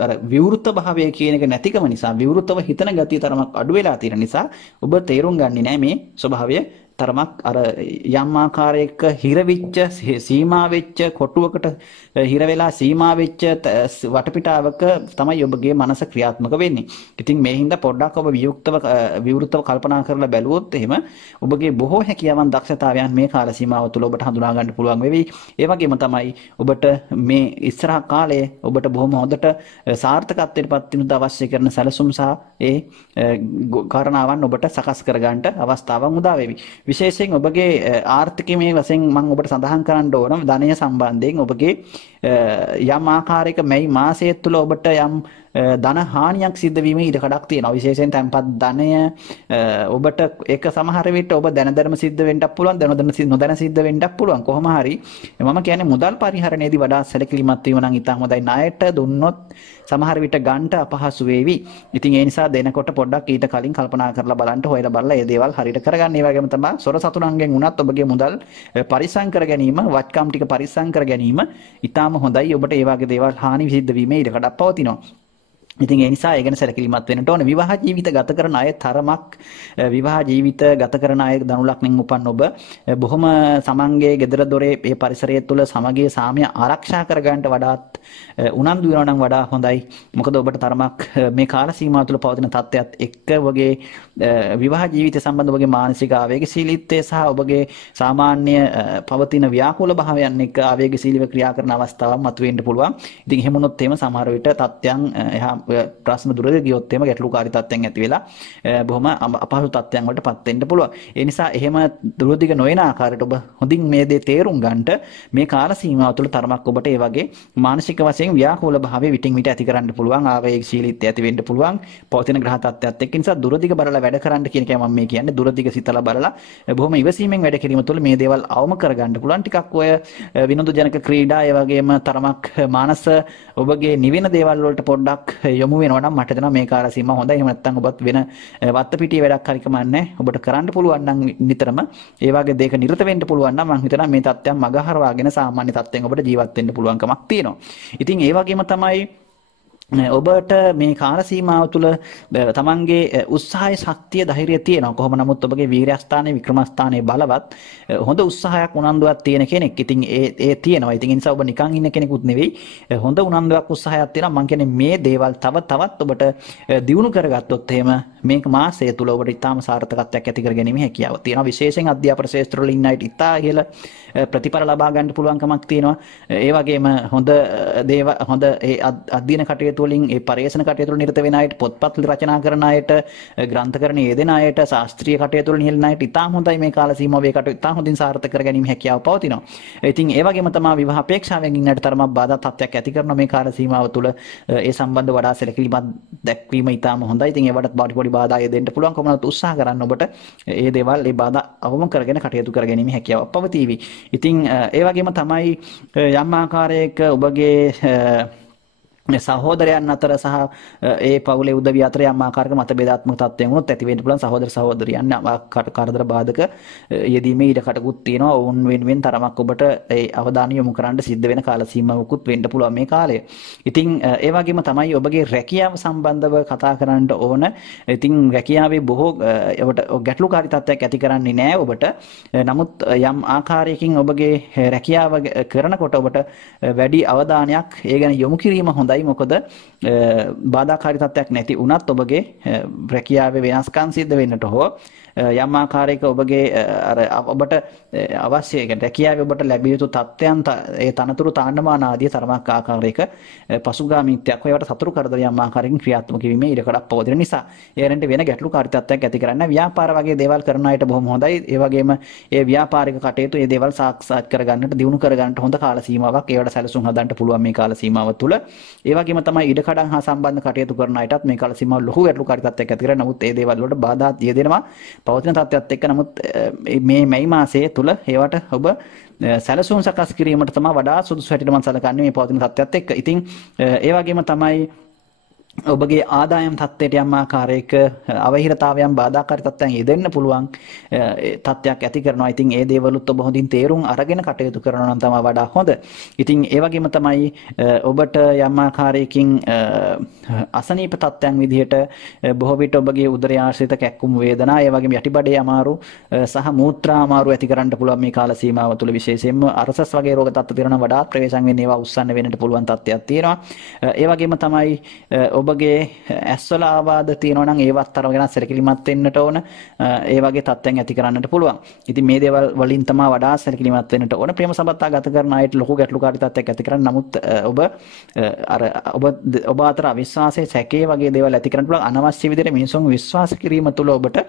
අර විවෘත භාවය කියන එක නැතිකම නිසා විවෘතව හිතන ගතිය තරමක් අඩු වෙලා තියෙන නිසා ඔබ තේරුම් ගන්නේ නැහැ මේ ස්වභාවය තරමක් අර යම් ආකාරයක හිරවිච්ච සීමා වෙච්ච කොටුවකට හිර වෙලා සීමා වෙච්ච වටපිටාවක තමයි ඔබගේ මනස ක්‍රියාත්මක වෙන්නේ. ඉතින් මේ හින්දා පොඩ්ඩක් ඔබ විවෘතව කල්පනා කරලා බැලුවොත් එහෙම ඔබගේ බොහෝ හැකියාවන් දක්ෂතාවයන් මේ කාල සීමාව තුළ ඔබට හඳුනා ගන්න පුළුවන් වෙවි. ඒ වගේම තමයි ඔබට මේ ඉස්සරහ කාලයේ ඔබට බොහොම හොඳට සාර්ථකත්වයට පත් වෙනු අවශ්‍ය කරන සැලසුම් සහ ඒ කාරණාවන් ඔබට සකස් කර ගන්නට අවස්ථාවක් උදා වෙවි. විශේෂයෙන් ඔබගේ ආර්ථිකමය වශයෙන් මම ඔබට සඳහන් කරන්න ඕන ධනය සම්බන්ධයෙන් ඔබගේ යම් ආකාරයක මේ මාසය තුළ ඔබට යම් ධන හානියක් සිද්ධ වීමේ ඉඩකඩක් තියෙනවා. විශේෂයෙන් තැන්පත් ධනය ඔබට ඒක සමහර විට ඔබ දැනදරම සිද්ධ වෙන්නත් පුළුවන්, නොදැන සිද්ධ වෙන්නත් පුළුවන්. කොහොම හරි මම කියන්නේ මුදල් පරිහරණයේදී වඩා සැලකිලිමත් වීම නම් ඉතාම හොඳයි. ණයට දුන්නොත් සමහර විට ගන්නට අපහසු වේවි. ඉතින් ඒ නිසා දෙනකොට පොඩ්ඩක් ඊට කලින් කල්පනා කරලා බලන්න, හොයලා බලලා මේ දේවල් හරියට කරගන්න. ඒ වගේම තමයි සොර සතුනන්ගෙන් උනත් ඔබගේ මුදල් පරිස්සම් කර ගැනීම, වත්කම් ටික පරිස්සම් කර ගැනීම ඉතාම හොඳයි. ඔබට ඒ වගේ දේවල් හානි සිද්ධ වීමේ ඉඩකඩක් පවතිනවා. ඉතින් ඒ නිසා ඒ ගැන සැලකිලිමත් වෙන්නට ඕන. විවාහ ජීවිත ගත කරන අය තරමක් විවාහ ජීවිත ගත කරන අය ධනු ලග්නෙන් උපන් ඔබ බොහොම සමන්ගේ ගෙදර දොරේ මේ පරිසරය තුළ සමගිය සාමය ආරක්ෂා කර ගන්නට වඩාත් උනන්දු වෙනවා නම් වඩා හොඳයි. මොකද ඔබට තරමක් මේ කාල සීමාව තුළ පවතින තත්ත්වයක් එක්ක ඔබගේ විවාහ ජීවිතය සම්බන්ධ ඔබගේ මානසික ආවේගශීලීත්වය සහ ඔබගේ සාමාන්‍ය පවතින ව්‍යාකූල භාවයන් එක්ක ආවේගශීලීව ක්‍රියා කරන අවස්ථාවක් මතුවෙන්න පුළුවන්. ඉතින් එහෙම වුණොත් එහෙම සමහර විට තත්ත්වයන් එහා ප්‍රශ්න දුරද ගියොත් එහෙම ගැටලුකාරී තත්ත්වයන් ඇති වෙලා බොහොම අපහසු තත්ත්වයන් වලට පත් වෙන්න පුළුවන්. ඒ නිසා එහෙම දුරදිග නොවන ආකාරයට ඔබ හොඳින් මේ දේ තේරුම් ගන්නට මේ කාල සීමාව තුළ තරමක් ඔබට ඒ වගේ මානසික වශයෙන් ව්‍යාකූල භාවය විටින් විට ඇති කරන්න පුළුවන්, ආවේගශීලීත්වය ඇති වෙන්න පුළුවන් පවතින ග්‍රහ තත්ත්වයත් එක්ක. නිසා දුරදිග බලලා වැඩ කරන්න කියන එකයි මම මේ කියන්නේ. දුරදිග සිතලා බලලා බොහොම ඉවසීමෙන් වැඩ කිරීම තුළ මේ දේවල් අවම කරගන්න පුළුවන්. ටිකක් ඔය විනෝද ජනක ක්‍රීඩා ඒ වගේම තරමක් මානස ඔබගේ නිවෙන දේවල් වලට පොඩ්ඩක් යොමු වෙනවා නම් මට දෙනවා මේ කාල සීමාව හොඳයි. එහෙම නැත්නම් ඔබත් වෙන වත්ත පිටියේ වැඩක් හරි කමන්නේ ඔබට කරන්න පුළුවන් නම් නිතරම ඒ වගේ දෙයක නිරත වෙන්න පුළුවන් නම් මම හිතනවා මේ තත්ත්වයන් මගහරවාගෙන සාමාන්‍ය තත්ත්වයෙන් ඔබට ජීවත් වෙන්න පුළුවන්කමක් තියෙනවා. ඉතින් ඒ වගේම තමයි ඔබට මේ කාල සීමාව තුළ තමන්ගේ උත්සාහය, ශක්තිය, ධෛර්යය තියෙනවා. කොහොම නමුත් ඔබගේ වීර්යස්ථානයේ වික්‍රමස්ථානයේ බලවත් හොඳ උත්සාහයක් උනන්දුවක් තියෙන කෙනෙක්. ඉතින් ඒ තියෙනවා. ඉතින් ඒ නිසා ඔබ නිකන් ඉන්න කෙනෙකුත් නෙවෙයි. හොඳ උනන්දුවක් උත්සාහයක් තියෙනවා. මම කියන්නේ මේ දේවල් තවත් ඔබට දියුණු කරගත්තොත් එහෙම මේක මාසය තුළ ඔබට ඉතාම සාර්ථකත්වයක් ඇති කර ගැනීමේ හැකියාව තියෙනවා. විශේෂයෙන් අධ්‍යාපන ශාස්ත්‍රවල ඉන්න අයට ඉතා ඉහළ ප්‍රතිඵල ලබා ගන්න පුළුවන්කමක් තියෙනවා. ඒ වගේම හොඳ ඒ අධ්‍යයන කටයුතු කටයුතු වලින් ඒ පරිශන කටයුතු වල නිරත වෙන අයට, පොත්පත් රචනා කරන අයට, ග්‍රන්ථකරණයේ යෙදෙන අයට, ශාස්ත්‍රීය කටයුතු වල නිහඬ අයට ඉතාම හොඳයි මේ කාල සීමාවේ කටයුතු ඉතාම හොඳින් සාර්ථක කර ගැනීම හැකියාව පවතිනවා. ඉතින් ඒ වගේම තමයි විවාහ අපේක්ෂාවෙන් ඉන්නට තරමක් බාධා තත්ත්වයක් ඇති කරන මේ කාල සීමාව තුළ ඒ සම්බන්ධ වඩා සැලකිලිමත් දැක්වීම ඉතාම හොඳයි. ඉතින් ඒවට පොඩි බාධා යෙදෙන්න පුළුවන් කොහොමද උත්සාහ කරන්න ඔබට ඒ දේවල් ඒ බාධා අවම කරගෙන කටයුතු කර ගැනීම හැකියාවක් පවතිවි. ඉතින් ඒ වගේම තමයි යම් ආකාරයක ඔබගේ සහෝදරයන් අතර සහ ඒ පවුලේ උදවිය අතර යම් ආකාරයක මතභේදාත්මක තත්ත්වයන් වුණොත් ඇති වෙන්න පුළුවන් සහෝදර සහෝදරියන් කරදර බාධක යෙදීමේ ඉඩකඩකුත් තියෙනවා. ඔවුන් වෙනුවෙන් තරමක් ඔබට ඒ අවධානය යොමු කරන්න සිද්ධ වෙන කාල සීමාවකුත් වෙන්න පුළුවන් මේ කාලය. ඉතින් ඒ වගේම තමයි ඔබගේ රැකියාව සම්බන්ධව කතා කරන්න ඕන. ඉතින් රැකියාවේ බොහෝ ඔබට ගැටලුකාරී තත්ත්වයක් ඇති කරන්නේ නැහැ ඔබට. නමුත් යම් ආකාරයකින් ඔබගේ රැකියාව කරනකොට ඔබට වැඩි අවධානයක් ඒ ගැන යොමු කිරීම හොඳයි. මොකද බාධාකාරී තත්ත්වයක් නැති වුණත් ඔබගේ රැකියාවේ වෙනස්කම් සිද්ධ වෙන්නට හෝ යම් ආකාරයක ඔබගේ ඔබට අවශ්‍ය රැකියාවේ ඔබට ලැබිය යුතු තත්ත්වයන් ඒ තනතුරු තාන්නමාන ආදී තරමක් ආකාරයක පසුගාමීත්වයක් ඒවට සතුරු කරදර යම් ආකාරයකින් ක්‍රියාත්මක වීමේ ඉඩකඩක් පවතින නිසා ඒරෙන්ට වෙන ගැටලුකාරී තත්ත්වයක් ඇති කරන්න ව්‍යාපාර වගේ දේවල් කරන අයට බොහොම හොඳයි. ඒ වගේම ඒ ව්‍යාපාරික කටයුතු ඒ දේවල් සාක්ෂාත් කරගන්නට දියුණු කරගන්නට හොඳ කාල සීමාවක් ඒවට සැලසුම් හදන්න පුළුවන් මේ කාල සීමාව තුළ. ඒ වගේම තමයි ඉඩකඩම් හා සම්බන්ධ කටයුතු කරන අයටත් මේ කාල සීමාව ලොකු ගැටලුකාරී තත්ත්වයක් ඇති කරනවා. නමුත් ඒ දේවල් වලට බාධා යෙදෙනවා. පවතින තත්ත්වයක් එක්ක නමුත් මේ මැයි මාසයේ තුල ඒවට ඔබ සැලසුම් සකස් කිරීමට තමයි වඩා සුදුසු හැටියට මම සලකන්නේ මේ පවතින තත්ත්වයක් එක්ක. ඉතින් ඒ වගේම තමයි ඔබගේ ආදායම් තත්ත්වයට යම් ආකාරයක අවහිරතාවයන් බාධාකාරී තත්ත්වයන් යෙදෙන්න පුළුවන් තත්ත්වයක් ඇති කරනවා. ඉතින් ඒ දේවලුත් ඔබ හොඳින් තේරුම් අරගෙන කටයුතු කරනවා නම් තමයි වඩා හොඳ. ඉතින් ඒ වගේම තමයි ඔබට යම් ආකාරයකින් අසනීප තත්ත්වයන් විදිහට බොහෝ විට ඔබගේ උදරය ආශ්‍රිත කැක්කුම් වේදනා, ඒ වගේම යටිබඩේ අමාරු සහ මූත්‍රා අමාරු ඇති කරන්න පුළුවන් මේ කාල සීමාව තුළ. විශේෂයෙන්ම අරසස් වගේ රෝග තත්ත්ව තියෙනවා වඩාත් ප්‍රවේශම් වෙන්නේ ඒවා උස්සන්න වෙන්නට පුළුවන් තත්ත්වයක් තියෙනවා. ඒ වගේම තමයි ඔබගේ ඇස්වල ආබාධ තියෙනවා නම් ඒවත් අරගෙන සැලකිලිමත් වෙන්නට ඕන. ඒ වගේ තත්ත්වයන් ඇති කරන්නට පුළුවන්. ඉතින් මේ දේවල් වලින් තමයි වඩා සැලකිලිමත් වෙන්නට ඕන. ප්‍රේම සම්බන්ධතා ගත කරන අයට ලොකු ගැටලුකාරී තත්ත්වයක් ඇති කරන්න. නමුත් ඔබ අතර අවිශ්වාසයේ සැකේ වගේ දේවල් ඇති කරන්න පුළුවන්. අනවශ්‍ය විදිහට මිනිසුන් විශ්වාස කිරීම තුළ ඔබට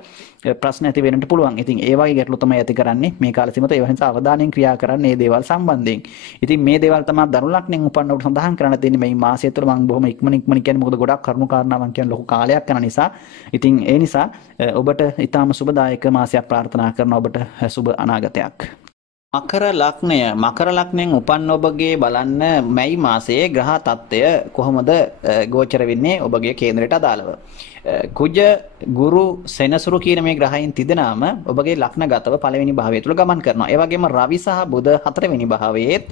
ප්‍රශ්න ඇති වෙන්නට පුළුවන්. ඉතින් ඒ වගේ ගැටලු තමයි ඇති කරන්නේ මේ කාල සීමාවට. ඒ නිසා අවධානයෙන් ක්‍රියා කරන්න මේ දේවල් සම්බන්ධයෙන්. ඉතින් මේ දේවල් තමයි දරුණු ලක්ෂණෙන් උපන්නවට සඳහන් කරන්න තියෙන්නේ මේ මාසය තුළ. මම බොහොම ඉක්මනින් කියන්නේ මොකද ගොඩක් කරුණු කාරණාවන් කියන ලොකු කාලයක් යන නිසා. ඉතින් ඒ නිසා ඔබට ඊටාම සුබදායක මාසයක් ප්‍රාර්ථනා කරනවා. ඔබට සුබ අනාගතයක්. මකර ලග්නයෙන් උපන් ඔබගේ බලන්න මැයි මාසයේ ග්‍රහ තත්ත්වය කොහොමද ගෝචර වෙන්නේ ඔබගේ කේන්දරයට අදාළව. කුජ ගුරු සෙනසුරු කියන මේ ග්‍රහයන් තිදෙනාම ඔබගේ ලග්නගතව පළවෙනි භාවය තුල ගමන් කරනවා. ඒ වගේම රවි සහ බුධ හතරවෙනි භාවයේත්,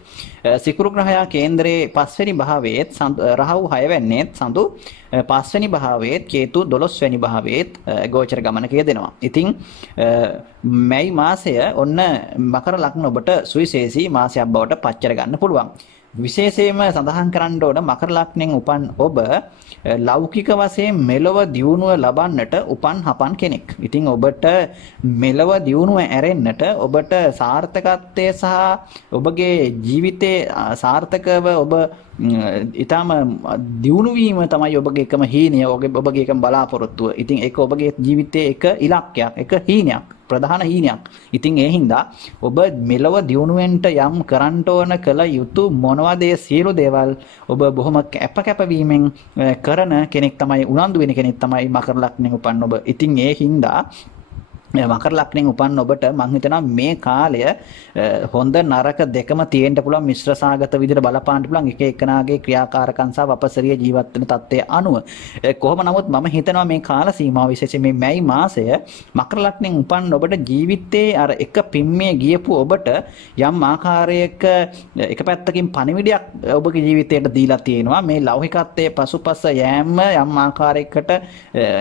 සිකුරු ග්‍රහයා කේන්දරයේ පස්වෙනි භාවයේත්, රාහු 6 වෙන්නේත්, සඳු 5 වෙනි භාවයේත්, කේතු 12 වෙනි භාවයේත් ගෝචර ගමනක යෙදෙනවා. ඉතින් මැයි මාසය ඔන්න මකර ලග්න ඔබට සුවිශේෂී මාසයක් බවට පත් ගන්න පුළුවන්. විශේෂයෙන්ම සඳහන් කරන්න ඕන මකර ලග්නෙන් උපන් ඔබ ලෞකික වශයෙන් මෙලොව දියුණුව ලබන්නට උපන් හපන් කෙනෙක්. ඉතින් ඔබට මෙලොව දියුණුව ඇරෙන්නට ඔබට සාර්ථකත්වය සහ ඔබගේ ජීවිතේ සාර්ථකව ඔබ ඊටම දියුණු වීම තමයි ඔබගේ එකම හීනය, ඔබගේ එකම බලාපොරොත්තුව. ඉතින් ඒක ඔබගේ ජීවිතයේ එක ඉලක්කයක්, එක හීනයක්, ප්‍රධාන හීනයක්. ඉතින් ඒ හින්දා ඔබ මෙලව දියුණුවෙන්ට යම් කරන්න ඕන කළ යුතු මොනවද ඒ සියලු දේවල් ඔබ බොහොම කැපවීමෙන් කරන කෙනෙක් තමයි, උනන්දු වෙන කෙනෙක් තමයි මකර ලග්නෙන් උපන් ඔබ. ඉතින් ඒ හින්දා මකර ලග්නෙන් උපන් ඔබට මම හිතනවා මේ කාලය හොඳ නරක දෙකම තියෙන්න පුළුවන්, මිශ්‍ර සාගත විදිහට බලපාන්න පුළුවන් එක එකනාගේ ක්‍රියාකාරකම් සහ වපසරිය ජීවත් වෙන තත්ත්වය අනුව. කොහොම නමුත් මම හිතනවා මේ කාල සීමාව විශේෂයෙන් මේ මැයි මාසය මකර ලග්නෙන් උපන් ඔබට ජීවිතේ අර එක පිම්මේ ගියපු ඔබට යම් ආකාරයක එක පැත්තකින් පණිවිඩයක් ඔබගේ ජීවිතයට දීලා තියෙනවා. මේ ලෞකිකත්වයේ පසුපස යෑම යම් ආකාරයකට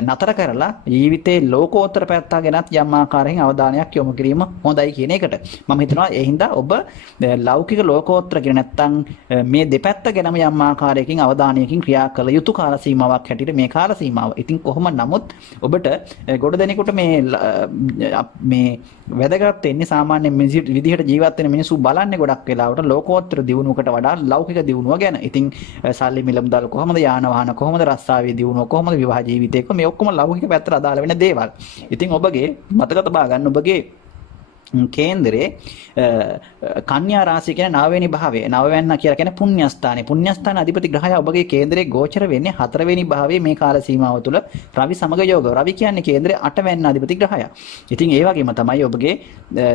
නතර කරලා ජීවිතේ ලෝකෝත්තර පැත්ත ගෙනත් යම් ආකාරයෙන් අවධානයක් යොමු කිරීම හොඳයි කියන එකට. මම හිතනවා ඒ හින්දා ඔබ ලෞකික ලෝකෝත්තර කියන නැත්තම් මේ දෙපැත්ත ගැනම යම් ආකාරයකින් අවධානයකින් ක්‍රියා කළ යුතු කාල සීමාවක් හැටියට මේ කාල සීමාව. ඉතින් කොහොම නමුත් ඔබට ගොඩ දෙනෙකුට මේ වැදගත් වෙන්නේ සාමාන්‍ය විදිහට ජීවත් වෙන මිනිස්සු බලන්නේ ගොඩක් වෙලාවට ලෝකෝත්තර දියුණුවකට වඩා ලෞකික දියුණුව ගැන. ඉතින් සල්ලි මිල මුදල් කොහොමද, යාන වාහන කොහොමද, රස්සාවේ දියුණුව කොහොමද, විවාහ ජීවිතේ කොහොමද, මේ ඔක්කොම ලෞකික පැත්තට අදාළ වෙන දේවල්. ඉතින් ඔබගේ මතක තබා ගන්න ඔබගේ කේන්දරේ කන්‍යා රාශිය කියන නවවෙනි භාවය. නවවැන්න කියලා කියන්නේ පුණ්‍යස්ථානේ. පුණ්‍යස්ථාන අධිපති ග්‍රහය ඔබගේ කේන්දරේ ගෝචර වෙන්නේ 4 වෙනි භාවයේ මේ කාල සීමාව තුළ රවි සමග යෝග. රවි කියන්නේ කේන්දරේ 8 වැන්න අධිපති ග්‍රහය. ඉතින් ඒ වගේම තමයි ඔබගේ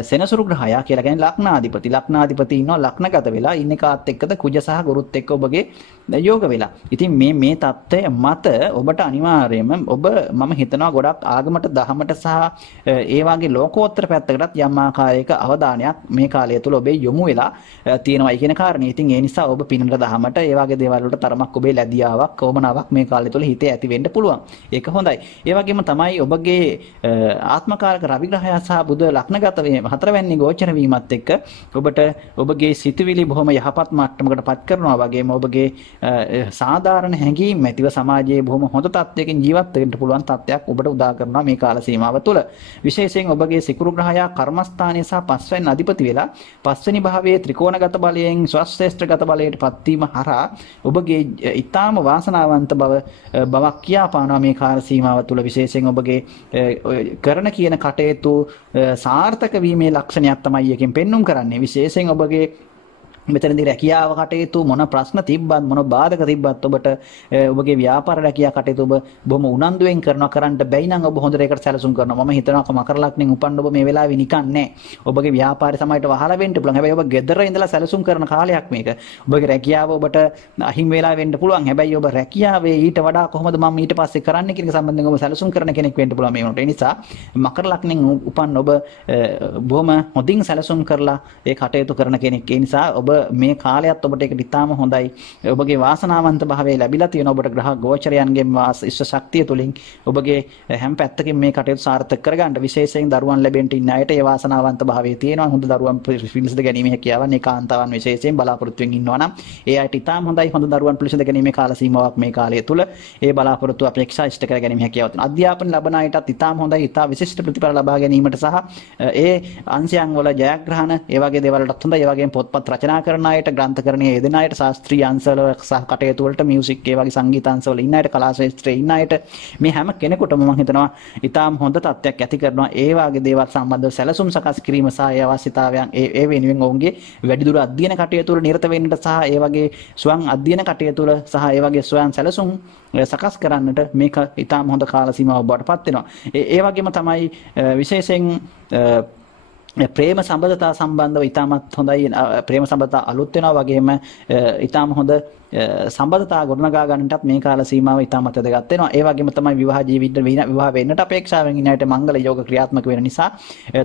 සෙනසුරු ග්‍රහය කියලා කියන්නේ ලග්නාධිපති. ලග්නාධිපති ඉන්නවා ලග්නගත වෙලා ඉන්නේ කාත් එක්කද කුජ සහ ගුරුත් එක්ක ඔබගේ යෝග වෙලා. ඉතින් මේ தත්ත්වය මත ඔබට අනිවාර්යයෙන්ම මම හිතනවා ගොඩක් ආගමට දහමට සහ ඒ වගේ ලෝකෝත්තර පැත්තකටත් යම් ආකාරයක අවධානයක් මේ කාලය තුළ ඔබේ යොමු වෙලා තියෙනවා කියන කාරණේ. ඉතින් ඒ නිසා ඔබ පිනට දහමට ඒ වගේ දේවල් වලට තරමක් ඔබේ ලැබියාවක් කොමනාවක් මේ කාලය තුළ හිතේ ඇති වෙන්න පුළුවන්. ඒක හොඳයි. ඒ වගේම තමයි ඔබගේ ආත්මකාරක රවි ග්‍රහය සහ බුධ ලග්නගත වීම 4 වැනි ගෝචර වීමත් එක්ක ඔබට ඔබගේ සිතුවිලි බොහොම යහපත් මට්ටමකට පත් කරනවා වගේම ඔබගේ සාධාරණ හැඟීම් ඇතිව සමාජයේ බොහොම හොඳ තත්ත්වයකින් ජීවත් වෙන්න පුළුවන් තත්ත්වයක් ඔබට උදා කරනවා මේ කාල සීමාව තුළ. විශේෂයෙන් ඔබගේ සිකුරු ග්‍රහය කර්මස්ථානයේ සහ පස්වෙනි අධිපති වෙලා පස්වෙනි භාවයේ ත්‍රිකෝණගත බලයෙන් ස්වශ්‍රේෂ්ඨගත බලයට පත්වීම හරහා ඔබගේ ඊටාම වාසනාවන්ත බවක් කියාපානවා මේ කාල සීමාව තුළ. විශේෂයෙන් ඔබගේ කරන කියන කටයුතු සාර්ථක වීමේ ලක්ෂණයක් තමයි එකෙන් පෙන්눔 කරන්නේ. විශේෂයෙන් ඔබගේ මෙතනදී රැකියාව කටයුතු මොන ප්‍රශ්න තිබ්බත් මොන බාධක තිබ්බත් ඔබට ඔබගේ ව්‍යාපාර රැකියා කටයුතු ඔබ බොහොම උනන්දුවෙන් කරන්න බැයි නම් ඔබ හොඳ රේකට සැලසුම් කරනවා. මම හිතනවා මකර ලග්නෙන් උපන්න ඔබ මේ වෙලාවේ නිකන් නැහැ. ඔබගේ ව්‍යාපාරය සමයට වහලා වෙන්න පුළුවන්. හැබැයි ඔබ ගෙදර ඉඳලා සැලසුම් කරන කාලයක් මේක. ඔබගේ රැකියාව ඔබට අහිමි වෙලා වෙන්න පුළුවන්. හැබැයි ඔබ රැකියාවේ ඊට වඩා කොහොමද මම ඊට පස්සේ කරන්න කියන එක සම්බන්ධයෙන් ඔබ සැලසුම් කරන කෙනෙක් වෙන්න පුළුවන් මේ වුණාට. ඒ නිසා මකර ලග්නෙන් උපන්න ඔබ බොහොම හොඳින් සැලසුම් කරලා ඒ කටයුතු කරන කෙනෙක්. ඒ නිසා ඔබ මේ කාලයත් ඔබට ඒක ඉතාම හොඳයි. ඔබගේ වාසනාවන්ත භාවය ලැබිලා තියෙන ඔබට ග්‍රහ ගෝචරයන්ගෙන් ඉෂ්ට ශක්තිය තුලින් ඔබගේ හැම පැත්තකින් මේ කටයුතු සාර්ථක කරගන්න. විශේෂයෙන් දරුවන් ලැබෙන්න ඉන්න අයට ඒ වාසනාවන්ත භාවය තියෙනවා. හොඳ දරුවන් පිළිසඳ ගැනීම හැකියාවන් ඒකාන්තවන් විශේෂයෙන් බලාපොරොත්තු වෙමින් ඉන්නවා නම් ඒ අයට ඉතාම හොඳයි. හොඳ දරුවන් පිළිසඳ ගැනීමේ කාල සීමාවක් මේ කාලය තුල ඒ බලාපොරොත්තු අපේක්ෂා ඉෂ්ට කර ගැනීම හැකියාව තියෙනවා. අධ්‍යාපන ලබන අයටත් ඉතාම හොඳයි. ඉතා විශිෂ්ට ප්‍රතිඵල ලබා ගැනීමට සහ ඒ අංශයන් වල ජයග්‍රහණ ඒ වගේ දේවල් වලටත් හොඳයි. ඒ වගේම පොත්පත් රචනා කරන අයට ග්‍රන්ථකරණයේ යෙදෙන අයට ශාස්ත්‍රීය අංශවල සහ කටයුතු වලට මියුසික් ඒ වගේ සංගීත අංශවල ඉන්න අයට කලා ශාස්ත්‍රයේ ඉන්න අයට මේ හැම කෙනෙකුටම මම හිතනවා ඊටාම් හොඳ තත්ත්වයක් ඇති කරනවා. ඒ වගේ දේවල් සම්බන්ධව සැලසුම් සකස් කිරීම සහ ඒ අවශ්‍යතාවයන් ඒ වෙනුවෙන් ඔවුන්ගේ වැඩිදුර අධ්‍යයන කටයුතු වල නිරත වෙන්නට සහ ඒ වගේ ස්වයං අධ්‍යයන කටයුතු වල සහ ඒ වගේ ස්වයං සැලසුම් සකස් කරන්නට මේක ඊටාම් හොඳ කාල සීමාවක් බවට පත් වෙනවා. ඒ වගේම තමයි විශේෂයෙන් ප්‍රේම සම්බන්ධතා සම්බන්ධව ඉතාමත් හොඳයි. ප්‍රේම සම්බන්ධතා අලුත් වෙනවා වගේම ඉතාම හොඳ සම්බන්ධතා ගොඩනගා ගන්නටත් මේ කාල සීමාව ඉතාමත් වැදගත් වෙනවා. ඒ වගේම තමයි විවාහ ජීවිත විවාහ වෙන්නට අපේක්ෂාවෙන් ඉන්න අයට මංගල යෝග ක්‍රියාත්මක වෙන නිසා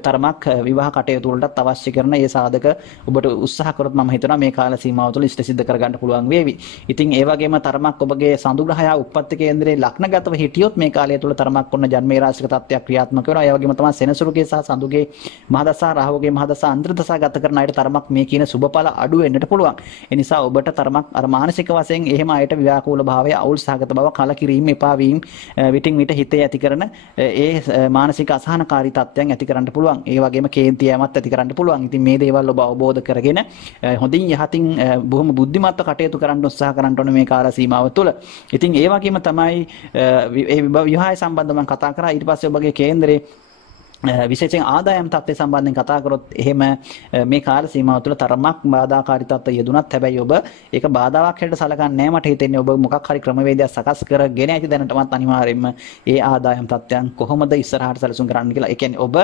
තරමක් විවාහ කටයුතු වලටත් අවශ්‍ය කරන ඒ සාධක ඔබට උත්සාහ කරොත් මම හිතනවා මේ කාල සීමාව තුළ ඉෂ්ට සිද්ධ කරගන්න පුළුවන් වේවි. ඉතින් ඒ වගේම තරමක් ඔබගේ සඳු ග්‍රහය උප්පත්ති කේන්දරේ ලග්නගතව හිටියොත් මේ කාලය තුළ තරමක් ඔන්න ජන්මේ රාශික තත්ත්වයක් ක්‍රියාත්මක වෙනවා. ඒ වගේම තමයි සෙනසුරුගේ සහ සඳුගේ මහදසා රාහුගේ මහදසා අන්තර්දසා ගත කරන අයට තරමක් මේ කියන සුබඵල අඩු වෙන්නට පුළුවන්. ඒ නිසා ඔබට තරමක් අර මානසික වශයෙන් එහෙම අයට ව්‍යාකූල භාවය අවුල් සහගත බව කලකිරීම එපා වීම විටින් විට හිතේ ඇති කරන ඒ මානසික අසහනකාරී තත්ත්වයන් ඇති කරන්න පුළුවන්. ඒ වගේම කේන්තියමත් ඇති කරන්න පුළුවන්. ඉතින් මේ දේවල් ඔබ අවබෝධ කරගෙන හොඳින් යහතින් බොහොම බුද්ධිමත්ව කටයුතු කරන්න උත්සාහ කරන්න ඕනේ මේ කාල සීමාව තුළ. ඉතින් ඒ වගේම තමයි ඒ විවාහය සම්බන්ධව මම කතා කරා. ඊට පස්සේ ඔබගේ කේන්දරේ විශේෂයෙන් ආදායම් තත්ත්වය සම්බන්ධයෙන් කතා කරොත් එහෙම මේ කාල සීමාව තුළ තරමක් බාධාකාරී තත්ත්ව යෙදුනත් හැබැයි ඔබ ඒක බාධාවක් හැටියට සලකන්නේ නැහැ. මට හිතෙන්නේ ඔබ මොකක් හරි ක්‍රමවේදයක් සකස් කරගෙන ඇති දැනටමත් අනිවාර්යයෙන්ම ඒ ආදායම් තත්ත්වයන් කොහොමද ඉස්සරහට සැලසුම් කරන්න කියලා. ඒ කියන්නේ ඔබ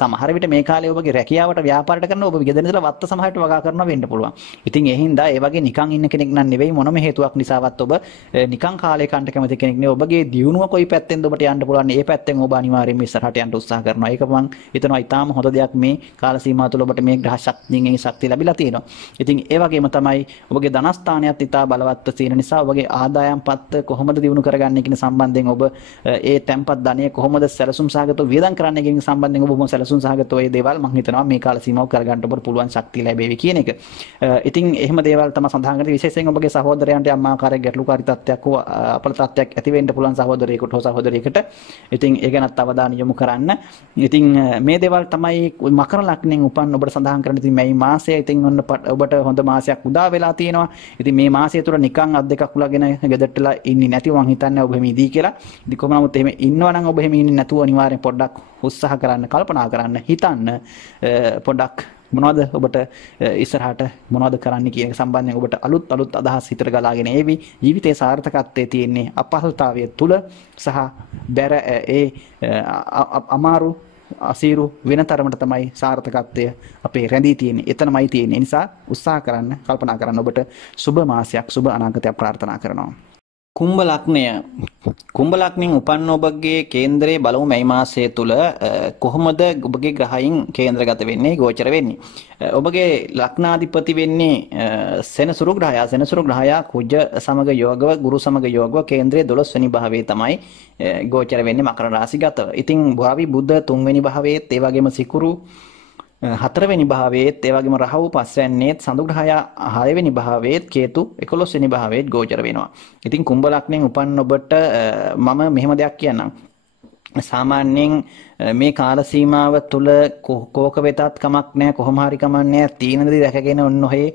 සමහර විට මේ කාලේ ඔබගේ රැකියාවට ව්‍යාපාරයට කරන ඔබ ගෙදර ඉඳලා වත්ත සමහරට වගා කරනවා වෙන්න පුළුවන්. ඉතින් ඒ හින්දා ඒ වගේ නිකන් ඉන්න කෙනෙක් නන් නෙවෙයි මොනම හේතුවක් නිසාවත් ඔබ නිකන් කාලේ කන්ට කැමති කෙනෙක් නෙවෙයි. ඔබගේ දියුණුව කොයි පැත්තෙන්ද ඔබට යන්න පුළුවන්. ඒ පැත්තෙන් ඔබ අනිවාර්යයෙන්ම ඉස්සරහට යන්න උත්සාහ කරනවා. කරනවා. ඒක මම හිතනවා ඊටාම හොඳ දෙයක් මේ කාල සීමාව තුළ ඔබට මේ ග්‍රහ ශක්තියෙන් ඒ ශක්තිය ලැබිලා තියෙනවා. ඉතින් ඒ වගේම තමයි ඔබගේ ධනස්ථානයත් ඊටා බලවත්ව තියෙන නිසා ඔබගේ ආදායම් පත්ත කොහොමද දියුණු කරගන්නේ කියන සම්බන්ධයෙන් ඔබ ඒ තැන්පත් ධනය කොහොමද සැලසුම් සහගතව වියදම් කරන්නේ කියන සම්බන්ධයෙන් ඔබ සැලසුම් සහගතව ඒ දේවල් මම හිතනවා මේ කාල සීමාව කරගන්න ඔබට පුළුවන් ශක්තිය ලැබෙවි කියන එක. ඉතින් එහෙම දේවල් තමයි සඳහන් කරන්නේ විශේෂයෙන් ඔබගේ සහෝදරයන්ට යම් ආකාරයක ගැටලුකාරී තත්ත්වයක් හෝ අපල තත්ත්වයක් ඇති වෙන්න පුළුවන් සහෝදරයෙකුට හෝ සහෝදරියකට. ඉතින් ඒ ගැනත් අවධානය යොමු කරන්න. ඉතින් මේ දේවල් තමයි මකර ලග්නෙන් උපන් ඔබට සඳහන් කරන්න. ඉතින් මේ මාසය ඉතින් ඔබට හොඳ මාසයක් උදා වෙලා තියෙනවා. ඉතින් මේ මාසය තුර නිකන් අත් දෙකක් උලගෙන ගෙදරටලා ඉන්නේ නැතිව මං හිතන්නේ ඔබ එහෙම ඉදී කියලා. ඉතින් කොහොම නමුත් එහෙම ඉන්නවා නම් ඔබ එහෙම ඉන්නේ නැතුව අනිවාර්යෙන් පොඩ්ඩක් උත්සාහ කරන්න, කල්පනා කරන්න, හිතන්න පොඩ්ඩක් මොනවද ඔබට ඉස්සරහට මොනවද කරන්න කියන සම්බන්ධයෙන් ඔබට අලුත් අදහස් හිතට ගලාගෙන ඒවි. ජීවිතයේ සාර්ථකත්වයේ තියෙන්නේ අපහසුතාවය තුල සහ බැර ඒ අමාරු අසීරු වෙන තරමට තමයි සාර්ථකත්වය අපේ රැඳී තියෙන්නේ. එතනමයි තියෙන්නේ. ඒ නිසා උත්සාහ කරන්න, කල්පනා කරන්න. ඔබට සුබ මාසයක්, සුබ අනාගතයක් ප්‍රාර්ථනා කරනවා. කුම්භ ලග්නය. කුම්භ ලග්නෙන් උපන්න ඔබගේ කේන්දරයේ බලමු මේ මාසය තුල කොහොමද ඔබගේ ග්‍රහයන් කේන්ද්‍රගත වෙන්නේ, ගෝචර වෙන්නේ. ඔබගේ ලග්නාධිපති වෙන්නේ සෙනසුරු ග්‍රහයා. සෙනසුරු ග්‍රහයා කුජ සමග යෝගව, ගුරු සමග යෝගව කේන්ද්‍රයේ 12 වෙනි භාවයේ තමයි ගෝචර වෙන්නේ මකර රාශිගතව. ඉතින් භාවි බුධ 3 වෙනි භාවයේත් ඒ වගේම සිකුරු 4 වෙනි භාවයේත් ඒ වගේම රාහු 5 වෙනිත් සඳු ග්‍රහයා 6 වෙනි භාවයේත් කේතු 11 වෙනි භාවයේත් ගෝචර වෙනවා. ඉතින් කුම්භ ලග්නෙන් උපන්න ඔබට මම මෙහෙම දෙයක් කියන්නම්. සාමාන්‍යයෙන් මේ කාල සීමාව තුළ කෝක වෙතත් කමක් නැහැ, කොහොම හරි කමක් නැහැ. තීන දේ රැකගෙන ඔන්න ඔහේ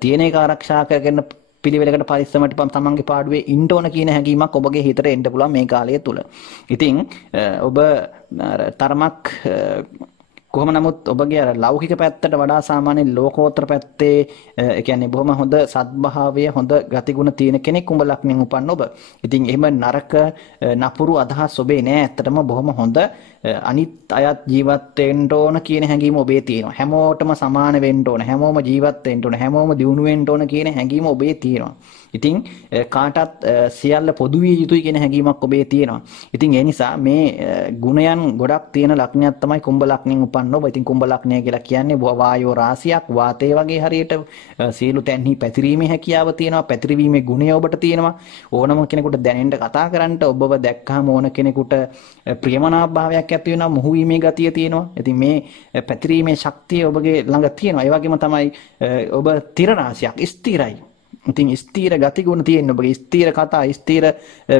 තියෙන එක ආරක්ෂා කරගෙන පිළිවෙලකට පරිස්සමට තමන්ගේ පාඩුවේ ඉන්න ඕන කියන හැඟීමක් ඔබගේ හිතට එන්න පුළුවන් මේ කාලය තුළ. ඉතින් ඔබ තරමක් කොහොම නමුත් ඔබගේ අර ලෞකික පැත්තට වඩා සාමාන්‍ය ලෝකෝත්තර පැත්තේ ඒ කියන්නේ බොහොම හොඳ සත්භාවය, හොඳ ගතිගුණ තියෙන කෙනෙක් කුම්භ ලග්නෙන් උපන්න ඔබ. ඉතින් එහෙම නරක නපුරු අදහස් ඔබේ නෑ. ඇත්තටම බොහොම හොඳ අනිත් අයත් ජීවත් වෙන්න ඕන කියන හැඟීම ඔබේ තියෙනවා. හැමෝටම සමාන වෙන්න ඕන, හැමෝම ජීවත් වෙන්න ඕන, හැමෝම දියුණු වෙන්න ඕන කියන හැඟීම ඔබේ තියෙනවා. ඉතින් කාටත් සියල්ල පොදු විය යුතුයි කියන හැඟීමක් ඔබේ තියෙනවා. ඉතින් ඒ නිසා මේ ගුණයන් ගොඩක් තියෙන ලග්නයක් තමයි කුම්භ ලග්නෙන් උපන්න ඔබ. ඉතින් කුම්භ ලග්නය කියලා කියන්නේ වායෝ රාශියක්, වාතය වගේ හරියට සීළු තැන්හි පැතිරීමේ හැකියාව තියෙනවා, පැතිරීමේ ගුණය ඔබට තියෙනවා. ඕනම කෙනෙකුට දැනෙන්න කතා කරන්න ඔබව දැක්කහම ඕන කෙනෙකුට ප්‍රියමනාප භාවයක් ඇති වෙනවා, මොහු වීමේ ගතිය තියෙනවා. ඉතින් මේ පැතිරීමේ ශක්තිය ඔබගේ ළඟ තියෙනවා. ඒ වගේම තමයි ඔබ තිර රාශියක්, ස්ථිරයි. ඉතින් ස්ථීර ගතිගුණ තියෙන ඔබගේ ස්ථීර කතා, ස්ථීර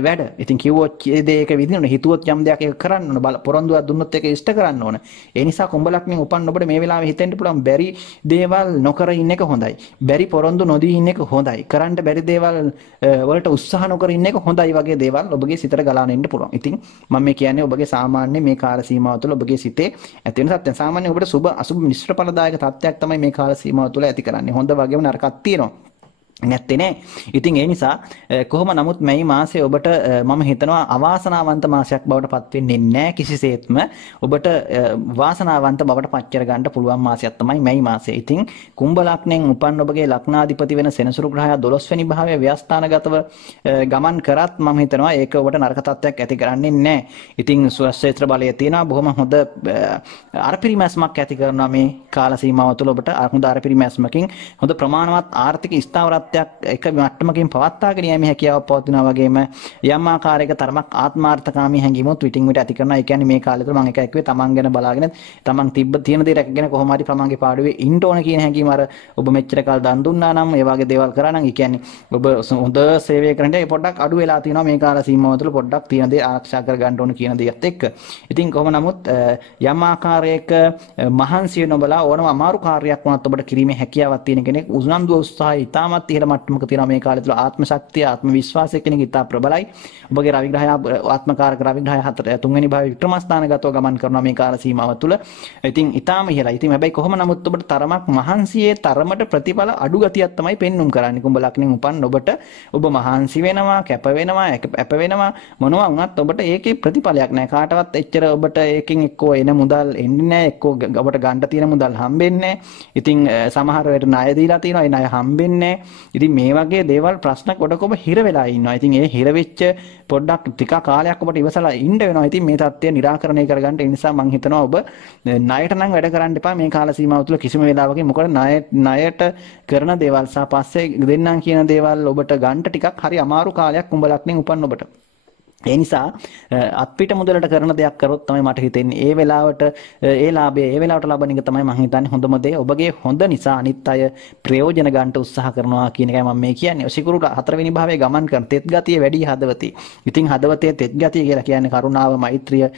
වැඩ. ඉතින් කිව්වොත් ඒ දේ එක විදිහට හිතුවොත් යම් දෙයක් ඒක කරන්න ඕන. පොරොන්දුවක් දුන්නොත් ඒක ඉෂ්ට කරන්න ඕන. ඒ නිසා කුම්භ ලග්නෙන් උපන්න ඔබට මේ වෙලාවේ හිතෙන්න පුළුවන් බැරි දේවල් නොකර ඉන්න එක හොඳයි. බැරි පොරොන්දු නොදී ඉන්න එක හොඳයි. කරන්න බැරි දේවල් වලට උත්සාහ නොකර ඉන්න එක හොඳයි වගේ දේවල් ඔබගේ සිතට ගලාගෙන එන්න පුළුවන්. ඉතින් මම මේ කියන්නේ ඔබගේ සාමාන්‍ය මේ කාල සීමාව තුළ ඔබගේ සිතේ ඇති වෙන සත්‍යය. සාමාන්‍ය ඔබට සුබ අසුබ මිශ්‍ර ඵලදායක තත්ත්වයක් තමයි මේ කාල සීමාව තුළ ඇති කරන්නේ. හොඳ වගේම නරකක් තියෙනවා. නැත්තේ නේ. ඉතින් ඒ නිසා කොහොම නමුත් මේ මාසය ඔබට මම හිතනවා අවාසනාවන්ත මාසයක් බවට පත් වෙන්නේ නැහැ කිසිසේත්ම. ඔබට වාසනාවන්ත බවට පත් කර ගන්න පුළුවන් මාසයක් තමයි මේ මාසය. ඉතින් කුම්භ ලග්නෙන් උපන් ඔබගේ ලග්නාධිපති වෙන සෙනසුරු ග්‍රහයා 12 වෙනි භාවයේ ව්‍යස්ථානගතව ගමන් කරත් මම හිතනවා ඒක ඔබට නරක තත්ත්වයක් ඇති කරන්නේ නැහැ. ඉතින් සුවස්ත්‍ර බලය තියෙනවා. බොහොම හොඳ අරපිරිමැස්මක් ඇති කරනවා මේ කාල සීමාව තුළ ඔබට. හොඳ අරපිරිමැස්මකින් හොඳ ප්‍රමාණවත් ආර්ථික ස්ථාවරත්වයක් එක මට්ටමකින් පවත්වාගෙන යෑමේ හැකියාවක් පවතිනවා. වගේම යම් ආකාරයක තරමක් ආත්මාර්ථකාමී හැඟීමක් විටින් විට ඇති කරනවා. ඒ කියන්නේ මේ කාලේ තුල මම එක එක්කේ තමන් ගැන බලාගෙන තමන් තිබ්බ තියෙන දේ රැකගෙන කොහොම හරි තමන්ගේ පාඩුවේ ඉන්න ඕන කියන හැඟීම අර ඔබ මෙච්චර කල් දන් දුන්නා නම් ඒ වගේ දේවල් කරා නම් ඒ කියන්නේ ඔබ හොඳ සේවය කරන්න ඒ පොඩ්ඩක් අඩු වෙලා තියෙනවා මේ කාල සීමාව තුළ පොඩ්ඩක් තියෙන දේ ආරක්ෂා කර ගන්න ඕන කියන දේත් එක්ක. ඉතින් කොහොම නමුත් යම් ආකාරයක මහන්සිය නොබලා ඕනම අමාරු කාර්යයක් වුණත් ඔබට කිරීමේ හැකියාවක් තියෙන කෙනෙක් උනන්දු උත්සාහය ඉතාමත් ඉහළ මට්ටමක තියෙනවා මේ කාලේ තුළ. ආත්ම ශක්තිය, ආත්ම විශ්වාසය කෙනෙක් ඉතා ප්‍රබලයි. ඔබගේ රවි ග්‍රහය ආත්මකාරක රවි ග්‍රහය 3 වෙනි භාවයේ වික්‍රම ස්ථානගතව ගමන් කරනවා මේ කාල සීමාව තුළ. ඉතින් ඉතාම ඉහළයි. ඉතින් හැබැයි කොහොම නමුත් ඔබට තරමක් මහන්සියේ තරමට ප්‍රතිඵල අඩු ගතියක් තමයි පෙන්눔 කරන්නේ. කුම්භ ලග්නෙන් උපන් ඔබට ඔබ මහන්සි වෙනවා, කැප වෙනවා, අප වෙනවා, මොනවා වුණත් ඔබට ඒකේ ප්‍රතිඵලයක් නැහැ. කාටවත් එච්චර ඔබට ඒකෙන් එක්කෝ එන මුදල් එන්නේ නැහැ, එක්කෝ ඔබට ගන්න තියෙන මුදල් හම්බෙන්නේ නැහැ. ඉතින් සමහර වෙලට ණය දීලා තියෙනවා, ඒ ණය හම්බෙන්නේ නැහැ. ඉතින් මේ වගේ දේවල් ප්‍රශ්න කොටක ඔබ හිර වෙලා ඉන්නවා. ඉතින් ඒ හිර වෙච්ච පොඩ්ඩක් ටික කාලයක් ඔබට ඉවසලා ඉන්න වෙනවා. ඉතින් මේ தත්ත්වය निराකරණය කරගන්න ඒ නිසා මම හිතනවා ඔබ ණයට නම් වැඩ කරන්න එපා මේ කාල සීමාව තුළ කිසිම වෙලාවක. මොකද ණයට කරන දේවල් සහ පස්සේ දෙන්නම් කියන දේවල් ඔබට ගන්න ටිකක් හරි අමාරු කාලයක් කුඹ ලග්නෙන් උපන්න ඔබට. ඒ නිසා අත්පිට මුදලට කරන දෙයක් කරොත් තමයි මට හිතෙන්නේ ඒ වෙලාවට ඒ ලාභය ඒ වෙලාවට ලබන එක තමයි මම හිතන්නේ හොඳම දේ. ඔබගේ හොඳ නිසා අනිත් අය ප්‍රයෝජන ගන්නට උත්සාහ කරනවා කියන එකයි මම මේ කියන්නේ. සිකුරු 4 වෙනි භාවයේ ගමන් කරන තෙත් ගතිය වැඩි හදවතේ. ඉතින් හදවතේ තෙත් ගතිය කියලා කියන්නේ කරුණාව, මෛත්‍රිය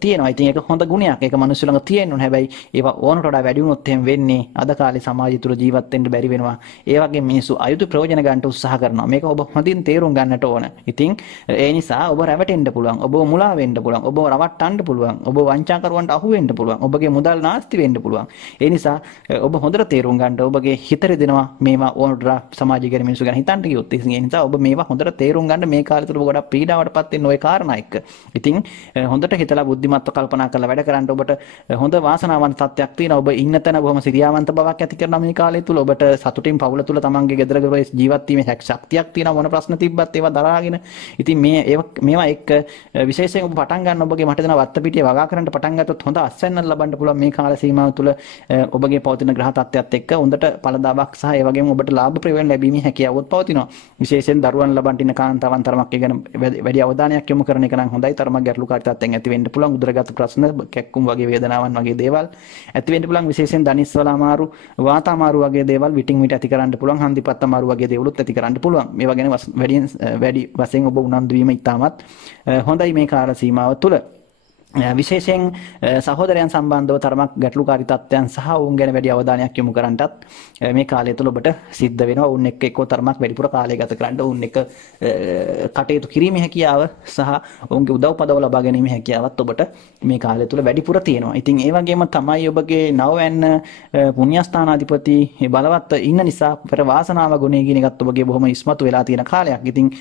තියෙනවා. ඉතින් ඒක හොඳ ගුණයක්. ඒක මිනිස්සු ළඟ තියෙන්න ඕනේ. හැබැයි ඒවා ඕනට වඩා වැඩි වුණොත් එහෙම වෙන්නේ අද කාලේ සමාජය තුළ ජීවත් වෙන්න බැරි වෙනවා. ඒ වගේ මිනිස්සු අයුතු ප්‍රයෝජන ගන්නට උත්සාහ කරනවා. මේක ඔබ හොඳින් තේරුම් ගන්නට ඕන. ඉතින් ඒ නිසා ඔබ රැවටෙන්න පුළුවන්, ඔබ මුලා වෙන්න පුළුවන්, ඔබ රවට්ටන්න පුළුවන්, ඔබ වංචාකරුවන්ට අහු වෙන්න පුළුවන්, ඔබගේ මුදල් නාස්ති වෙන්න පුළුවන්. ඒ නිසා ඔබ හොඳට තේරුම් ගන්න ඔබගේ හිත රිදෙනවා මේවා ඕනට සමාජීය මිනිස්සු ගැන හිතන්න ගියොත්. ඒ නිසා ඔබ මේවා හොඳට තේරුම් ගන්න මේ කාලය තුල ඔබ ගොඩක් පීඩාවටපත් වෙන ওই කාරණා එක්ක. ඉතින් හොඳට හිතලා බුද්ධිමත්ව කල්පනා කරලා වැඩ කරන්න ඔබට හොඳ වාසනාවන්ත තත්ත්වයක් තියෙනවා. ඔබ ඉන්න තැන බොහොම සිරියාවන්ත බවක් ඇති කරන මේ කාලය තුල ඔබට සතුටින් පවුල තුල තමන්ගේ ගෙදර දොරේ ජීවත් වීමේ ශක්තියක් තියෙනවා. මොන ප්‍රශ්න තිබ්බත් ඒවා දරාගෙන. ඉතින් මේවා එක්ක විශේෂයෙන් ඔබ පටන් ගන්න ඔබගේ මට දෙන වත්තපිටිය වගා කරන්න පටන් ගත්තොත් හොඳ අස්වැන්නක් ලබන්න පුළුවන් මේ කාල සීමාව තුළ ඔබගේ පවතින ග්‍රහ තත්ත්වයක් එක්ක හොඳට ඵලදාවක් සහ ඒ වගේම ඔබට ලාභ ප්‍රයෝජන ලැබීමේ හැකියාවක් පවතිනවා. විශේෂයෙන් දරුවන් ලබන්න ඉන්න කාන්තාවන් තරමක් ගැන වැඩි අවධානයක් යොමු කරන එක නම් හොඳයි. තරමක් ගැටලුකාරී තත්ත්වයන් ඇති වෙන්න පුළුවන්. උදරගත ප්‍රශ්න, කැක්කුම් වගේ වේදනාවන් වගේ දේවල් ඇති වෙන්න පුළුවන්. විශේෂයෙන් දනිස්වල අමාරු, වාත අමාරු වගේ දේවල් විටින් විට ඇති කරන්න පුළුවන්. හන්දිපත් අමාරු වගේ දේවලුත් ඇති කරන්න පුළුවන්. මේවා ගැන වැඩි වශයෙන් ඔබ උනන්දු වීම ඉතාමත් හොඳයි මේ කාල සීමාව තුළ. විශේෂයෙන් සහෝදරයන් සම්බන්ධව තරමක් ගැටලුකාරී තත්ත්වයන් සහ ඔවුන් ගැන වැඩි අවධානයක් යොමු කරන්නටත් මේ කාලය තුළ ඔබට සිද්ධ වෙනවා. ඔවුන් එක්ක එක්ක තරමක් වැඩිපුර කාලය ගත කරන්න, ඔවුන් එක්ක කටයුතු කිරීමේ හැකියාව සහ ඔවුන්ගේ උදව් පදව ලබා ගැනීමේ හැකියාවත් ඔබට මේ කාලය තුළ වැඩිපුර තියෙනවා. ඉතින් ඒ වගේම තමයි ඔබගේ නවවැන්න පුණ්‍යස්ථානාධිපති බලවත් ඉන්න නිසා පෙර වාසනාව ගුණය කියන එකත් ඔබගේ බොහොම ඉස්මතු වෙලා තියෙන කාලයක්. ඉතින්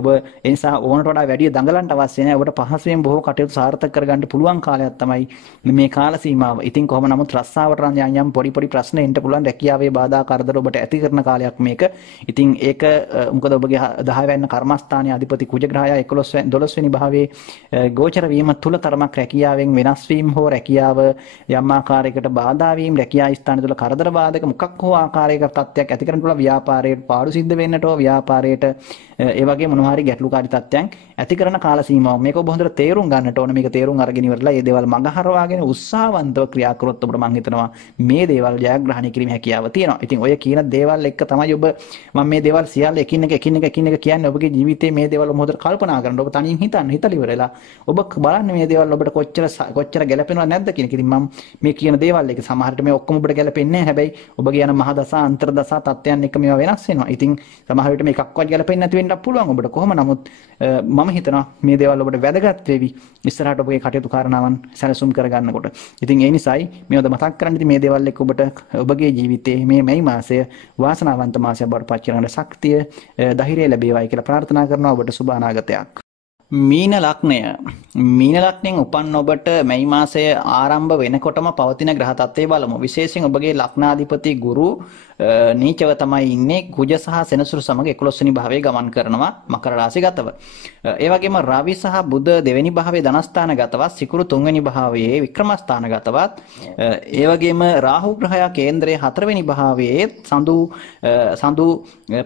ඔබ ඒ නිසා ඕනට වඩා වැඩි දඟලන්න අවශ්‍ය නැහැ. ඔබට පහසුවෙන් බොහෝ කටයුතු සාර්ථක කරගන්න පුළුවන් කාලයක් තමයි මේ කාල සීමාව. ඉතින් කොහොම නමුත් රස්සාවට යම් පොඩි ප්‍රශ්න එන්න පුළුවන්. රැකියාවේ බාධා කරදර ඔබට ඇති කරන කාලයක් මේක. ඉතින් ඒක මොකද ඔබගේ 10 වෙනි කර්මස්ථානයේ අධිපති කුජ ග්‍රහය 12 වෙනි භාවයේ ගෝචර වීම තුල තරමක් රැකියාවෙන් වෙනස් වීම හෝ රැකියාව යම් ආකාරයකට බාධා වීම, රැකියා ස්ථාන තුල කරදර බාධක මොකක් හෝ ආකාරයක තත්ත්වයක් ඇති කරන්න පුළුවන්. ව්‍යාපාරයේ පාඩු සිද්ධ වෙන්නට හෝ ව්‍යාපාරයට ඒ වගේ මොනවා හරි ගැටලුකාරී තත්ත්වයන් ඇති කරන කාල සීමාව. මේක ඔබ හොඳට තේරුම් ගන්නට ඕන. මේක තේරුම් අරගෙන ඉවරලා මේ දේවල් මඟ හරවාගෙන උත්සාහවන්තව ක්‍රියා කරොත් ඔබට මම හිතනවා මේ දේවල් ජයග්‍රහණය කිරීමේ හැකියාව තියෙනවා. ඉතින් ඔය කියන දේවල් එක්ක තමයි ඔබ මම මේ දේවල් සියල්ල එකින් එක කියන්නේ ඔබගේ ජීවිතයේ මේ දේවල් ඔබ හොඳට කල්පනා කරන්න. ඔබ තනියෙන් හිතලා ඉවරලා ඔබ බලන්න මේ දේවල් ඔබට කොච්චර ගැලපෙනවද නැද්ද කියන එක. ඉතින් මම මේ කියන දේවල් එක සමහරට මේ ඔක්කොම ඔබට ගැලපෙන්නේ නැහැ. හැබැයි ඔබගේ යන මහ දසා අන්තර් දසා තත්ත්වයන් එක්ක මේවා වෙනස් වෙනවා. ඉතින් සමහර විට මේකක්වත් ගැලපෙන්නේ නැති වෙන්නත් පුළුවන් ඔබට. කොහොම නමුත් මම හිතනවා මේ දේවල් ඔබට වැදගත් වෙවි ඉස්සරහට ඔබගේ කටයුතු කාරණාවන් සැලසුම් කරගන්නකොට. ඉතින් ඒ නිසායි මේවද මතක් කරන්න. ඉතින් මේ දේවල් එක්ක ඔබට ඔබගේ ජීවිතයේ මේ මැයි මාසය වාසනාවන්ත මාසයක් බවට පත් කරගන්න ශක්තිය, ධෛර්යය ලැබේවායි කියලා ප්‍රාර්ථනා කරනවා. ඔබට සුබ අනාගතයක්. මීන ලග්නය. මීන ලග්නයෙන් උපන් ඔබට මැයි මාසය ආරම්භ වෙනකොටම පවතින ග්‍රහ තත්ත්වය බලමු. විශේෂයෙන් ඔබගේ ලග්නාධිපති ගුරු නීචව තමයි ඉන්නේ. කුජ සහ සෙනසුරු සමග 11 වෙනි භාවයේ ගමන් කරනවා මකර රාශිගතව. ඒ වගේම රවි සහ බුධ දෙවෙනි භාවයේ ධනස්ථානගතවත්, සිකුරු 3 වෙනි භාවයේ වික්‍රමස්ථානගතවත්, ඒ වගේම රාහු ග්‍රහයා කේන්ද්‍රයේ 4 වෙනි භාවයේ සඳු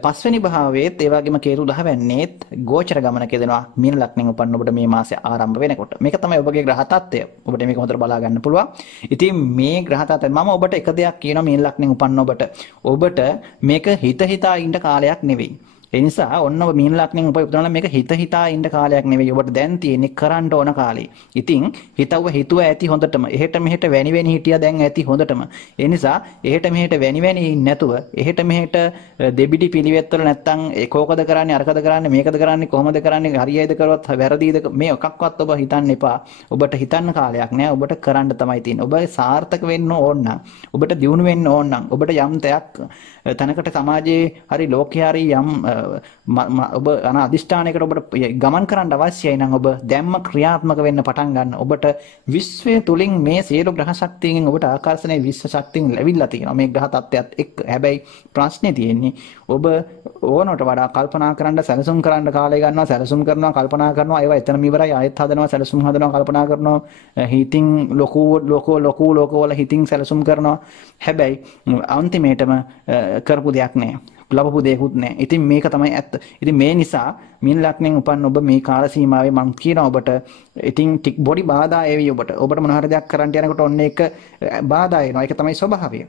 5 වෙනි භාවයේ, ඒ වගේම කේතු 10 වෙන්නේත් ගෝචර ගමනක දෙනවා මීන ලග්නෙන් උපන් ඔබට මේ මාසය ආරම්භ වෙනකොට. මේක තමයි ඔබගේ ග්‍රහ තත්ත්වය. ඔබට මේක හොඳට බලා ගන්න පුළුවන්. ඉතින් මේ ග්‍රහ තත්ත්වය මම ඔබට එක දෙයක් කියනවා මීන ලග්නෙන් උපන් ඔබට මේක හිතා ඉන්න කාලයක් නෙවෙයි. ඒ නිසා ඔන්න ඔබ මීන ලග්නෙන් උපයපුවා මේක හිතා ඉන්න කාලයක් නෙවෙයි. ඔබට දැන් තියෙන්නේ කරන්න ඕන කාලේ. ඉතින් හිතුව ඇති හොඳටම. එහෙට මෙහෙට වැනි හිටියා දැන් ඇති හොඳටම. ඒ නිසා එහෙට මෙහෙට වැනි නැතුව එහෙට මෙහෙට දෙබිඩි පිළිවෙත් වල නැත්තම් කෝකද කරන්නේ අරකද කරන්නේ මේකද කරන්නේ කොහොමද කරන්නේ හරියයිද කරවත් වැරදිද මේ එකක්වත් ඔබ හිතන්න එපා. ඔබට හිතන්න කාලයක් නෑ. ඔබට කරන්න තමයි තියෙන්නේ. ඔබ සාර්ථක වෙන්න ඕන නම්, ඔබට දියුණු වෙන්න ඕන නම්, ඔබට යම් තැනකට සමාජයේ හරි ලෝකයේ හරි යම් ඔබ අදිෂ්ඨානයකට ඔබට ගමන් කරන්න අවශ්‍යයි නම් ඔබ දැම්ම ක්‍රියාත්මක වෙන්න පටන් ගන්න. ඔබට විශ්වය තුලින් මේ සියලු ග්‍රහ ශක්තියකින් ඔබට ආකර්ෂණයේ විශ්ව ශක්තියෙන් ලැබිලා තියෙනවා මේ ග්‍රහ තත්ත්වයක් එක්ක. හැබැයි ප්‍රශ්නේ තියෙන්නේ ඔබ ඕනට වඩා කල්පනා කරන්න සැලසුම් කරන්න කාලය ගන්නවා, සැලසුම් කරනවා, කල්පනා කරනවා, ඒවා එතනම ඉවරයි, ආයෙත් හදනවා, සැලසුම් හදනවා, කල්පනා කරනවා, හිතින් ලොකු වල හිතින් සැලසුම් කරනවා. හැබැයි අන්තිමේටම කරපු දෙයක් නැහැ. ලබපු දෙයක්වත් නැහැ. ඉතින් මේක තමයි ඇත්ත. ඉතින් මේ නිසා මින් ලග්නෙන් උපන් ඔබ මේ කාල සීමාවේ මම කියනවා ඔබට ඉතින් බොඩි බාධා එවි ඔබට මොන හරි දෙයක් කරන්න යනකොට ඔන්න ඒක බාධා එනවා. ඒක තමයි ස්වභාවය.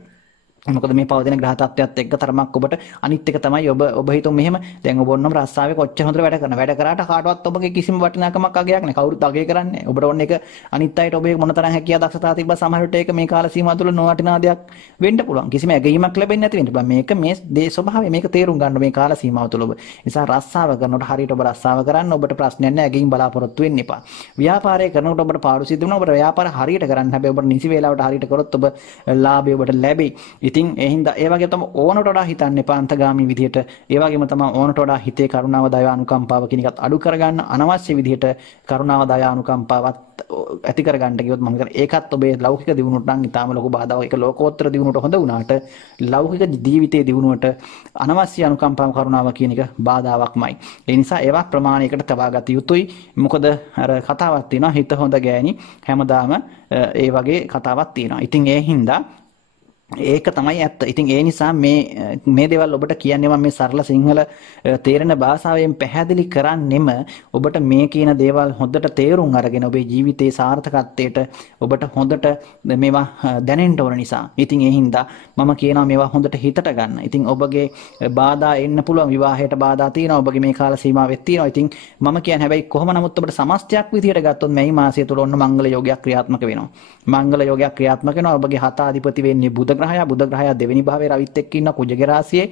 මොකද මේ පවතින ග්‍රහ තත්ත්වයත් එක්ක තරමක් ඔබට අනිත් එක තමයි ඔබ හිතුව මෙහෙම දැන් ඔබ ඔන්නම රස්සාවේ කොච්චර හොඳට වැඩ කරාට කාටවත් ඔබගේ කිසිම වටිනාකමක් අගයක් නැහැ. කවුරුත් අගය කරන්නේ. ඔබට ඕන එක අනිත් අයට ඔබේ මොනතරම් හැකියාව දක්ෂතාව තිබ්බා සමහර විට ඒක මේ කාල සීමාව තුළ නොවටිනා දෙයක් වෙන්න පුළුවන්. කිසිම ඇගීමක් ලැබෙන්නේ නැති වෙන්න පුළුවන්. මේක මේ දේ ස්වභාවය මේක තේරුම් ගන්න මේ කාල සීමාව තුළ ඔබ. නිසා රස්සාව කරනකොට හරියට ඔබ රස්සාව කරන්න ඔබට ප්‍රශ්නයක් නැහැ. ඇගීම් බලාපොරොත්තු වෙන්න එපා. ව්‍යාපාරය කරනකොට ඔබට පාඩු සිද්ධ වෙනවා. ඔබට ව්‍යාපාර හරියට කරන්න. හැබැයි ඔබට නිසි වේලාවට හරියට කරොත් ඔබ ලාභය ඔබට ලැබෙයි. ඉතින් ඒ හින්දා ඒ වගේ තමයි ඕනට වඩා හිතන්න එපා අන්තගාමී විදිහට. ඒ වගේම තමයි ඕනට වඩා හිතේ කරුණාව දයාව අනුකම්පාව කියන එකත් අඩු කරගන්න. අනවශ්‍ය විදිහට කරුණාව දයාව අනුකම්පාවත් ඇති කරගන්න කිව්වොත් මම හිතන්නේ ඒකත් ඔබේ ලෞකික දියුණුවට නම් ඉතාම ලොකු බාධාවක්. ඒක ලෝකෝත්තර දියුණුවට හොඳ වුණාට ලෞකික ජීවිතයේ දියුණුවට අනවශ්‍ය අනුකම්පාව කරුණාව කියන එක බාධාවක්මයි. ඒ නිසා ඒවා ප්‍රමාණයකට තබා ගත යුතුයි. මොකද අර කතාවක් තියෙනවා හිත හොඳ ගෑණි හැමදාම ඒ වගේ කතාවක් තියෙනවා. ඉතින් ඒ හින්දා ඒක තමයි ඇත්ත. ඉතින් ඒ නිසා මේ දේවල් ඔබට කියන්නේ මම මේ සරල සිංහල තේරෙන භාෂාවෙන් පැහැදිලි කරන්නෙම ඔබට මේ කියන දේවල් හොඳට තේරුම් අරගෙන ඔබේ ජීවිතයේ සාර්ථකත්වයට ඔබට හොඳට මේවා දැනෙන්න ඕන නිසා. ඉතින් ඒ හින්දා මම කියනවා මේවා හොඳට හිතට ගන්න. ඉතින් ඔබගේ බාධා එන්න පුළුවන්, විවාහයට බාධා තියෙනවා, ඔබගේ මේ කාල සීමාවෙත් තියෙනවා. ඉතින් මම කියන්නේ හැබැයි කොහොම නමුත් ඔබට සමස්තයක් විදියට ගත්තොත් මේ මාසය තුල ඔන්න මංගල යෝගයක් ක්‍රියාත්මක වෙනවා. මංගල යෝගයක් ක්‍රියාත්මක වෙනවා. ඔබගේ හත අධිපති වෙන්නේ බුධ ග්‍රහයා දෙවෙනි භාවයේ රවිත් එක්ක ඉන්නවා කුජගේ රාශියේ.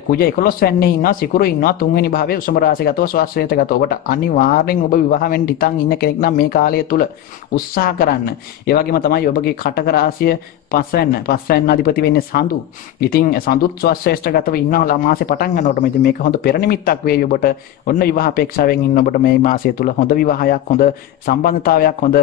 කුජ 11 වෙන්නේ ඉන්නවා, සිකුරු ඉන්නවා තුන්වෙනි භාවයේ උසම රාශිගතව ස්වාශ්‍රේතගතව. ඔබට අනිවාර්යෙන් ඔබ විවාහ වෙන්න හිතන් ඉන්න කෙනෙක් නම් මේ කාලය තුල උත්සාහ කරන්න. ඒ වගේම තමයි ඔබගේ කටක රාශිය පස්වැන්න අධිපති වෙන්නේ සඳු. ඉතින් සඳුත් ස්වාශ්‍රේෂ්ඨගතව ඉන්නවා මාසේ පටන් ගන්නකොටම. ඉතින් මේක හොඳ පෙර නිමිත්තක් වෙයි ඔබට. ඔන්න විවාහ අපේක්ෂාවෙන් ඉන්න ඔබට මේ මාසය තුල හොඳ විවාහයක්, හොඳ සම්බන්ධතාවයක්, හොඳ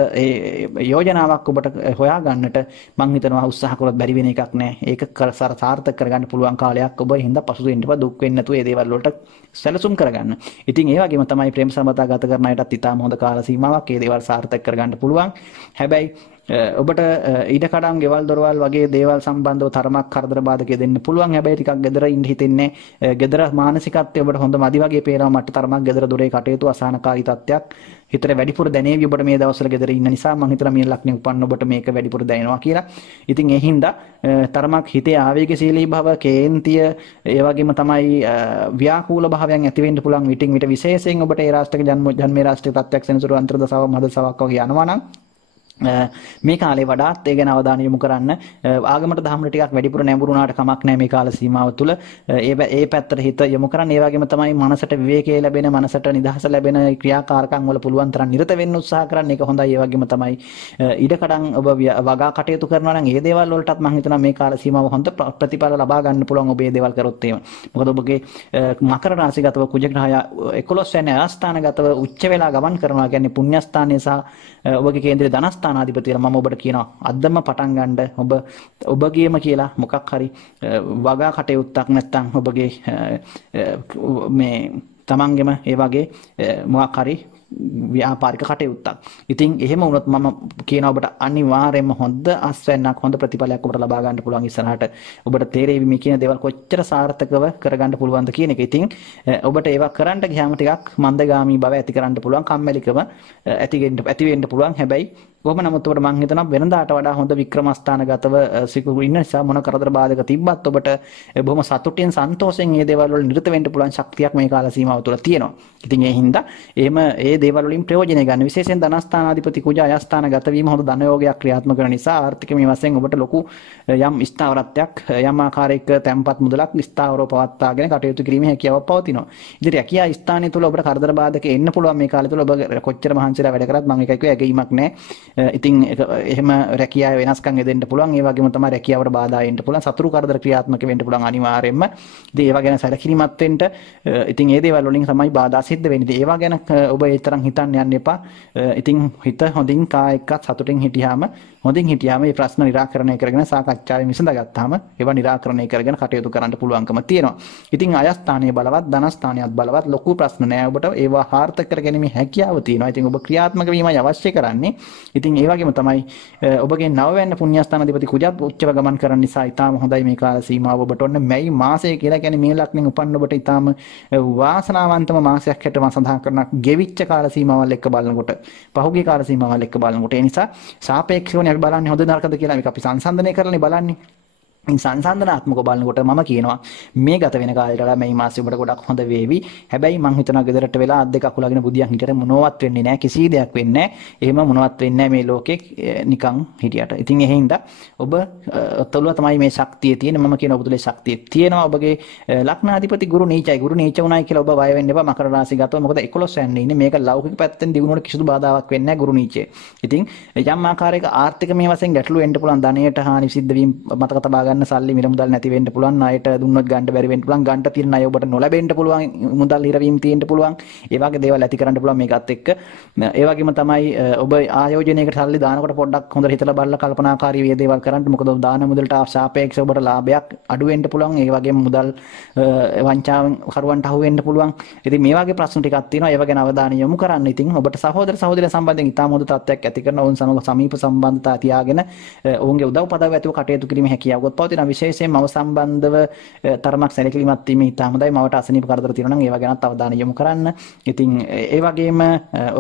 යෝජනාවක් ඔබට හොයා ගන්නට මම හිතනවා උත්සාහ කරොත් බැරි වෙන එකක් නෑ. ඒක සාර්ථක කරගන්න පුළුවන් කාලයක්. ඔබ හින්දා පසු වෙන්න එපා, දුක් වෙන්නේ නැතුව මේ දේවල් වලට සැලසුම් කරගන්න. ඉතින් ඒ වගේම තමයි ප්‍රේම සම්බන්ධතා ගත කරන අයටත් ඉතාම හොඳ කාල සීමාවක් මේ දේවල් සාර්ථක කරගන්න පුළුවන්. හැබැයි ඔබට ඉඩකඩම් ගෙවල් දොරවල් වගේ දේවල් සම්බන්ධව තරමක් කරදර බාධක දෙන්න පුළුවන්. හැබැයි ටිකක් ගෙදර ඉන්න හිතෙන්නේ. ගෙදර මානසිකත්වය ඔබට හොඳ මදි වගේ පේනවා. මට තරමක් ගෙදර දොරේ කටයුතු අසහනකාරී තත්ත්වයක් හිතට වැඩිපුර දැනේවි ඔබට මේ දවස්වල ගෙදර ඉන්න නිසා. මම හිතලා මේ ලක්ෂණ උපන්න ඔබට මේක වැඩිපුර දැනෙනවා කියලා. ඉතින් ඒ හින්දා තරමක් හිතේ ආවේගශීලී භව, කේන්තිය, ඒ වගේම තමයි ව්‍යාකූල භාවයන් ඇති වෙන්න පුළුවන් විටින් විට. විශේෂයෙන් ඔබට ඒ රාෂ්ට්‍රක ජන්මේ රාෂ්ට්‍රක තත්ත්වයක් සෙනසුරු අන්තර්දසාව මහදසාවක් වගේ යනවා නම් මේ කාලේ වඩාත් ඒ ගැන අවධානය යොමු කරන්න. ආගමට දහමට ටිකක් වැඩිපුර නැඹුරු වුණාට කමක් නැහැ මේ කාල සීමාව තුළ. ඒ පැත්තට හිත යොමු කරන්න. ඒ වගේම තමයි මනසට විවේකයේ ලැබෙන, මනසට නිදහස ලැබෙන ක්‍රියාකාරකම් වල පුළුවන් තරම් නිරත වෙන්න උත්සාහ කරන්න. ඒක හොඳයි. ඒ වගේම තමයි ඉඩකඩම් ඔබ වගා කටයුතු කරනවා නම් ඒ දේවල් වලටත් මම හිතනවා මේ කාල සීමාව හොඳ ප්‍රතිඵල ලබා ගන්න පුළුවන් ඔබ මේ දේවල් කරොත් එහෙම. මොකද ඔබගේ මකර රාශිගතව කුජ ග්‍රහය 11 වෙනි ආස්ථානගතව උච්ච වෙලා ගමන් කරනවා. කියන්නේ පුණ්‍යස්ථානයේ සහ ඔබගේ කේන්ද්‍රීය ධනස්ථානාධිපතියලා මම ඔබට කියනවා අදම පටන් ගන්න. ඔබගේම කියලා මොකක් හරි වගා කටයුත්තක් නැත්නම් ඔබගේ මේ තමන්ගෙම ඒ වගේ මොකක් හරි ව්‍යාපාරික කටයුත්තක්. ඉතින් එහෙම වුණොත් මම කියනවා ඔබට අනිවාර්යයෙන්ම හොඳ අස්වැන්නක්, හොඳ ප්‍රතිඵලයක් ඔබට ලබා ගන්න පුළුවන් ඉස්සරහට. ඔබට තේරෙවි මේ කියන දේවල් කොච්චර සාර්ථකව කරගන්න පුළුවන්ද කියන එක. ඉතින් ඔබට ඒවා කරන්න ගියාම ටිකක් මන්දගාමී බව ඇති කරන්න පුළුවන්, කම්මැලිකම ඇති වෙන්න පුළුවන්. හැබැයි කොහොම නමුත් ඔබට මම හිතනවා වෙනදාට වඩා හොඳ වික්‍රමස්ථානගතව සිකුරු ඉන්න නිසා මොන කරදර බාධක තිබ්බත් ඔබට බොහොම සතුටින් සන්තෝෂෙන් මේ දේවල් වල නිරත වෙන්න පුළුවන් ශක්තියක් මේ කාල සීමාව තුළ තියෙනවා. ඉතින් ඒ හින්දා එහෙම ඒ දේවල් වලින් ප්‍රයෝජනය ගන්න. විශේෂයෙන් ධනස්ථානාධිපති කුජ අයස්ථානගත වීම හොඳ ධන යෝගයක් ක්‍රියාත්මක කරන නිසා ආර්ථික මේ වශයෙන් ඔබට ලොකු යම් ස්ථාවරත්වයක් යම් ආකාරයක තැන්පත් මුදලක් ස්ථාවරව පවත්වාගෙන කටයුතු කිරීමේ හැකියාවක් පවතිනවා. ඉතින් රැකියා ස්ථානය තුළ ඔබට කරදර බාධක එන්න පුළුවන් මේ කාලය තුළ ඔබ කොච්චර මහන්සිලා වැඩ කරත් මම එකයි කිව්වේ ඇගීමක් නැහැ. ඉතින් එහෙම රැකියාව වෙනස්කම් එදෙන්න පුළුවන්. ඒ වගේම තමයි රැකියාවට බාධා එන්න පුළුවන්. සතුරු කරදර ක්‍රියාත්මක වෙන්න පුළුවන් අනිවාර්යයෙන්ම. ඉතින් ඒවා ගැන සැලකිලිමත් වෙන්න. ඉතින් ඒ දේවල් වලින් තමයි බාධා සිද්ධ වෙන්නේ. ඒවා ගැන ඔබ ඒ තරම් හිතන්න යන්න එපා. ඉතින් හිත හොඳින් කා එක්කත් සතුටින් හිටියාම මේ ප්‍රශ්න निराකරණය කරගෙන සාකච්ඡාවෙන් විසඳගත්තාම ඒවා निराකරණය කරගෙන කටයුතු කරන්න පුළුවන්කම තියෙනවා. ඉතින් අයස්ථානීය බලවත් ධනස්ථානියත් බලවත් ලොකු ප්‍රශ්න නෑ ඔබට ඒවා හාර්ථක කරගැනීමේ හැකියාව තියෙනවා. ඉතින් ඔබ ක්‍රියාත්මක වීමයි අවශ්‍ය කරන්නේ. ඉතින් ඒ වගේම තමයි ඔබගේ නවවැන්න පුණ්‍යස්ථානාධිපති කුජත් උච්චව ගමන් කරන නිසා ඊටාම හොඳයි මේ කාල සීමාව ඔබට ඔන්න මැයි මාසය කියලා කියන්නේ මේ ලක්ෂණෙන් උපන්න ඔබට ඊටාම වාසනාවන්තම මාසයක් හැට මම සඳහන් කරනවා ගෙවිච්ච කාල සීමාවල් එක්ක බලනකොට පහුගිය කාල සීමාවල් එක්ක බලනකොට ඒ නිසා සාපේක්ෂව අපි බලන්නේ හොඳ නරකද කියලා මේක අපි සංසන්දනය කරලානේ බලන්නේ. සංසන්දනාත්මකව බලනකොට මම කියනවා මේ ගත වෙන කාලයට වඩා මේ මාසෙ ඔබට ගොඩක් හොඳ වේවි. හැබැයි මං හිතනවා ගෙදරට වෙලා අත් දෙක අකුලගෙන බුදියන් හිටියට මොනවත් වෙන්නේ නැහැ. කිසි දෙයක් වෙන්නේ නැහැ. එහෙම මොනවත් වෙන්නේ නැහැ මේ ලෝකේ නිකන් හිටියට. ඉතින් එහෙනම් ඔබ තුළ තමයි මේ ශක්තිය තියෙන්නේ. මම කියන ඔබ තුළ ශක්තිය තියෙනවා. ඔබගේ ලග්නාධිපති ගුරු නීචයි. ගුරු නීච උනායි කියලා ඔබ බය වෙන්න එපා. මකර රාශිගතව මොකද 11 යන්නේ ඉන්නේ. මේක ලෞකික පැත්තෙන් දිනුනොට කිසිදු බාධාවක් වෙන්නේ නැහැ ගුරු නීචේ. ඉතින් යම් ආකාරයක ආර්ථික මේ වශයෙන් ගැටලු එන්න පුළුවන්. ධනයට හානි සිද්ධ වීම මතක තබා ගන්න සල්ලි මිල මුදල් නැති වෙන්න පුළුවන්. ණයට දුන්නොත් ගන්න බැරි වෙන්න පුළුවන්. ගන්න තියෙන ණය ඔබට නොලැබෙන්න පුළුවන්. මුදල් හිරවීම තියෙන්න පුළුවන්. ඒ වගේ දේවල් ඇති කරන්න පුළුවන් මේකත් එක්ක. ඒ වගේම තමයි ඔබ ආයෝජනයකට සල්ලි දානකොට පොඩ්ඩක් හොඳට හිතලා බලලා කල්පනාකාරී මේ දේවල් කරන්න. මොකද දාන මුදලට සාපේක්ෂව ඔබට ලාභයක් අඩු වෙන්න පුළුවන්. ඒ වගේම මුදල් වංචාවෙන් කරුවන්ට අහු වෙන්න පුළුවන්. ඉතින් මේ වගේ ප්‍රශ්න ටිකක් තියෙනවා. ඒව ගැන අවධානය යොමු කරන්න. ඉතින් ඔබට සහෝදර සහෝදරියන් සම්බන්ධයෙන් ඉතාම හොඳ තත්ත්වයක් ඇති කරන ඔවුන් සමග සමීප සම්බන්ධතා තියාගෙන ඔවුන්ගේ උදව් පදව් ඇතුව කටයුතු කිරීමේ හැකියාවක් පවතින විශේෂයෙන් මව සම්බන්ධව තරමක් සැලකිලිමත් වීම ඉතාම හොඳයි. මවට අසනීප කරදර තියෙනවා නම් ඒවා ගැනත් අවධානය යොමු කරන්න. ඉතින් ඒ වගේම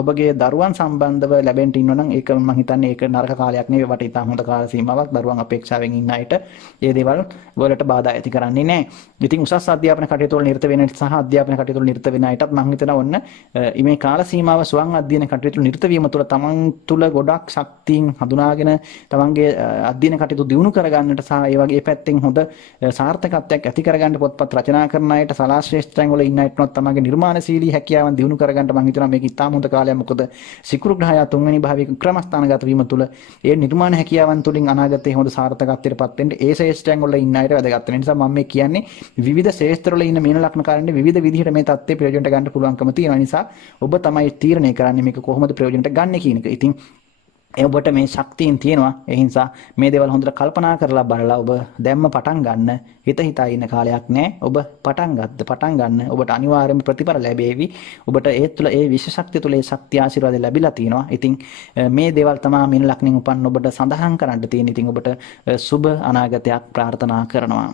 ඔබගේ දරුවන් සම්බන්ධව ලැබෙන්න ඉන්නවා නම් ඒක මම හිතන්නේ ඒක නරක කාලයක් නෙවෙයි. වට ඉතාම හොඳ කාල සීමාවක් දරුවන් අපේක්ෂාවෙන් ඉන්න අයට මේ දේවල් වලට බාධා ඇති කරන්නේ නැහැ. ඉතින් උසස් අධ්‍යාපන කටයුතු වල නිරත වෙන සහ අධ්‍යාපන කටයුතු වල නිරත වෙන අයටත් මම හිතනවා ඔන්න මේ කාල සීමාව ස්වයං අධ්‍යයන කටයුතු වල නිරත වීම තුළ තමන් තුළ ගොඩක් ශක්තියින් හඳුනාගෙන තමන්ගේ අධ්‍යයන කටයුතු දියුණු කරගන්නට සහ ඒ වගේ පැත්තෙන් හොඳ සාර්ථකත්වයක් ඇති කරගන්න පොත්පත් රචනා කරන අයට සලා ශ්‍රේෂ්ඨයන් වල ඉන්න අයටත් තමන්ගේ නිර්මාණශීලී හැකියාවන් දියුණු කරගන්න මම හිතනවා මේක ඉතාම හොඳ කාලයක්. මොකද සිකුරු ග්‍රහයා තුන්වෙනි භාවයක ක්‍රමස්ථානගත වීම තුළ ඒ නිර්මාණ හැකියාවන් තුළින් අනාගතයේ හොඳ සාර්ථකත්වයට පත් වෙන්න ඒ ශ්‍රේෂ්ඨයන් වල ඉන්න අයට වැදගත් වෙන නිසා මම මේ කියන්නේ විවිධ ශ්‍රේෂ්ඨ වල ඉන්න මීන ලග්නකාරයන්ට විවිධ විදිහට මේ தත්ත්වය ප්‍රයෝජනට ගන්න පුළුවන්කම තියෙනවා. නිසා ඔබ තමයි තීරණය කරන්නේ මේක කොහොමද ප්‍රයෝජනට ගන්න කියන එක. ඉතින් ඔබට මේ ශක්තියින් තියෙනවා. ඒ නිසා මේ දේවල් හොඳට කල්පනා කරලා බලලා ඔබ දැම්ම පටන් ගන්න. හිත හිතා ඉන්න කාලයක් නෑ. ඔබ පටන් ගන්න. ඔබට අනිවාර්යයෙන්ම ප්‍රතිඵල ලැබෙවි. ඔබට ඒ තුළ ඒ විශේෂ ශක්තිය තුළ ඒ ශක්තිය ආශිර්වාද ලැබිලා තිනවා. ඉතින් මේ දේවල් තමයි මින ලක්ෂණින් උපන්න ඔබට සඳහන් කරන්න තියෙන්නේ. ඉතින් ඔබට සුබ අනාගතයක් ප්‍රාර්ථනා කරනවා.